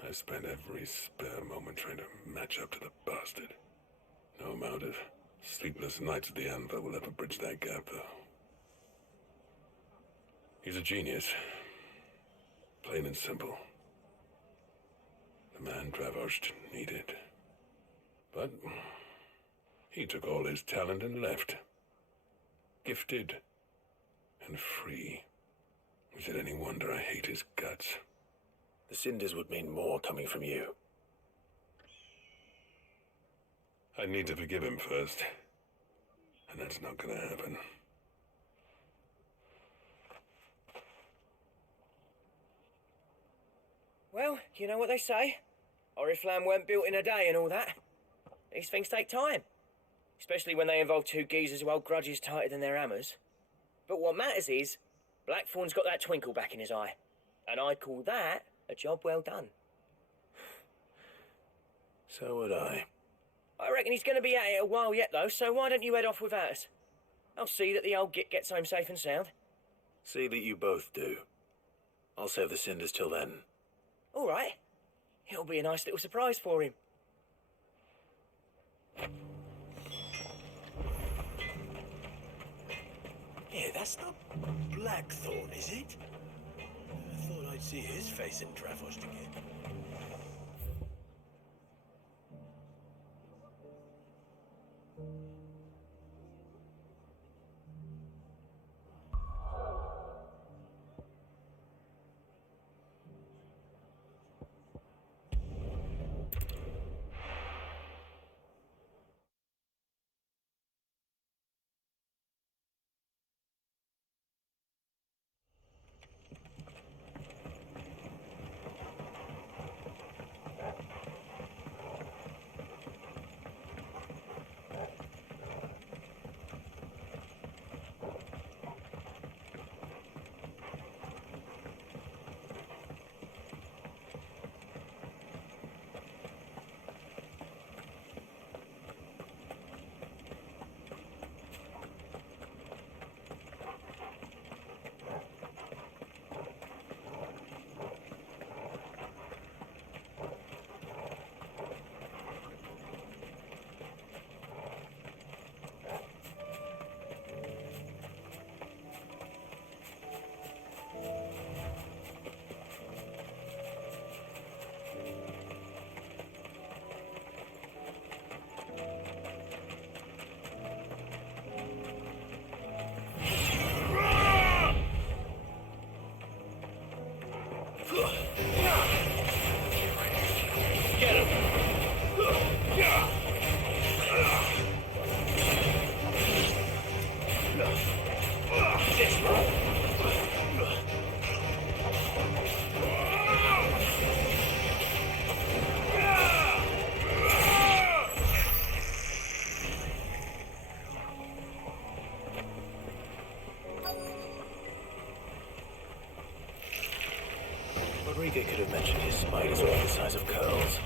I spent every spare moment trying to match up to the bastard. No amount of sleepless nights at the Anvil will ever bridge that gap, though. He's a genius. Plain and simple. The man Dravost needed. But he took all his talent and left. Gifted and free. Is it any wonder I hate his guts? The cinders would mean more coming from you. I need to forgive him first. And that's not gonna happen. Well, you know what they say. Oriflamme weren't built in a day and all that. These things take time. especially when they involve two geezers who hold grudges tighter than their hammers. But what matters is, Blackthorn's got that twinkle back in his eye, and I'd call that a job well done. So would I. I reckon he's going to be at it a while yet, though, so why don't you head off without us? I'll see that the old git gets home safe and sound. See that you both do. I'll save the cinders till then. All right. It'll be a nice little surprise for him. Yeah, that's not Blackthorn, is it? I thought I'd see his face in Trafford again. Rodrigo could have mentioned his spiders were the size of curls.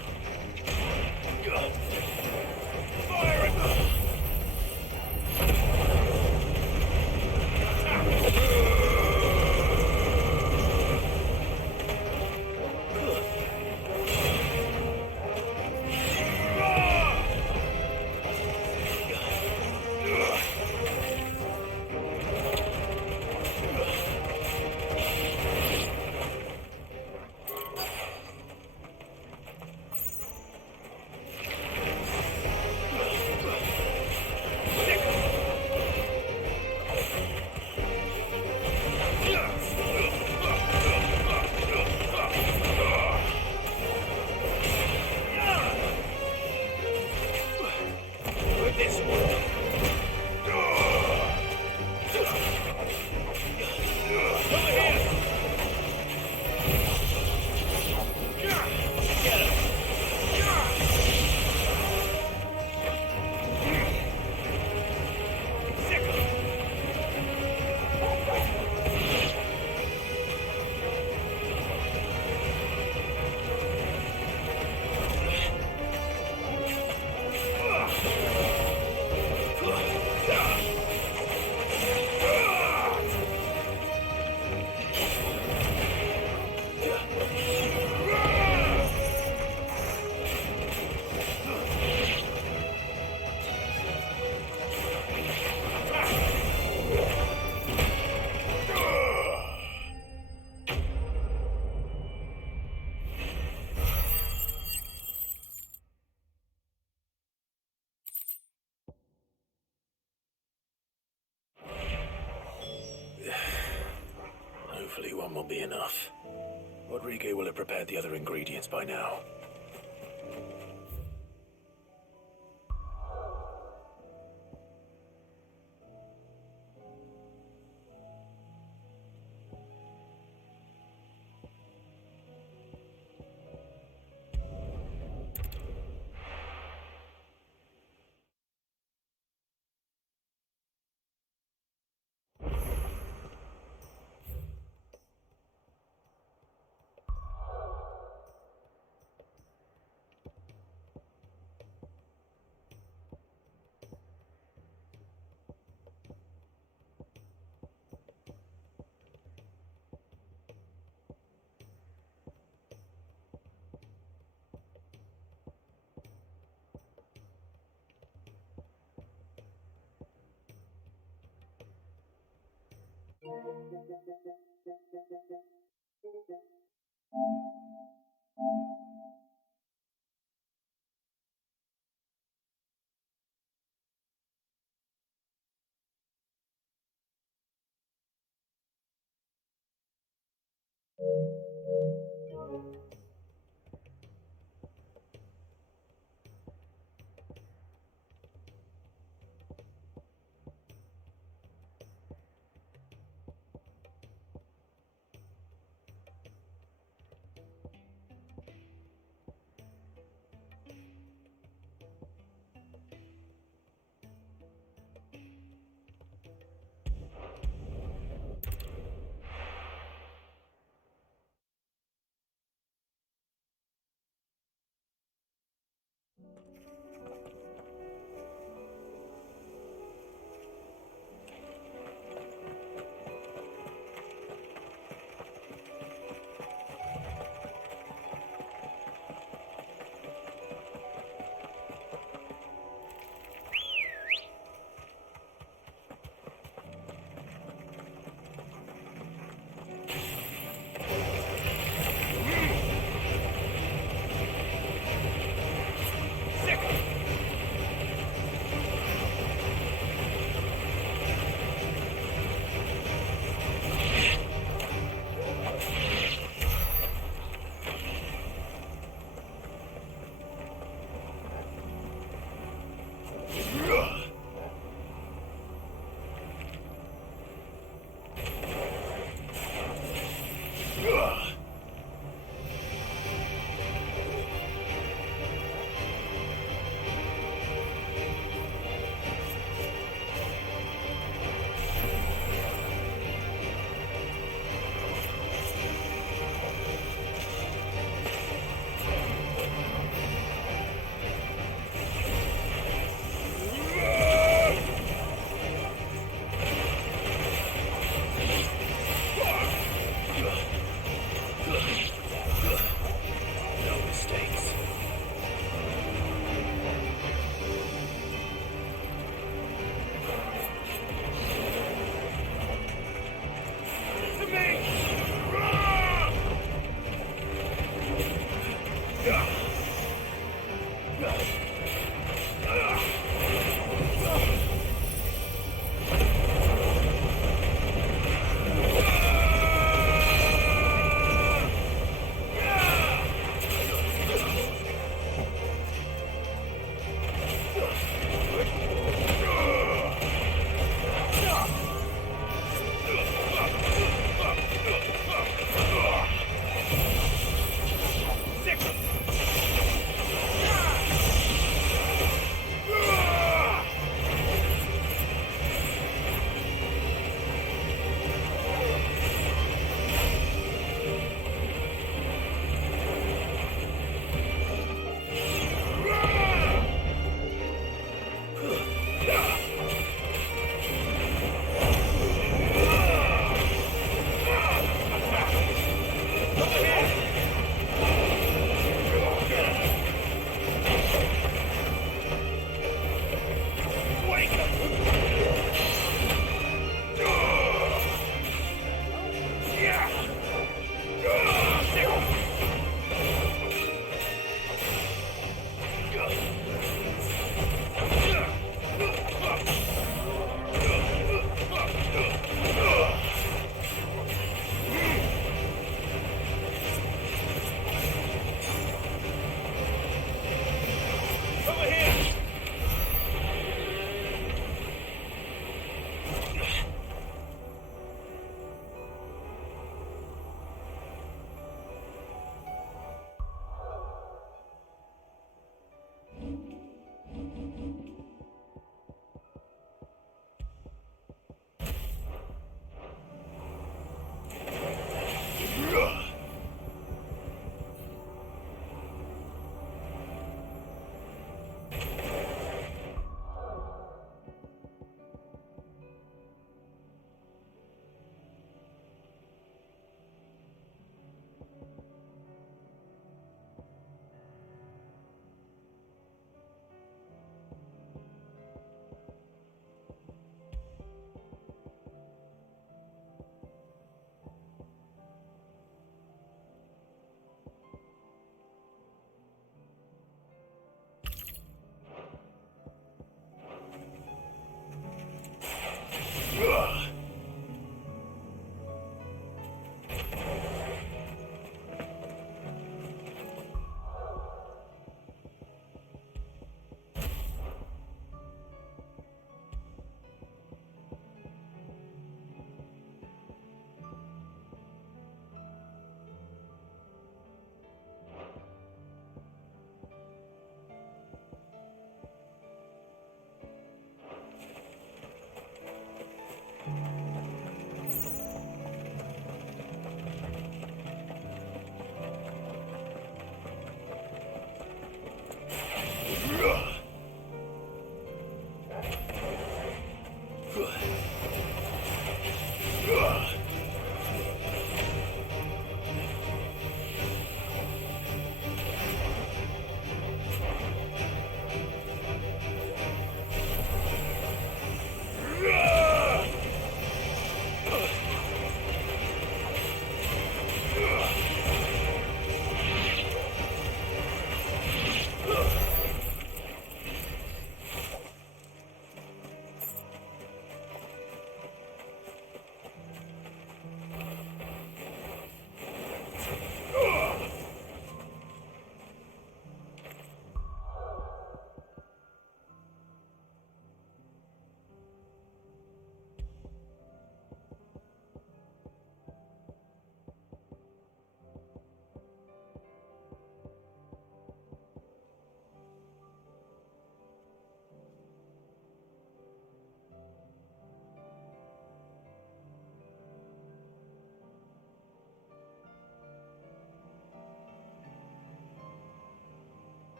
Hopefully one will be enough. Rodrigo will have prepared the other ingredients by now.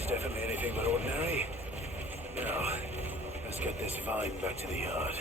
was definitely anything but ordinary. Now, let's get this vine back to the yard.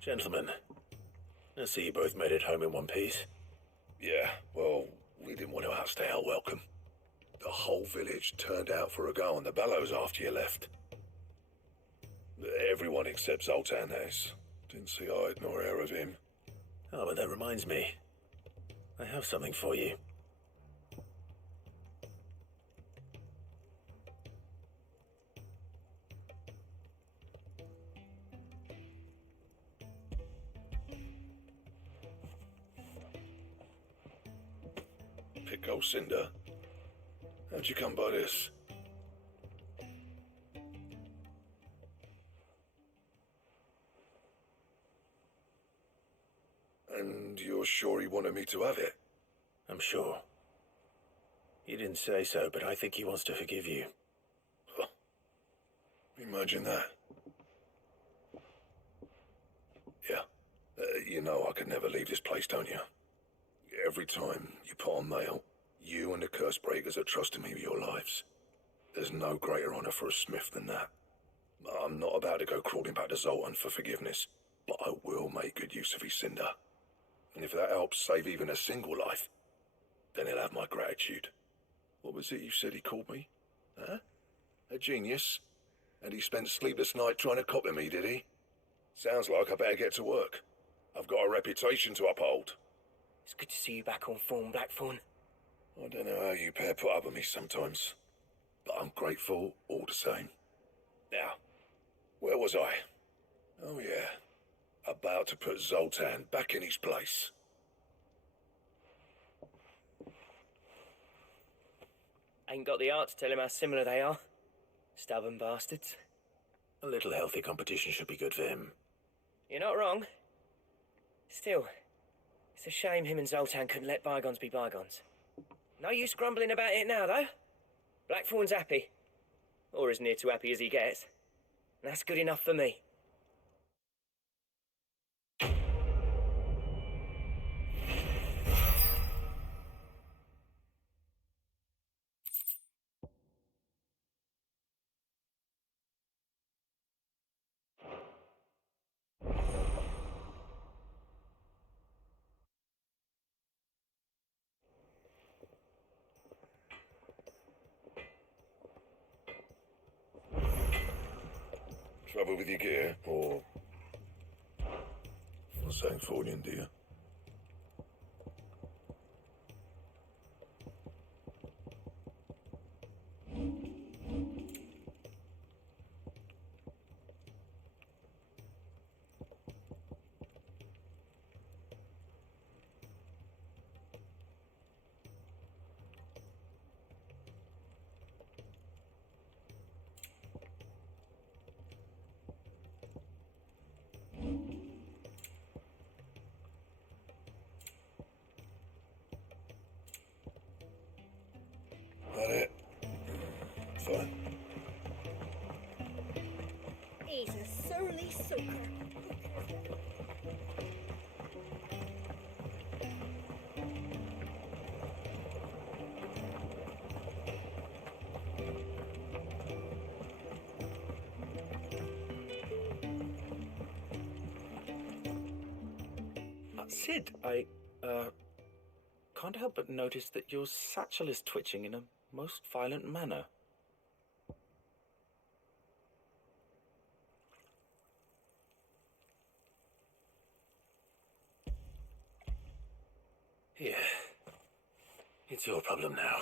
Gentlemen, I see you both made it home in one piece. Yeah, well, we didn't want to outstay our welcome. The whole village turned out for a go on the bellows after you left. Everyone except Zoltan, that is. Didn't see hide nor hair of him. Oh, but that reminds me. I have something for you. Pit-Cold Cinder? How'd you come by this? And you're sure he wanted me to have it? I'm sure. He didn't say so, but I think he wants to forgive you. Huh. Imagine that. Yeah. You know I could never leave this place, don't you? Every time you put on mail, you and the Curse Breakers are trusting me with your lives. There's no greater honor for a smith than that. I'm not about to go crawling back to Zoltan for forgiveness, but I will make good use of his cinder. And if that helps save even a single life, then he'll have my gratitude. What was it you said he called me? Huh? A genius? And he spent sleepless night trying to copy me, did he? Sounds like I better get to work. I've got a reputation to uphold. It's good to see you back on form, Blackthorn. I don't know how you pair put up with me sometimes, but I'm grateful all the same. Now, where was I? Oh yeah, about to put Zoltan back in his place. Ain't got the art to tell him how similar they are. Stubborn bastards. A little healthy competition should be good for him. You're not wrong. Still, it's a shame him and Zoltan couldn't let bygones be bygones. No use grumbling about it now, though. Blackthorn's happy. Or as near to happy as he gets. And that's good enough for me. Trouble with your gear, or something falling, do you? That it? Fine. He's a surly soaker. Sid, I can't help but notice that your satchel is twitching in a most violent manner. Here. It's your problem now.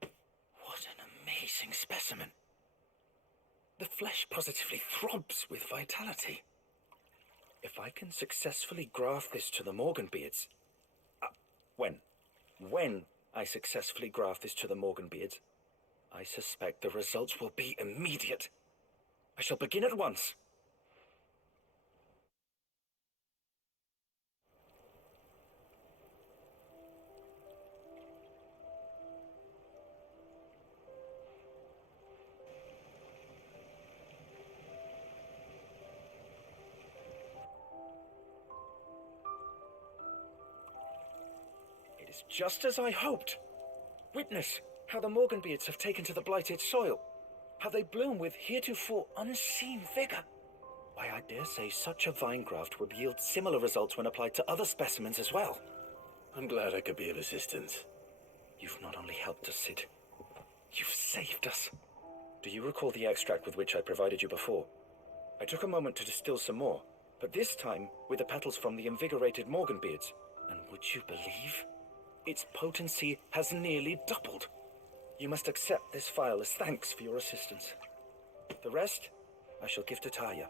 What an amazing specimen. The flesh positively throbs with vitality. If I can successfully graft this to the Morganbeards... When I successfully graft this to the Morganbeards, I suspect the results will be immediate. I shall begin at once. It's just as I hoped. Witness how the Morganbeards have taken to the blighted soil, how they bloom with heretofore unseen vigor. Why, I dare say such a vine graft would yield similar results when applied to other specimens as well. I'm glad I could be of assistance. You've not only helped us, Cid, you've saved us. Do you recall the extract with which I provided you before? I took a moment to distill some more, but this time with the petals from the invigorated Morganbeards. And would you believe? Its potency has nearly doubled. You must accept this phial as thanks for your assistance. The rest, I shall give to Talia.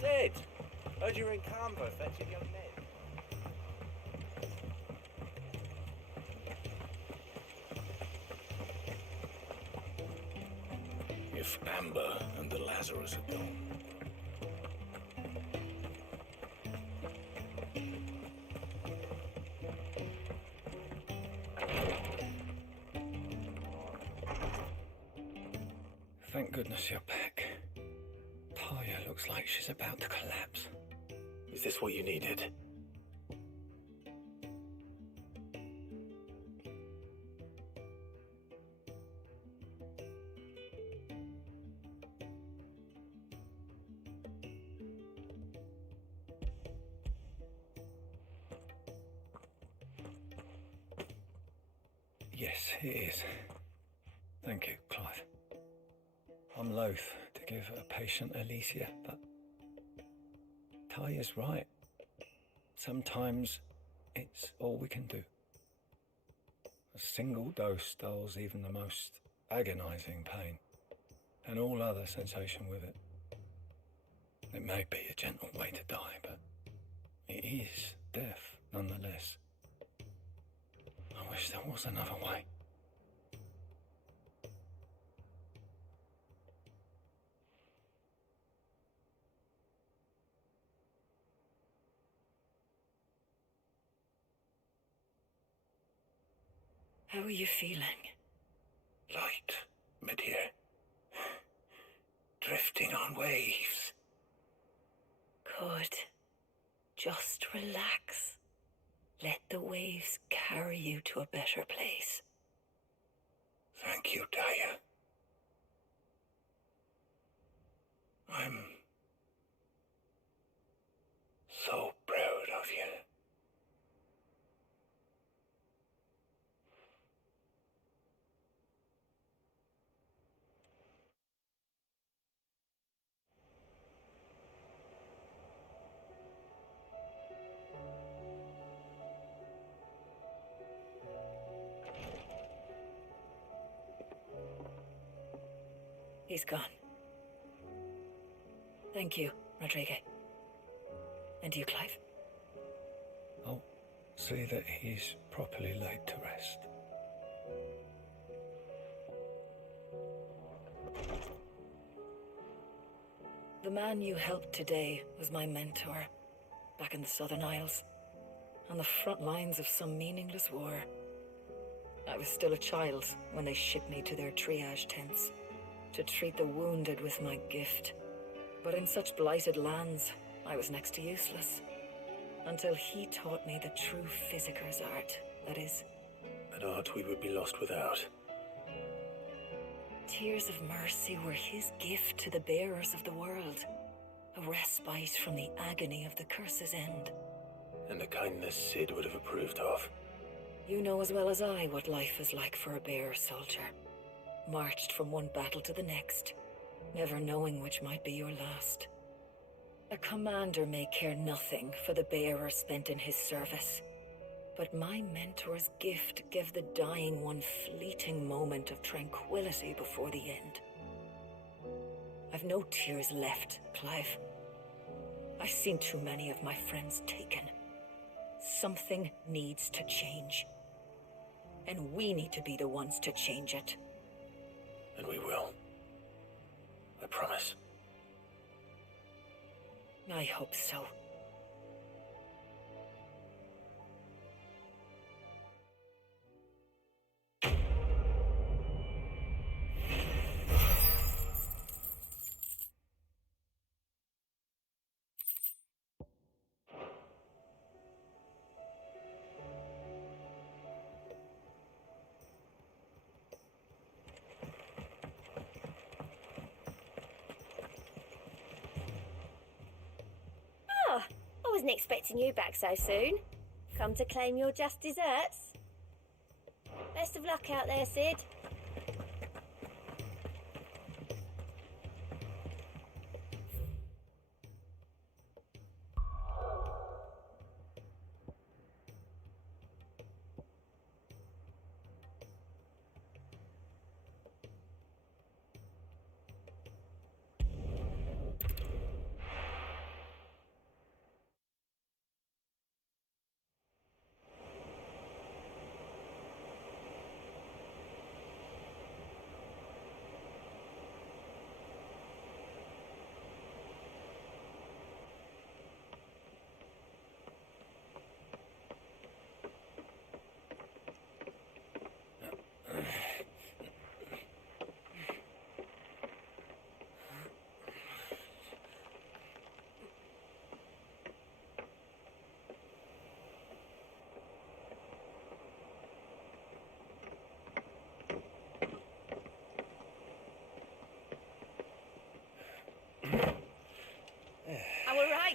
Cid! Heard you were in Canva fetching young Ned. If Amber and the Lazarus are gone. Thank goodness you're back. Talia looks like she's about to collapse. Is this what you needed? Yes, it is. Thank you, Clive. I'm loath to give a patient Alicia, but Talia's right. Sometimes it's all we can do. A single dose dulls even the most agonizing pain, and all other sensation with it. It may be a gentle way to die, but it is death nonetheless. I wish there was another way. How are you feeling? Light, Medir. Drifting on waves. Good. Just relax. Let the waves carry you to a better place. Thank you, Daya. I'm so proud of you. He's gone. Thank you, Rodrigo. And you, Clive? I'll see that he's properly laid to rest. The man you helped today was my mentor, back in the Southern Isles, on the front lines of some meaningless war. I was still a child when they shipped me to their triage tents to treat the wounded with my gift. But in such blighted lands, I was next to useless. Until he taught me the true physicker's art, that is. An art we would be lost without. Tears of mercy were his gift to the bearers of the world. A respite from the agony of the curse's end. And a kindness Cid would have approved of. You know as well as I what life is like for a bearer soldier. marched from one battle to the next, never knowing which might be your last. A commander may care nothing for the bearer spent in his service, but my mentor's gift gave the dying one fleeting moment of tranquility before the end. I've no tears left, Clive. I've seen too many of my friends taken. Something needs to change. And we need to be the ones to change it. And we will. I promise. I hope so. I wasn't expecting you back so soon. Come to claim your just desserts? Best of luck out there, Sid.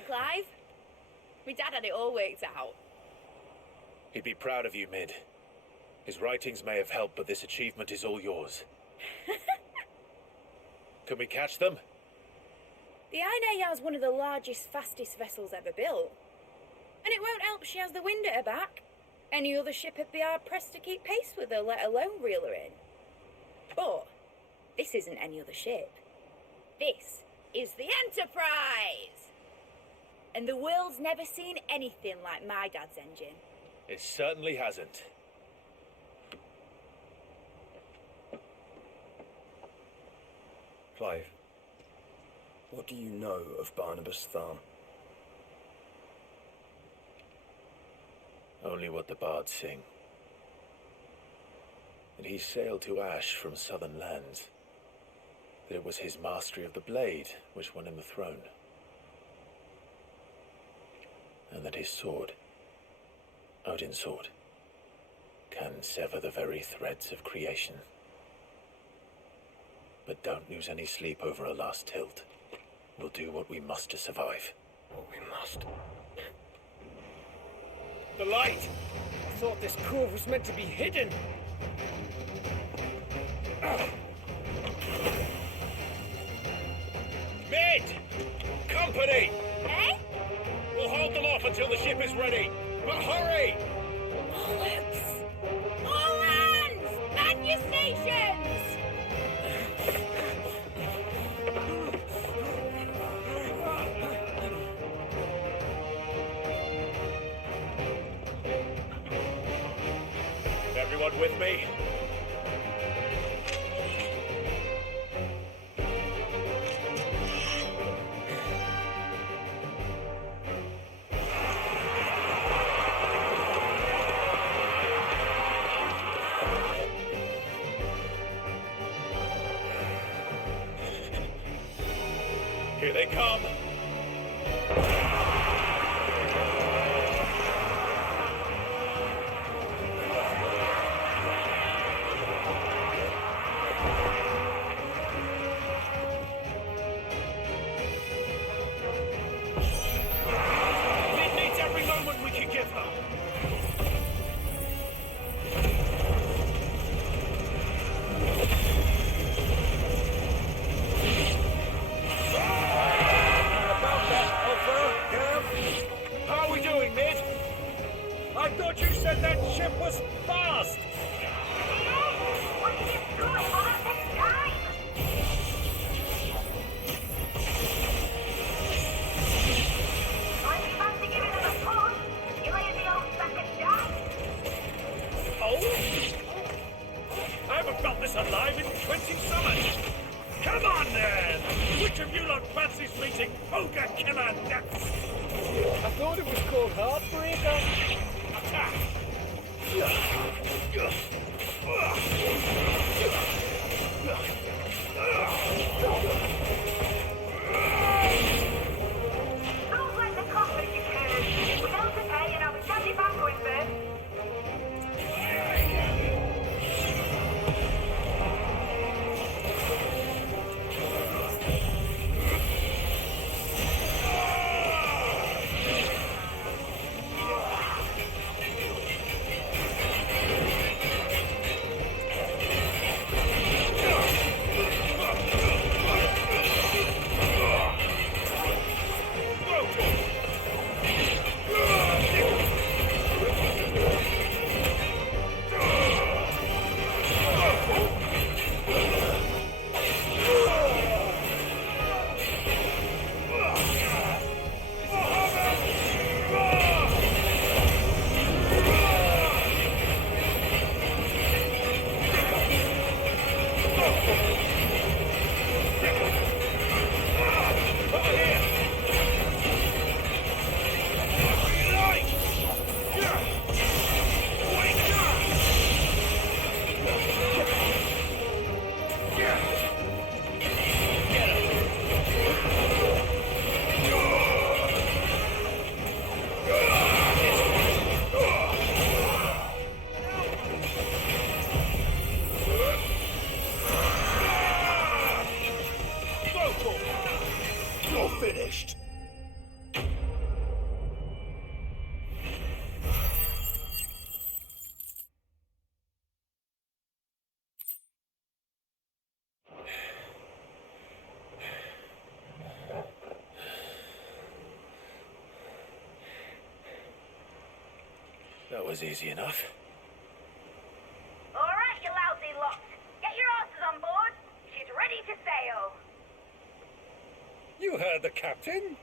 Clive. My dad had it all worked out. He'd be proud of you, Mid. His writings may have helped, but this achievement is all yours. Can we catch them? The Aina is one of the largest, fastest vessels ever built. And it won't help she has the wind at her back. Any other ship would be hard pressed to keep pace with her, let alone reel her in. But this isn't any other ship. This is the Enterprise! And the world's never seen anything like my dad's engine. It certainly hasn't. Clive, what do you know of Barnabas Thorne? Only what the bards sing. That he sailed to Ash from southern lands. That it was his mastery of the blade which won him the throne. And that his sword, Odin's sword, can sever the very threads of creation. But don't lose any sleep over a last tilt. We'll do what we must to survive. What we must. The light! I thought this cove was meant to be hidden. Mid! Company! Eh? We'll hold them off until the ship is ready. But hurry! Bollocks! All hands! Man your stations! Everyone with me? Here they come! It needs every moment we can give her. alive in 20 summers. Come on then! Which of you lot fancies meeting Ogre Killer Depths? I thought it was called Heartbreaker. Attack! Don't let the coffin get hurt. We're down to pay and I'll be standing back going first. You're finished. That was easy enough. All right, you lousy lot. Get your asses on board. She's ready to sail. You heard the captain.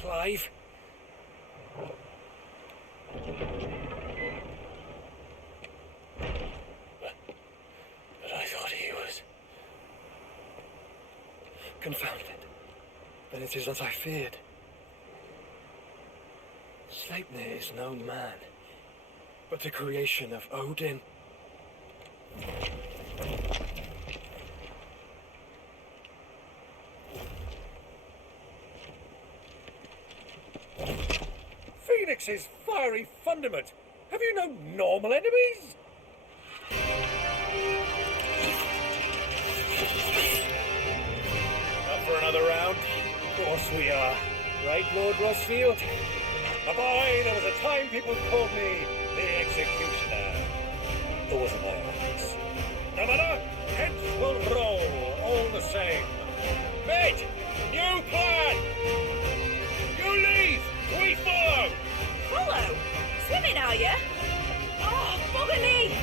Clive? But I thought he was... Confound it. Then it is as I feared. Sleipnir is no man, but the creation of Odin. Phoenix's fiery fundament. Have you no normal enemies? Up for another round? Of course we are. Right, Lord Rosfield? A boy, there was a time people called me the Executioner. There wasn't that. No matter, heads will roll all the same. Mate, new plan! You leave, we follow! Follow? Swimming, are you? Oh, bugger me!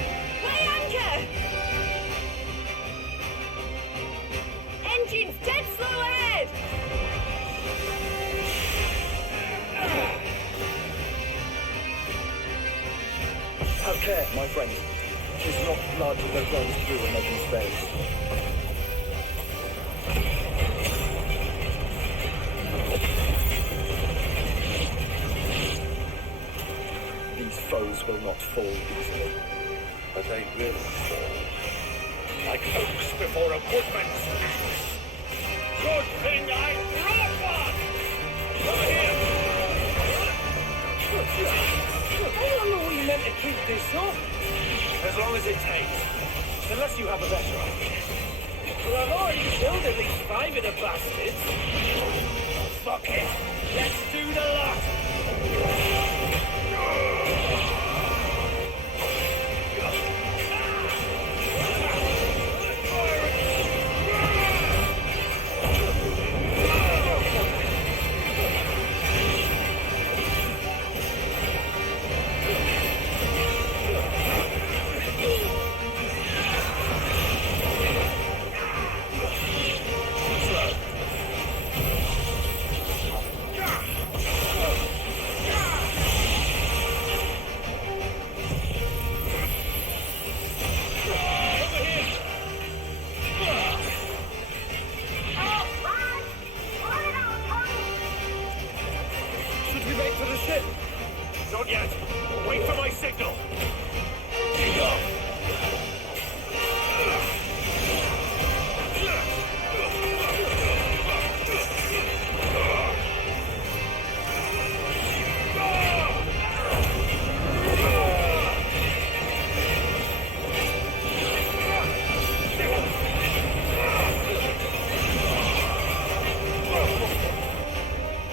Weigh anchor! Engines dead slow ahead! Have care, my friend. Tis not blood that runs through a maiden's veins. These foes will not fall easily, but they will fall. Like oaks before a woodman's axe. Good thing I brought one! Come here! How long are we meant to keep this up? As long as it takes. Unless you have a better idea. Well, I've already killed at least 5 of the bastards. Fuck it! Let's do the lot! to the ship? Not yet. Wait for my signal. Take off.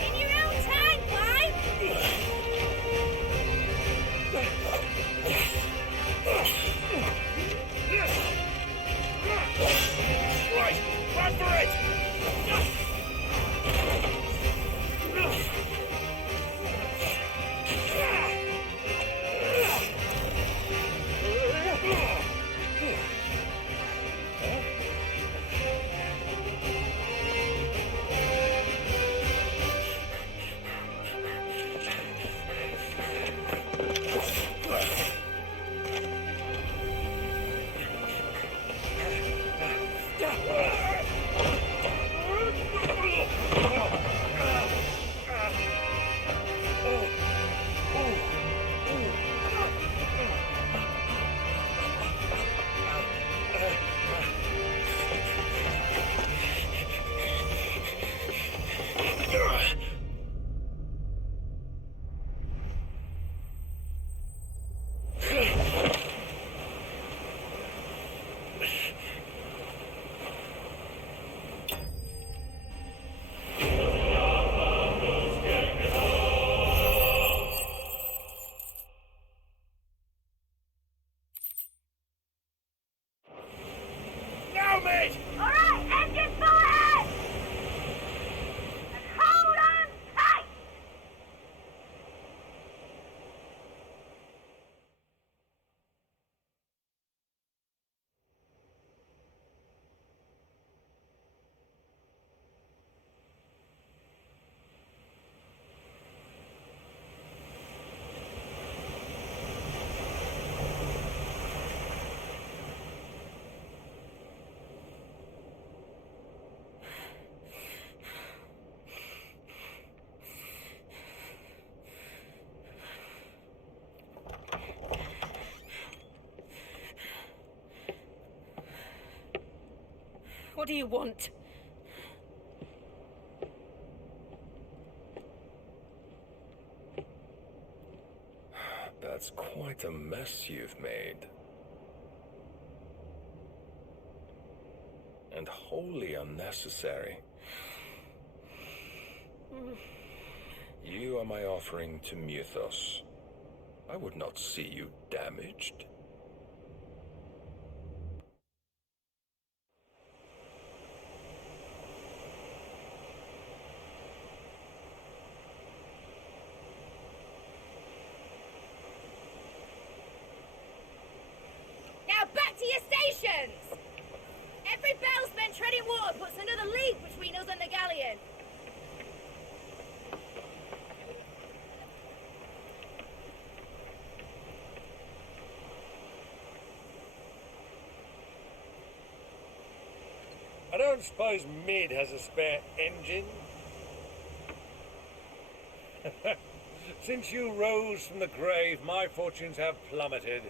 In your own time, Clive! Right, run for it! Now, mate! Alright, engine full ahead! And hold on tight! What do you want? That's quite a mess you've made. And wholly unnecessary. You are my offering to Mythos. I would not see you damaged. Now back to your stations! Every bellsman treading water puts another league between us and the galleon. I don't suppose Mid has a spare engine? Since you rose from the grave, my fortunes have plummeted.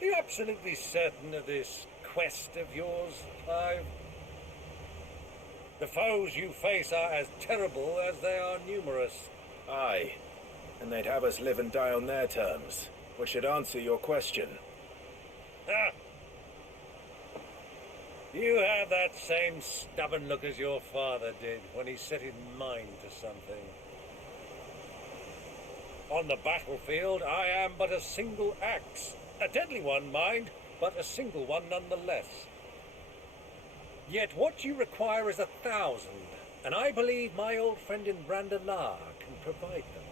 Are you absolutely certain of this quest of yours, Clive? The foes you face are as terrible as they are numerous. Aye, and they'd have us live and die on their terms, which should answer your question. Ah! You have that same stubborn look as your father did when he set his mind to something. On the battlefield, I am but a single axe. A deadly one, mind, but a single one nonetheless. Yet what you require is 1,000, and I believe my old friend in Brandalar can provide them.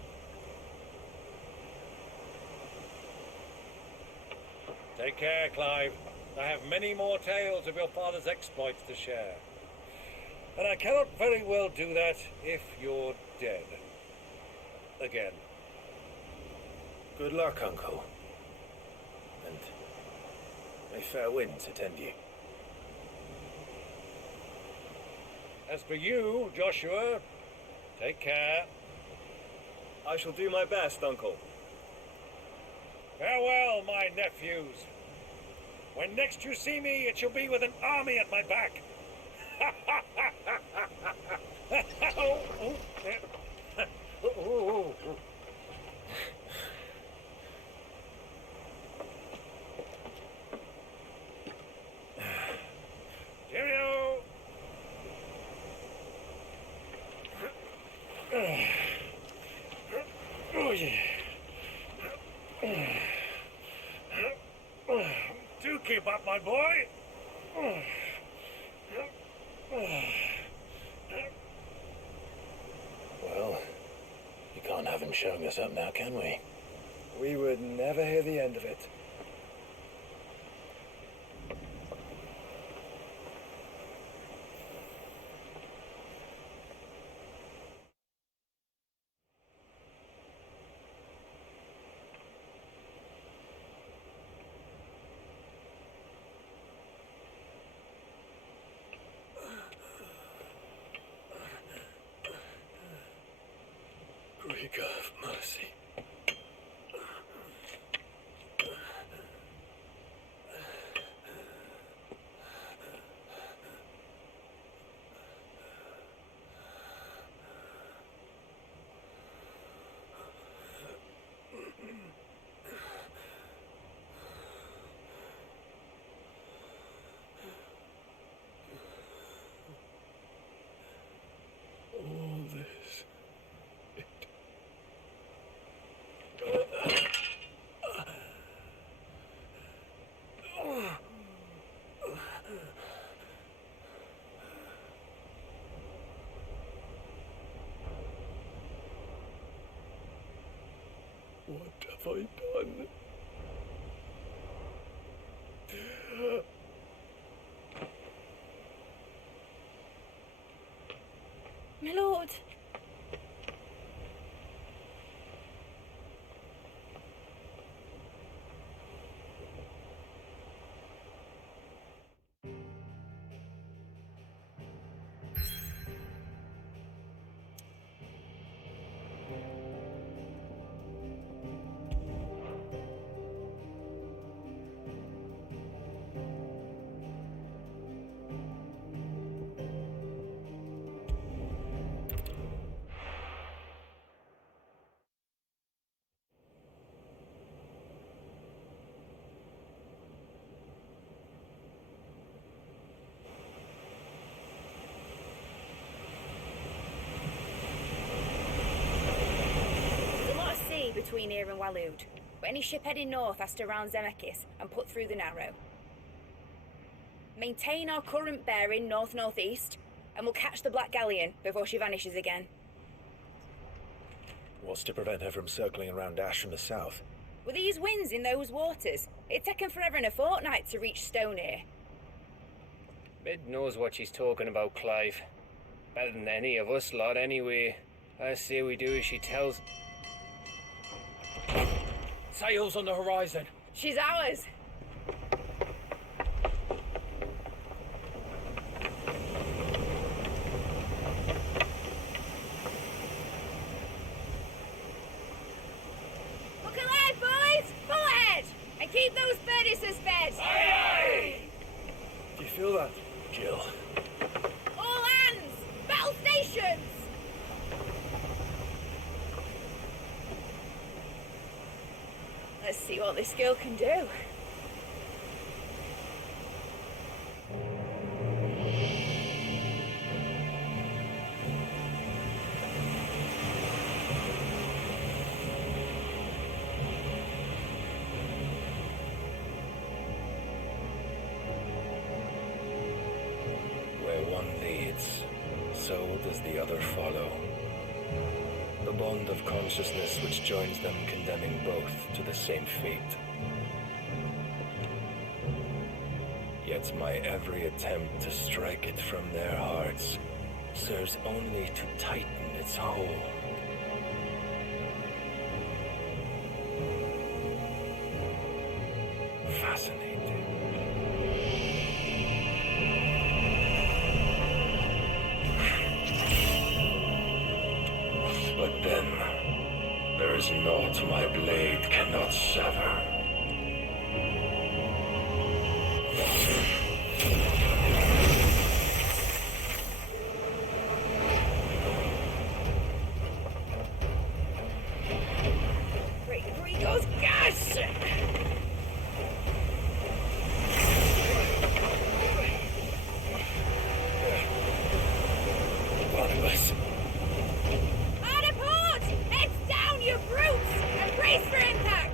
Take care, Clive. I have many more tales of your father's exploits to share. And I cannot very well do that if you're dead. Again. Good luck, Uncle. And may fair winds attend you. As for you, Joshua, Take care. I shall do my best, Uncle. Farewell, my nephews. When next you see me, it shall be with an army at my back. Oh, oh, oh, oh, oh. Cheerio! Oh, yeah. Do keep up, my boy. Well, you can't have him showing us up now, can we? We would never hear the end of it. Greek of mercy. All this. What have I done? My lord. Between here and Waloed, but any ship heading north has to round Zemeckis and put through the Narrow. Maintain our current bearing north-northeast, and we'll catch the Black Galleon before she vanishes again. What's to prevent her from circling around Ash from the south? With these winds in those waters, it'd taken forever and a fortnight to reach Stone here. Mid knows what she's talking about, Clive. Better than any of us lot, anyway. I say we do as she tells. Sails on the horizon. She's ours. Look alive, boys! Pull ahead! And keep those Verdises fed! Aye, aye! Do you feel that, Jill? All hands! Battle stations! Let's see what this girl can do. Where one leads, so does the other follow. The bond of consciousness which joins them, condemning both to the same fate. Yet my every attempt to strike it from their hearts serves only to tighten its hold. Fascinating. is naught my blade cannot sever. Free goes gas! Barnabas. Hard Heads down, you brutes! And brace for impact!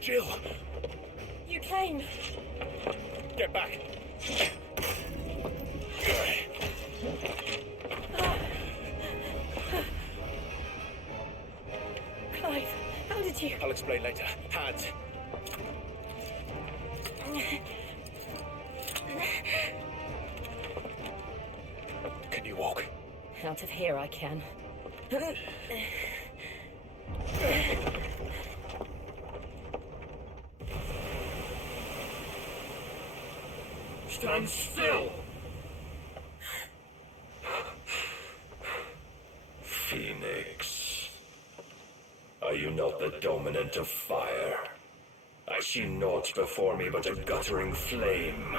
Jill! You came. Get back! Clive, how did you... I'll explain later. Hands. Can you walk? Out of here I can. Stand still! Phoenix, are you not the dominant of fire? I see naught before me but a guttering flame.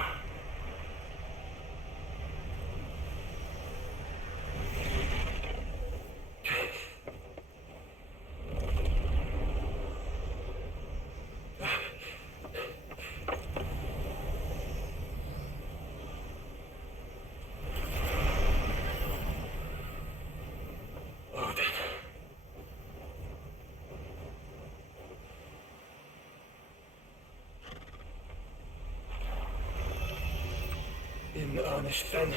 In earnest, then.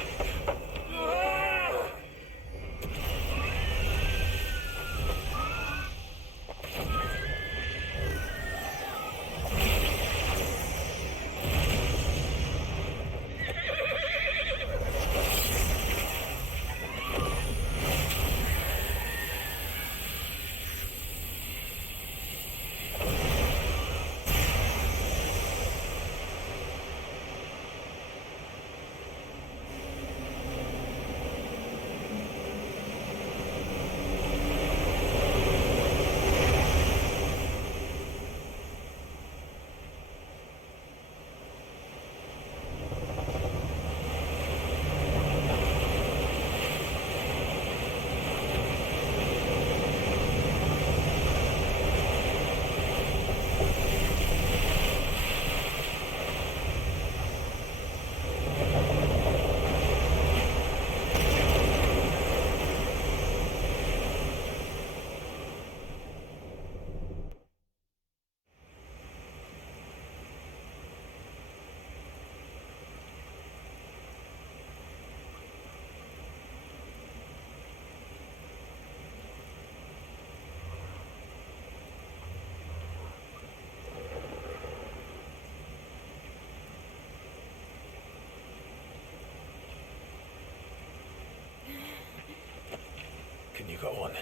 Can you go on?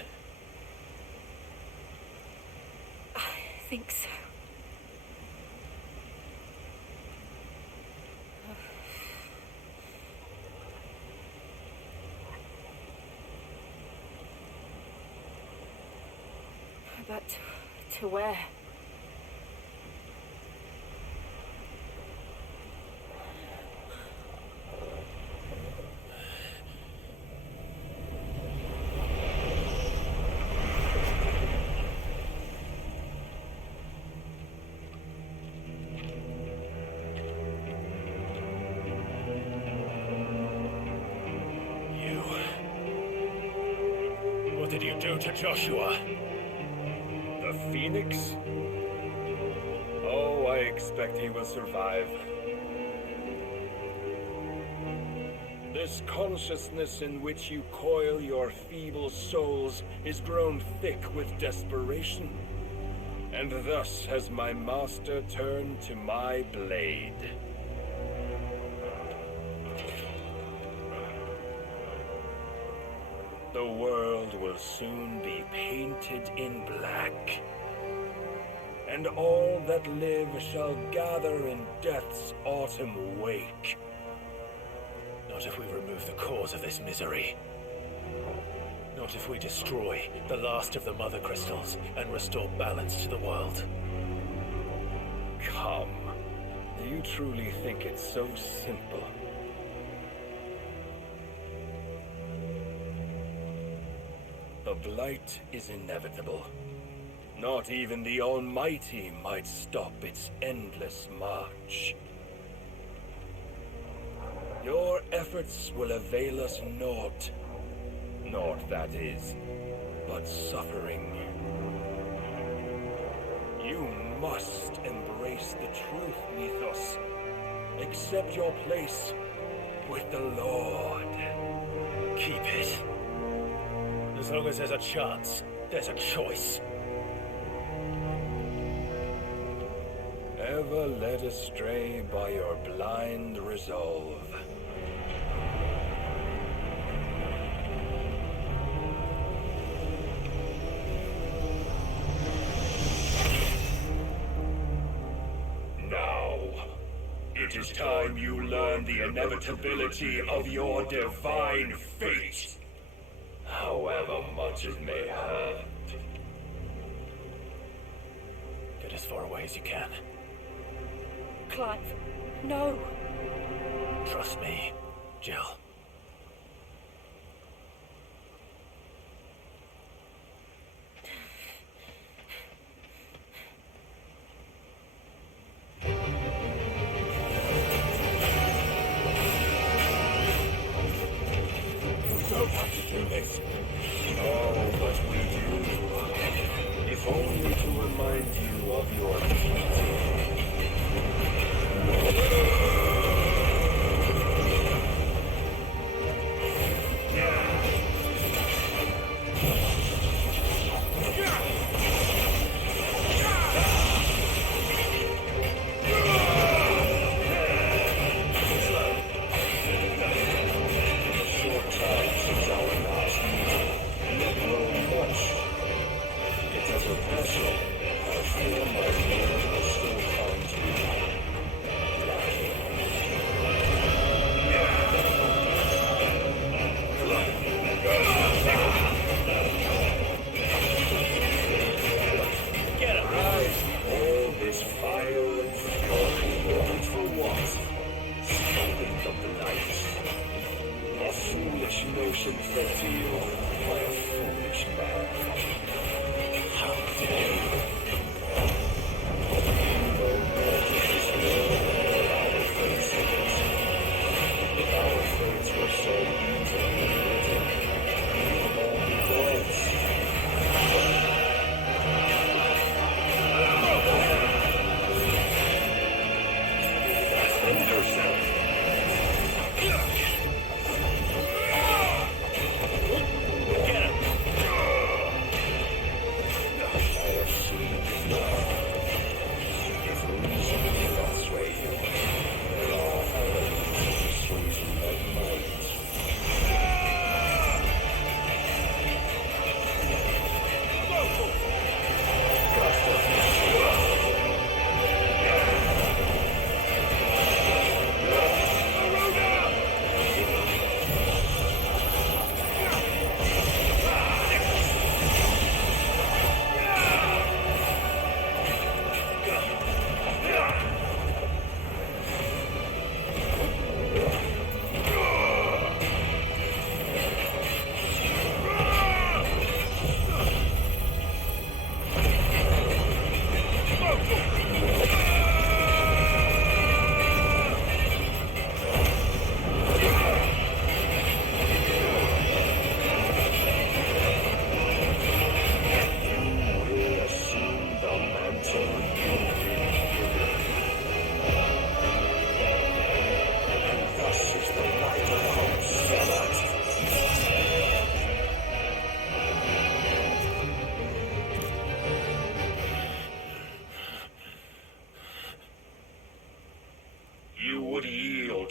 I think so. But to where? What did you do to Joshua? The Phoenix? Oh, I expect he will survive. This consciousness in which you coil your feeble souls is grown thick with desperation. And thus has my master turned to my blade. The world will soon be painted in black, and all that live shall gather in death's autumn wake. Not if we remove the cause of this misery. Not if we destroy the last of the Mother Crystals and restore balance to the world. Come, do you truly think it's so simple? The Blight is inevitable. Not even the Almighty might stop its endless march. Your efforts will avail us naught. Naught, that is, but suffering. must embrace the truth, Mythos. Accept your place with the Lord. Keep it. As long as there's a chance, there's a choice. Ever led astray by your blind resolve. Now, it is time you learn the inevitability of your divine fate. However much it may hurt. Get as far away as you can. Clive, no. Trust me, Jill. We don't have to do this. Oh, but we do. If only to remind you of your duty.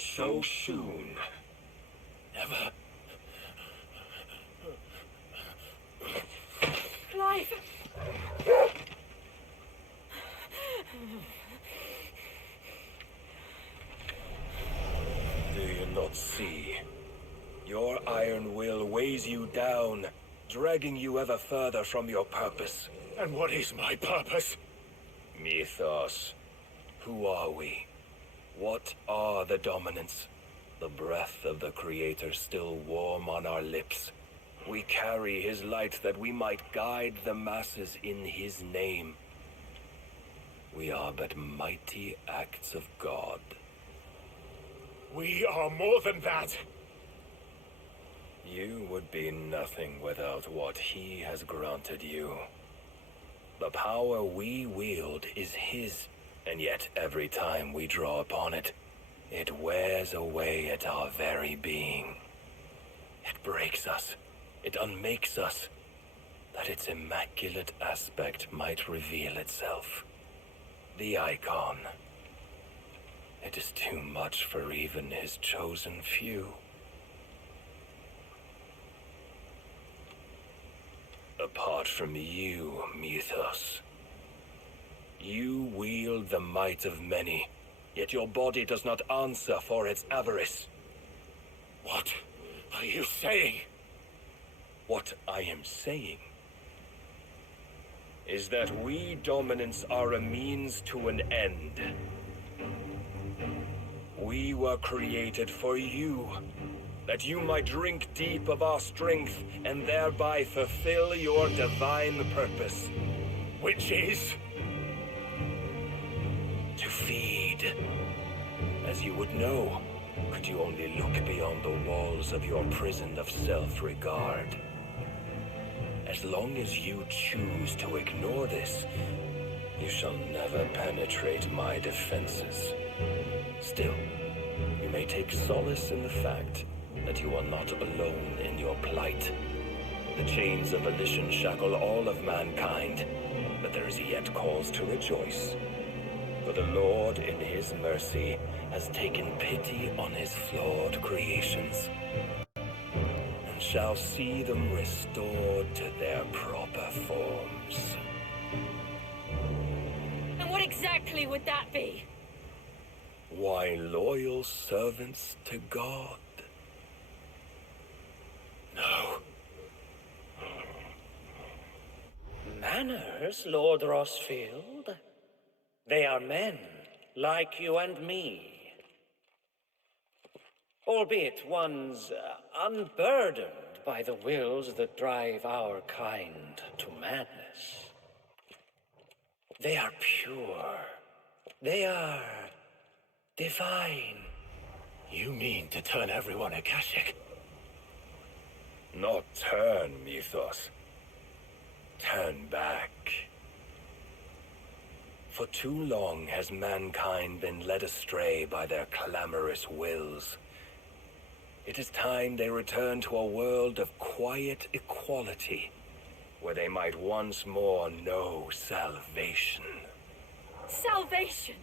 So soon. Never. Clive! Do you not see? Your iron will weighs you down, dragging you ever further from your purpose. And what is my purpose? Mythos. Who are we? What are the dominants? The breath of the Creator still warm on our lips. We carry his light that we might guide the masses in his name. We are but mighty acts of God. We are more than that. You would be nothing without what he has granted you. The power we wield is his, and yet every time we draw upon it, it wears away at our very being. It breaks us, it unmakes us, that its immaculate aspect might reveal itself. The icon. It is too much for even his chosen few. Apart from you, Mythos, you wield the might of many, yet your body does not answer for its avarice. What are you saying? What I am saying is that we dominants are a means to an end. We were created for you, that you might drink deep of our strength and thereby fulfill your divine purpose. Which is? To feed. As you would know, could you only look beyond the walls of your prison of self-regard. As long as you choose to ignore this, you shall never penetrate my defenses. Still, you may take solace in the fact that you are not alone in your plight. The chains of volition shackle all of mankind, but there is yet cause to rejoice. For the Lord, in his mercy, has taken pity on his flawed creations, and shall see them restored to their proper forms. And what exactly would that be? Why, loyal servants to God. No. Manners, Lord Rossfield? They are men, like you and me. Albeit ones unburdened by the wills that drive our kind to madness. They are pure. They are divine. You mean to turn everyone Akashic? Not turn, Mythos. Turn back. For too long has mankind been led astray by their clamorous wills. It is time they return to a world of quiet equality, where they might once more know salvation. Salvation!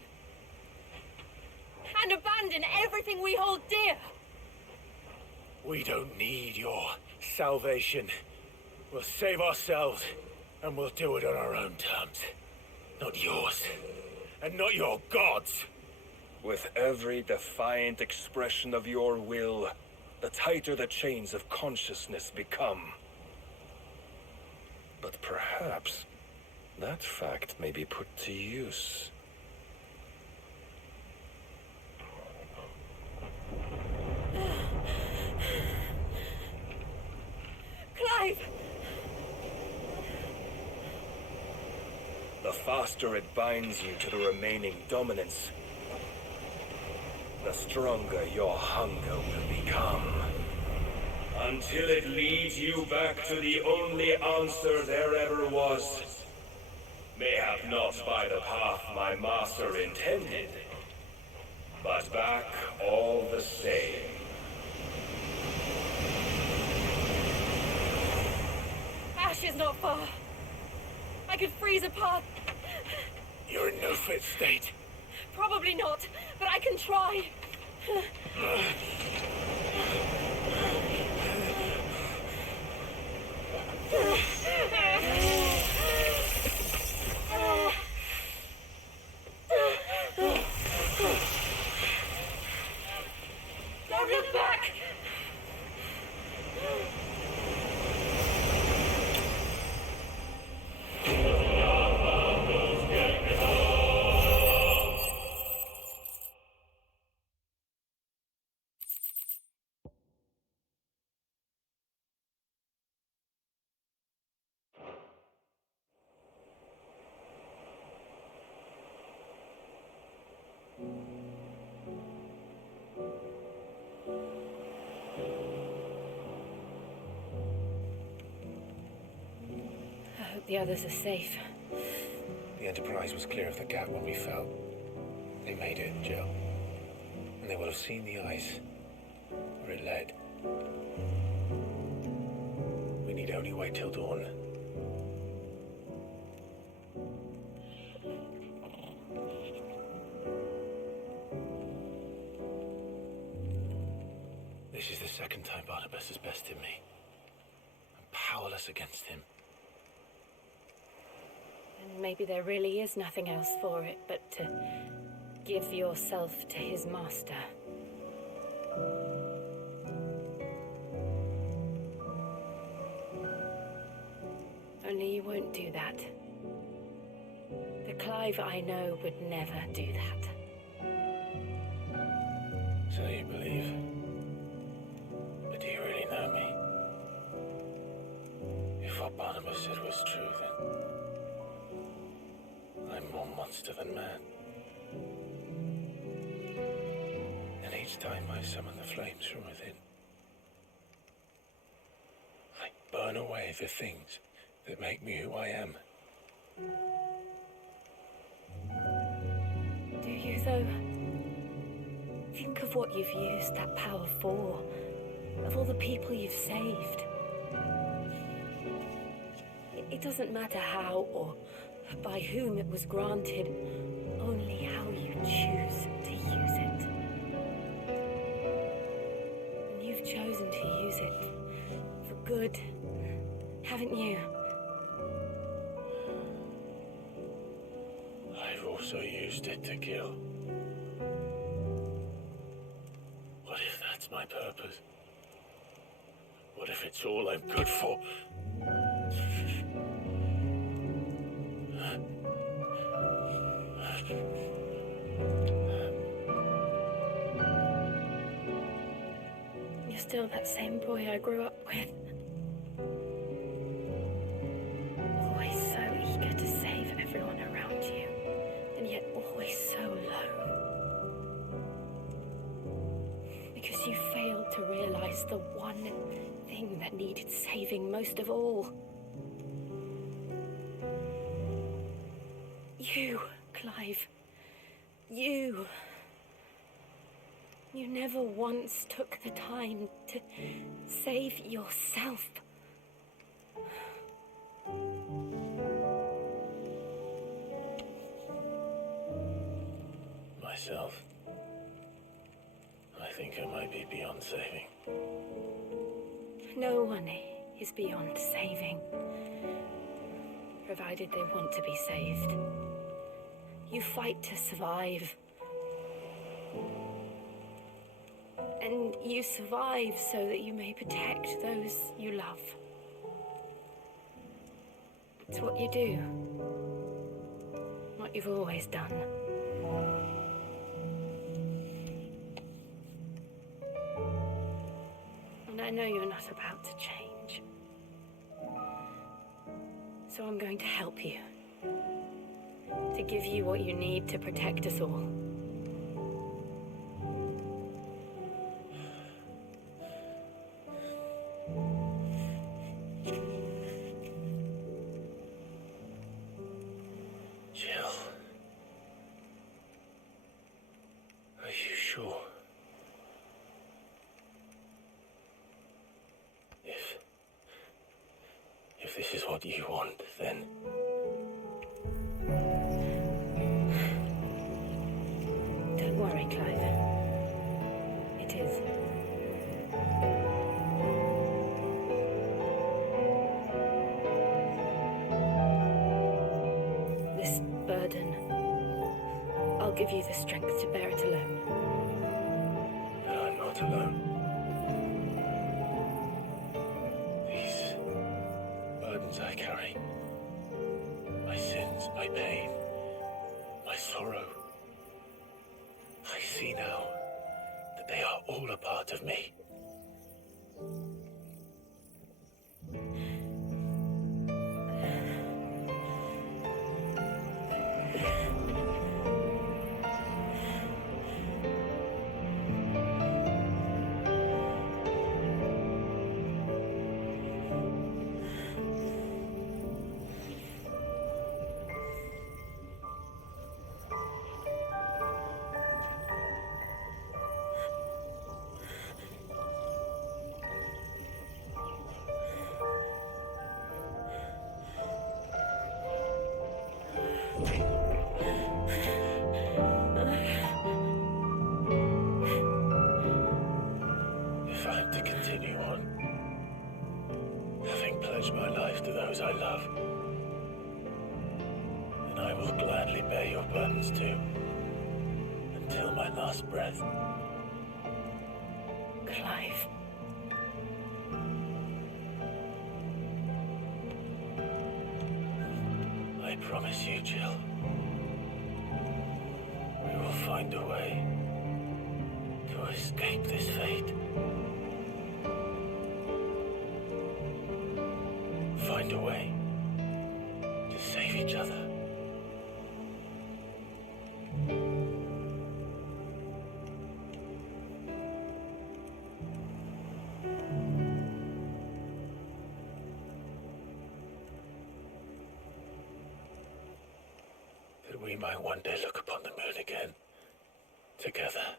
And abandon everything we hold dear! We don't need your salvation. We'll save ourselves, and we'll do it on our own terms. Not yours, and not your gods. With every defiant expression of your will, the tighter the chains of consciousness become. But perhaps that fact may be put to use. Clive! The faster it binds you to the remaining dominance, the stronger your hunger will become. Until it leads you back to the only answer there ever was. Mayhap not by the path my master intended, but back all the same. Ash is not far. I could freeze a path. You're in no fit state. Probably not, but I can try. Don't look back! I hope the others are safe. Enterprise was clear of the gap when we fell. They made it, Jill. And they will have seen the ice where it led. We need only wait till dawn. This is the second time Barnabas has bested me. I'm powerless against him. And maybe there really is nothing else for it but to give yourself to his master. Only you won't do that. The Clive I know would never do that. So you believe? But do you really know me? If what Barnabas said was true, then I'm more monster than man. And each time I summon the flames from within, I burn away the things that make me who I am. Do you, though? Think of what you've used that power for, of all the people you've saved. It doesn't matter how or by whom it was granted, only how you choose to use it. And you've chosen to use it for good, haven't you? I've also used it to kill. What if that's my purpose? What if it's all I'm good for? You're still that same boy I grew up with. Always so eager to save everyone around you, and yet always so alone. Because you failed to realize the one thing that needed saving most of all. You, Clive. You. You never once took the time to save yourself. Myself. I think I might be beyond saving. No one is beyond saving, provided they want to be saved. You fight to survive. And you survive so that you may protect those you love. It's what you do. What you've always done. And I know you're not about to change. So I'm going to help you. To give you what you need to protect us all. Jill. Are you sure? If this is what you want, then... Don't worry, Clive. It is. This burden, I'll give you the strength to bear it alone. But I'm not alone. These burdens I carry, my sins, my pain, my sorrow, I see now that they are all a part of me. those I love. And I will gladly bear your burdens too, until my last breath. Clive. I promise you, Jill, we will find a way to escape this fate. Find a way to save each other. That we might one day look upon the moon again, together.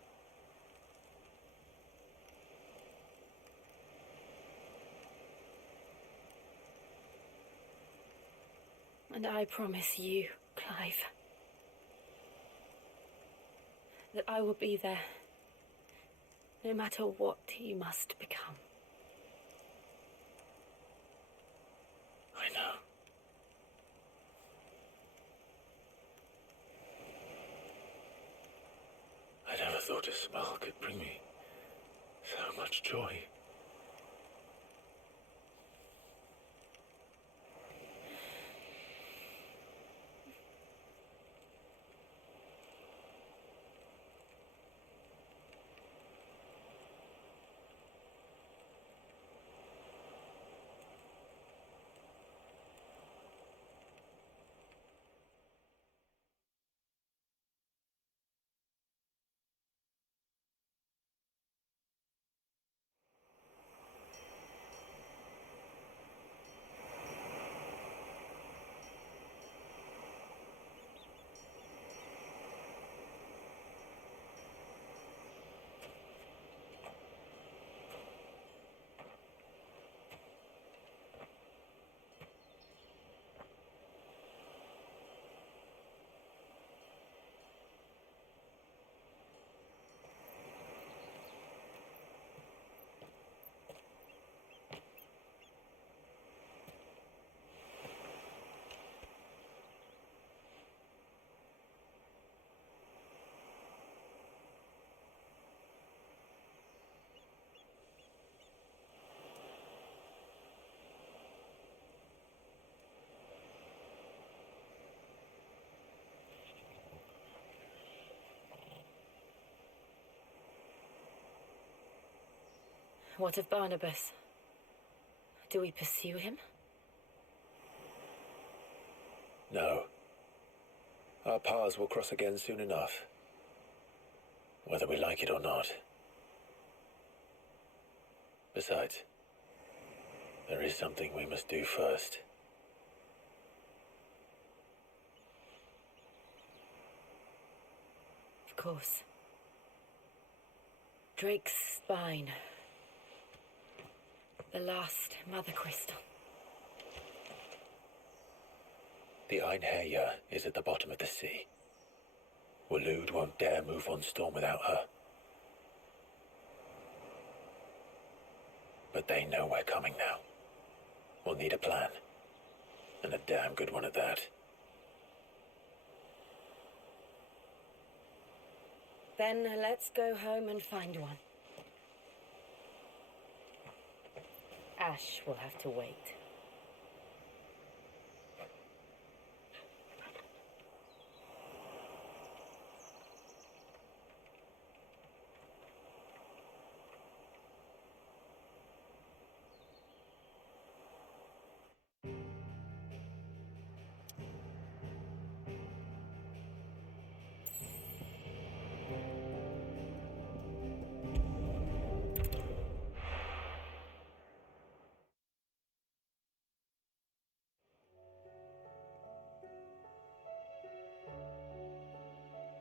And I promise you, Clive, that I will be there, no matter what you must become. I know. I never thought a smile could bring me so much joy. What of Barnabas? Do we pursue him? No. Our paths will cross again soon enough, whether we like it or not. Besides, there is something we must do first. Of course. Drake's spine. The last Mother Crystal. The Einherjar is at the bottom of the sea. Waloed won't dare move on Storm without her. But they know we're coming now. We'll need a plan. And a damn good one at that. Then let's go home and find one. Ash will have to wait.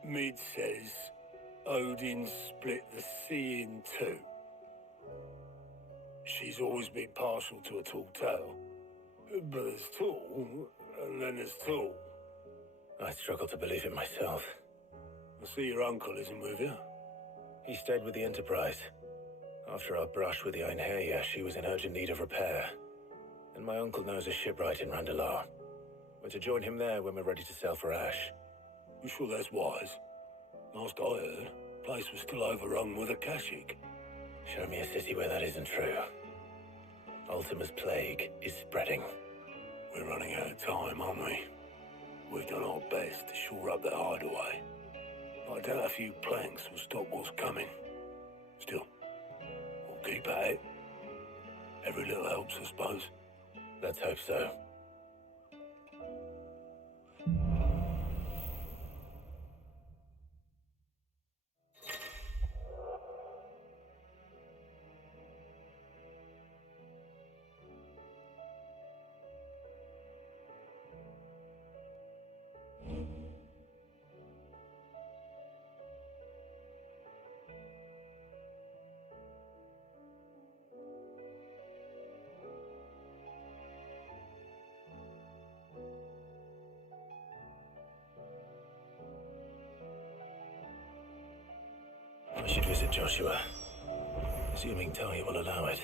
Mid says Odin split the sea in two. She's always been partial to a tall tale. But there's tall, and then there's tall. I struggle to believe it myself. I see your uncle isn't with you. He stayed with the Enterprise. After our brush with the Einherjar, she was in urgent need of repair. And my uncle knows a shipwright in Randalar. We're to join him there when we're ready to sail for Ash. You sure that's wise? Last I heard, the place was still overrun with Akashic. Show me a city where that isn't true. Ultima's plague is spreading. We're running out of time, aren't we? We've done our best to shore up that hideaway. I doubt a few planks will stop what's coming. Still, we'll keep at it. Every little helps, I suppose. Let's hope so. I should visit Joshua, assuming Talia will allow it.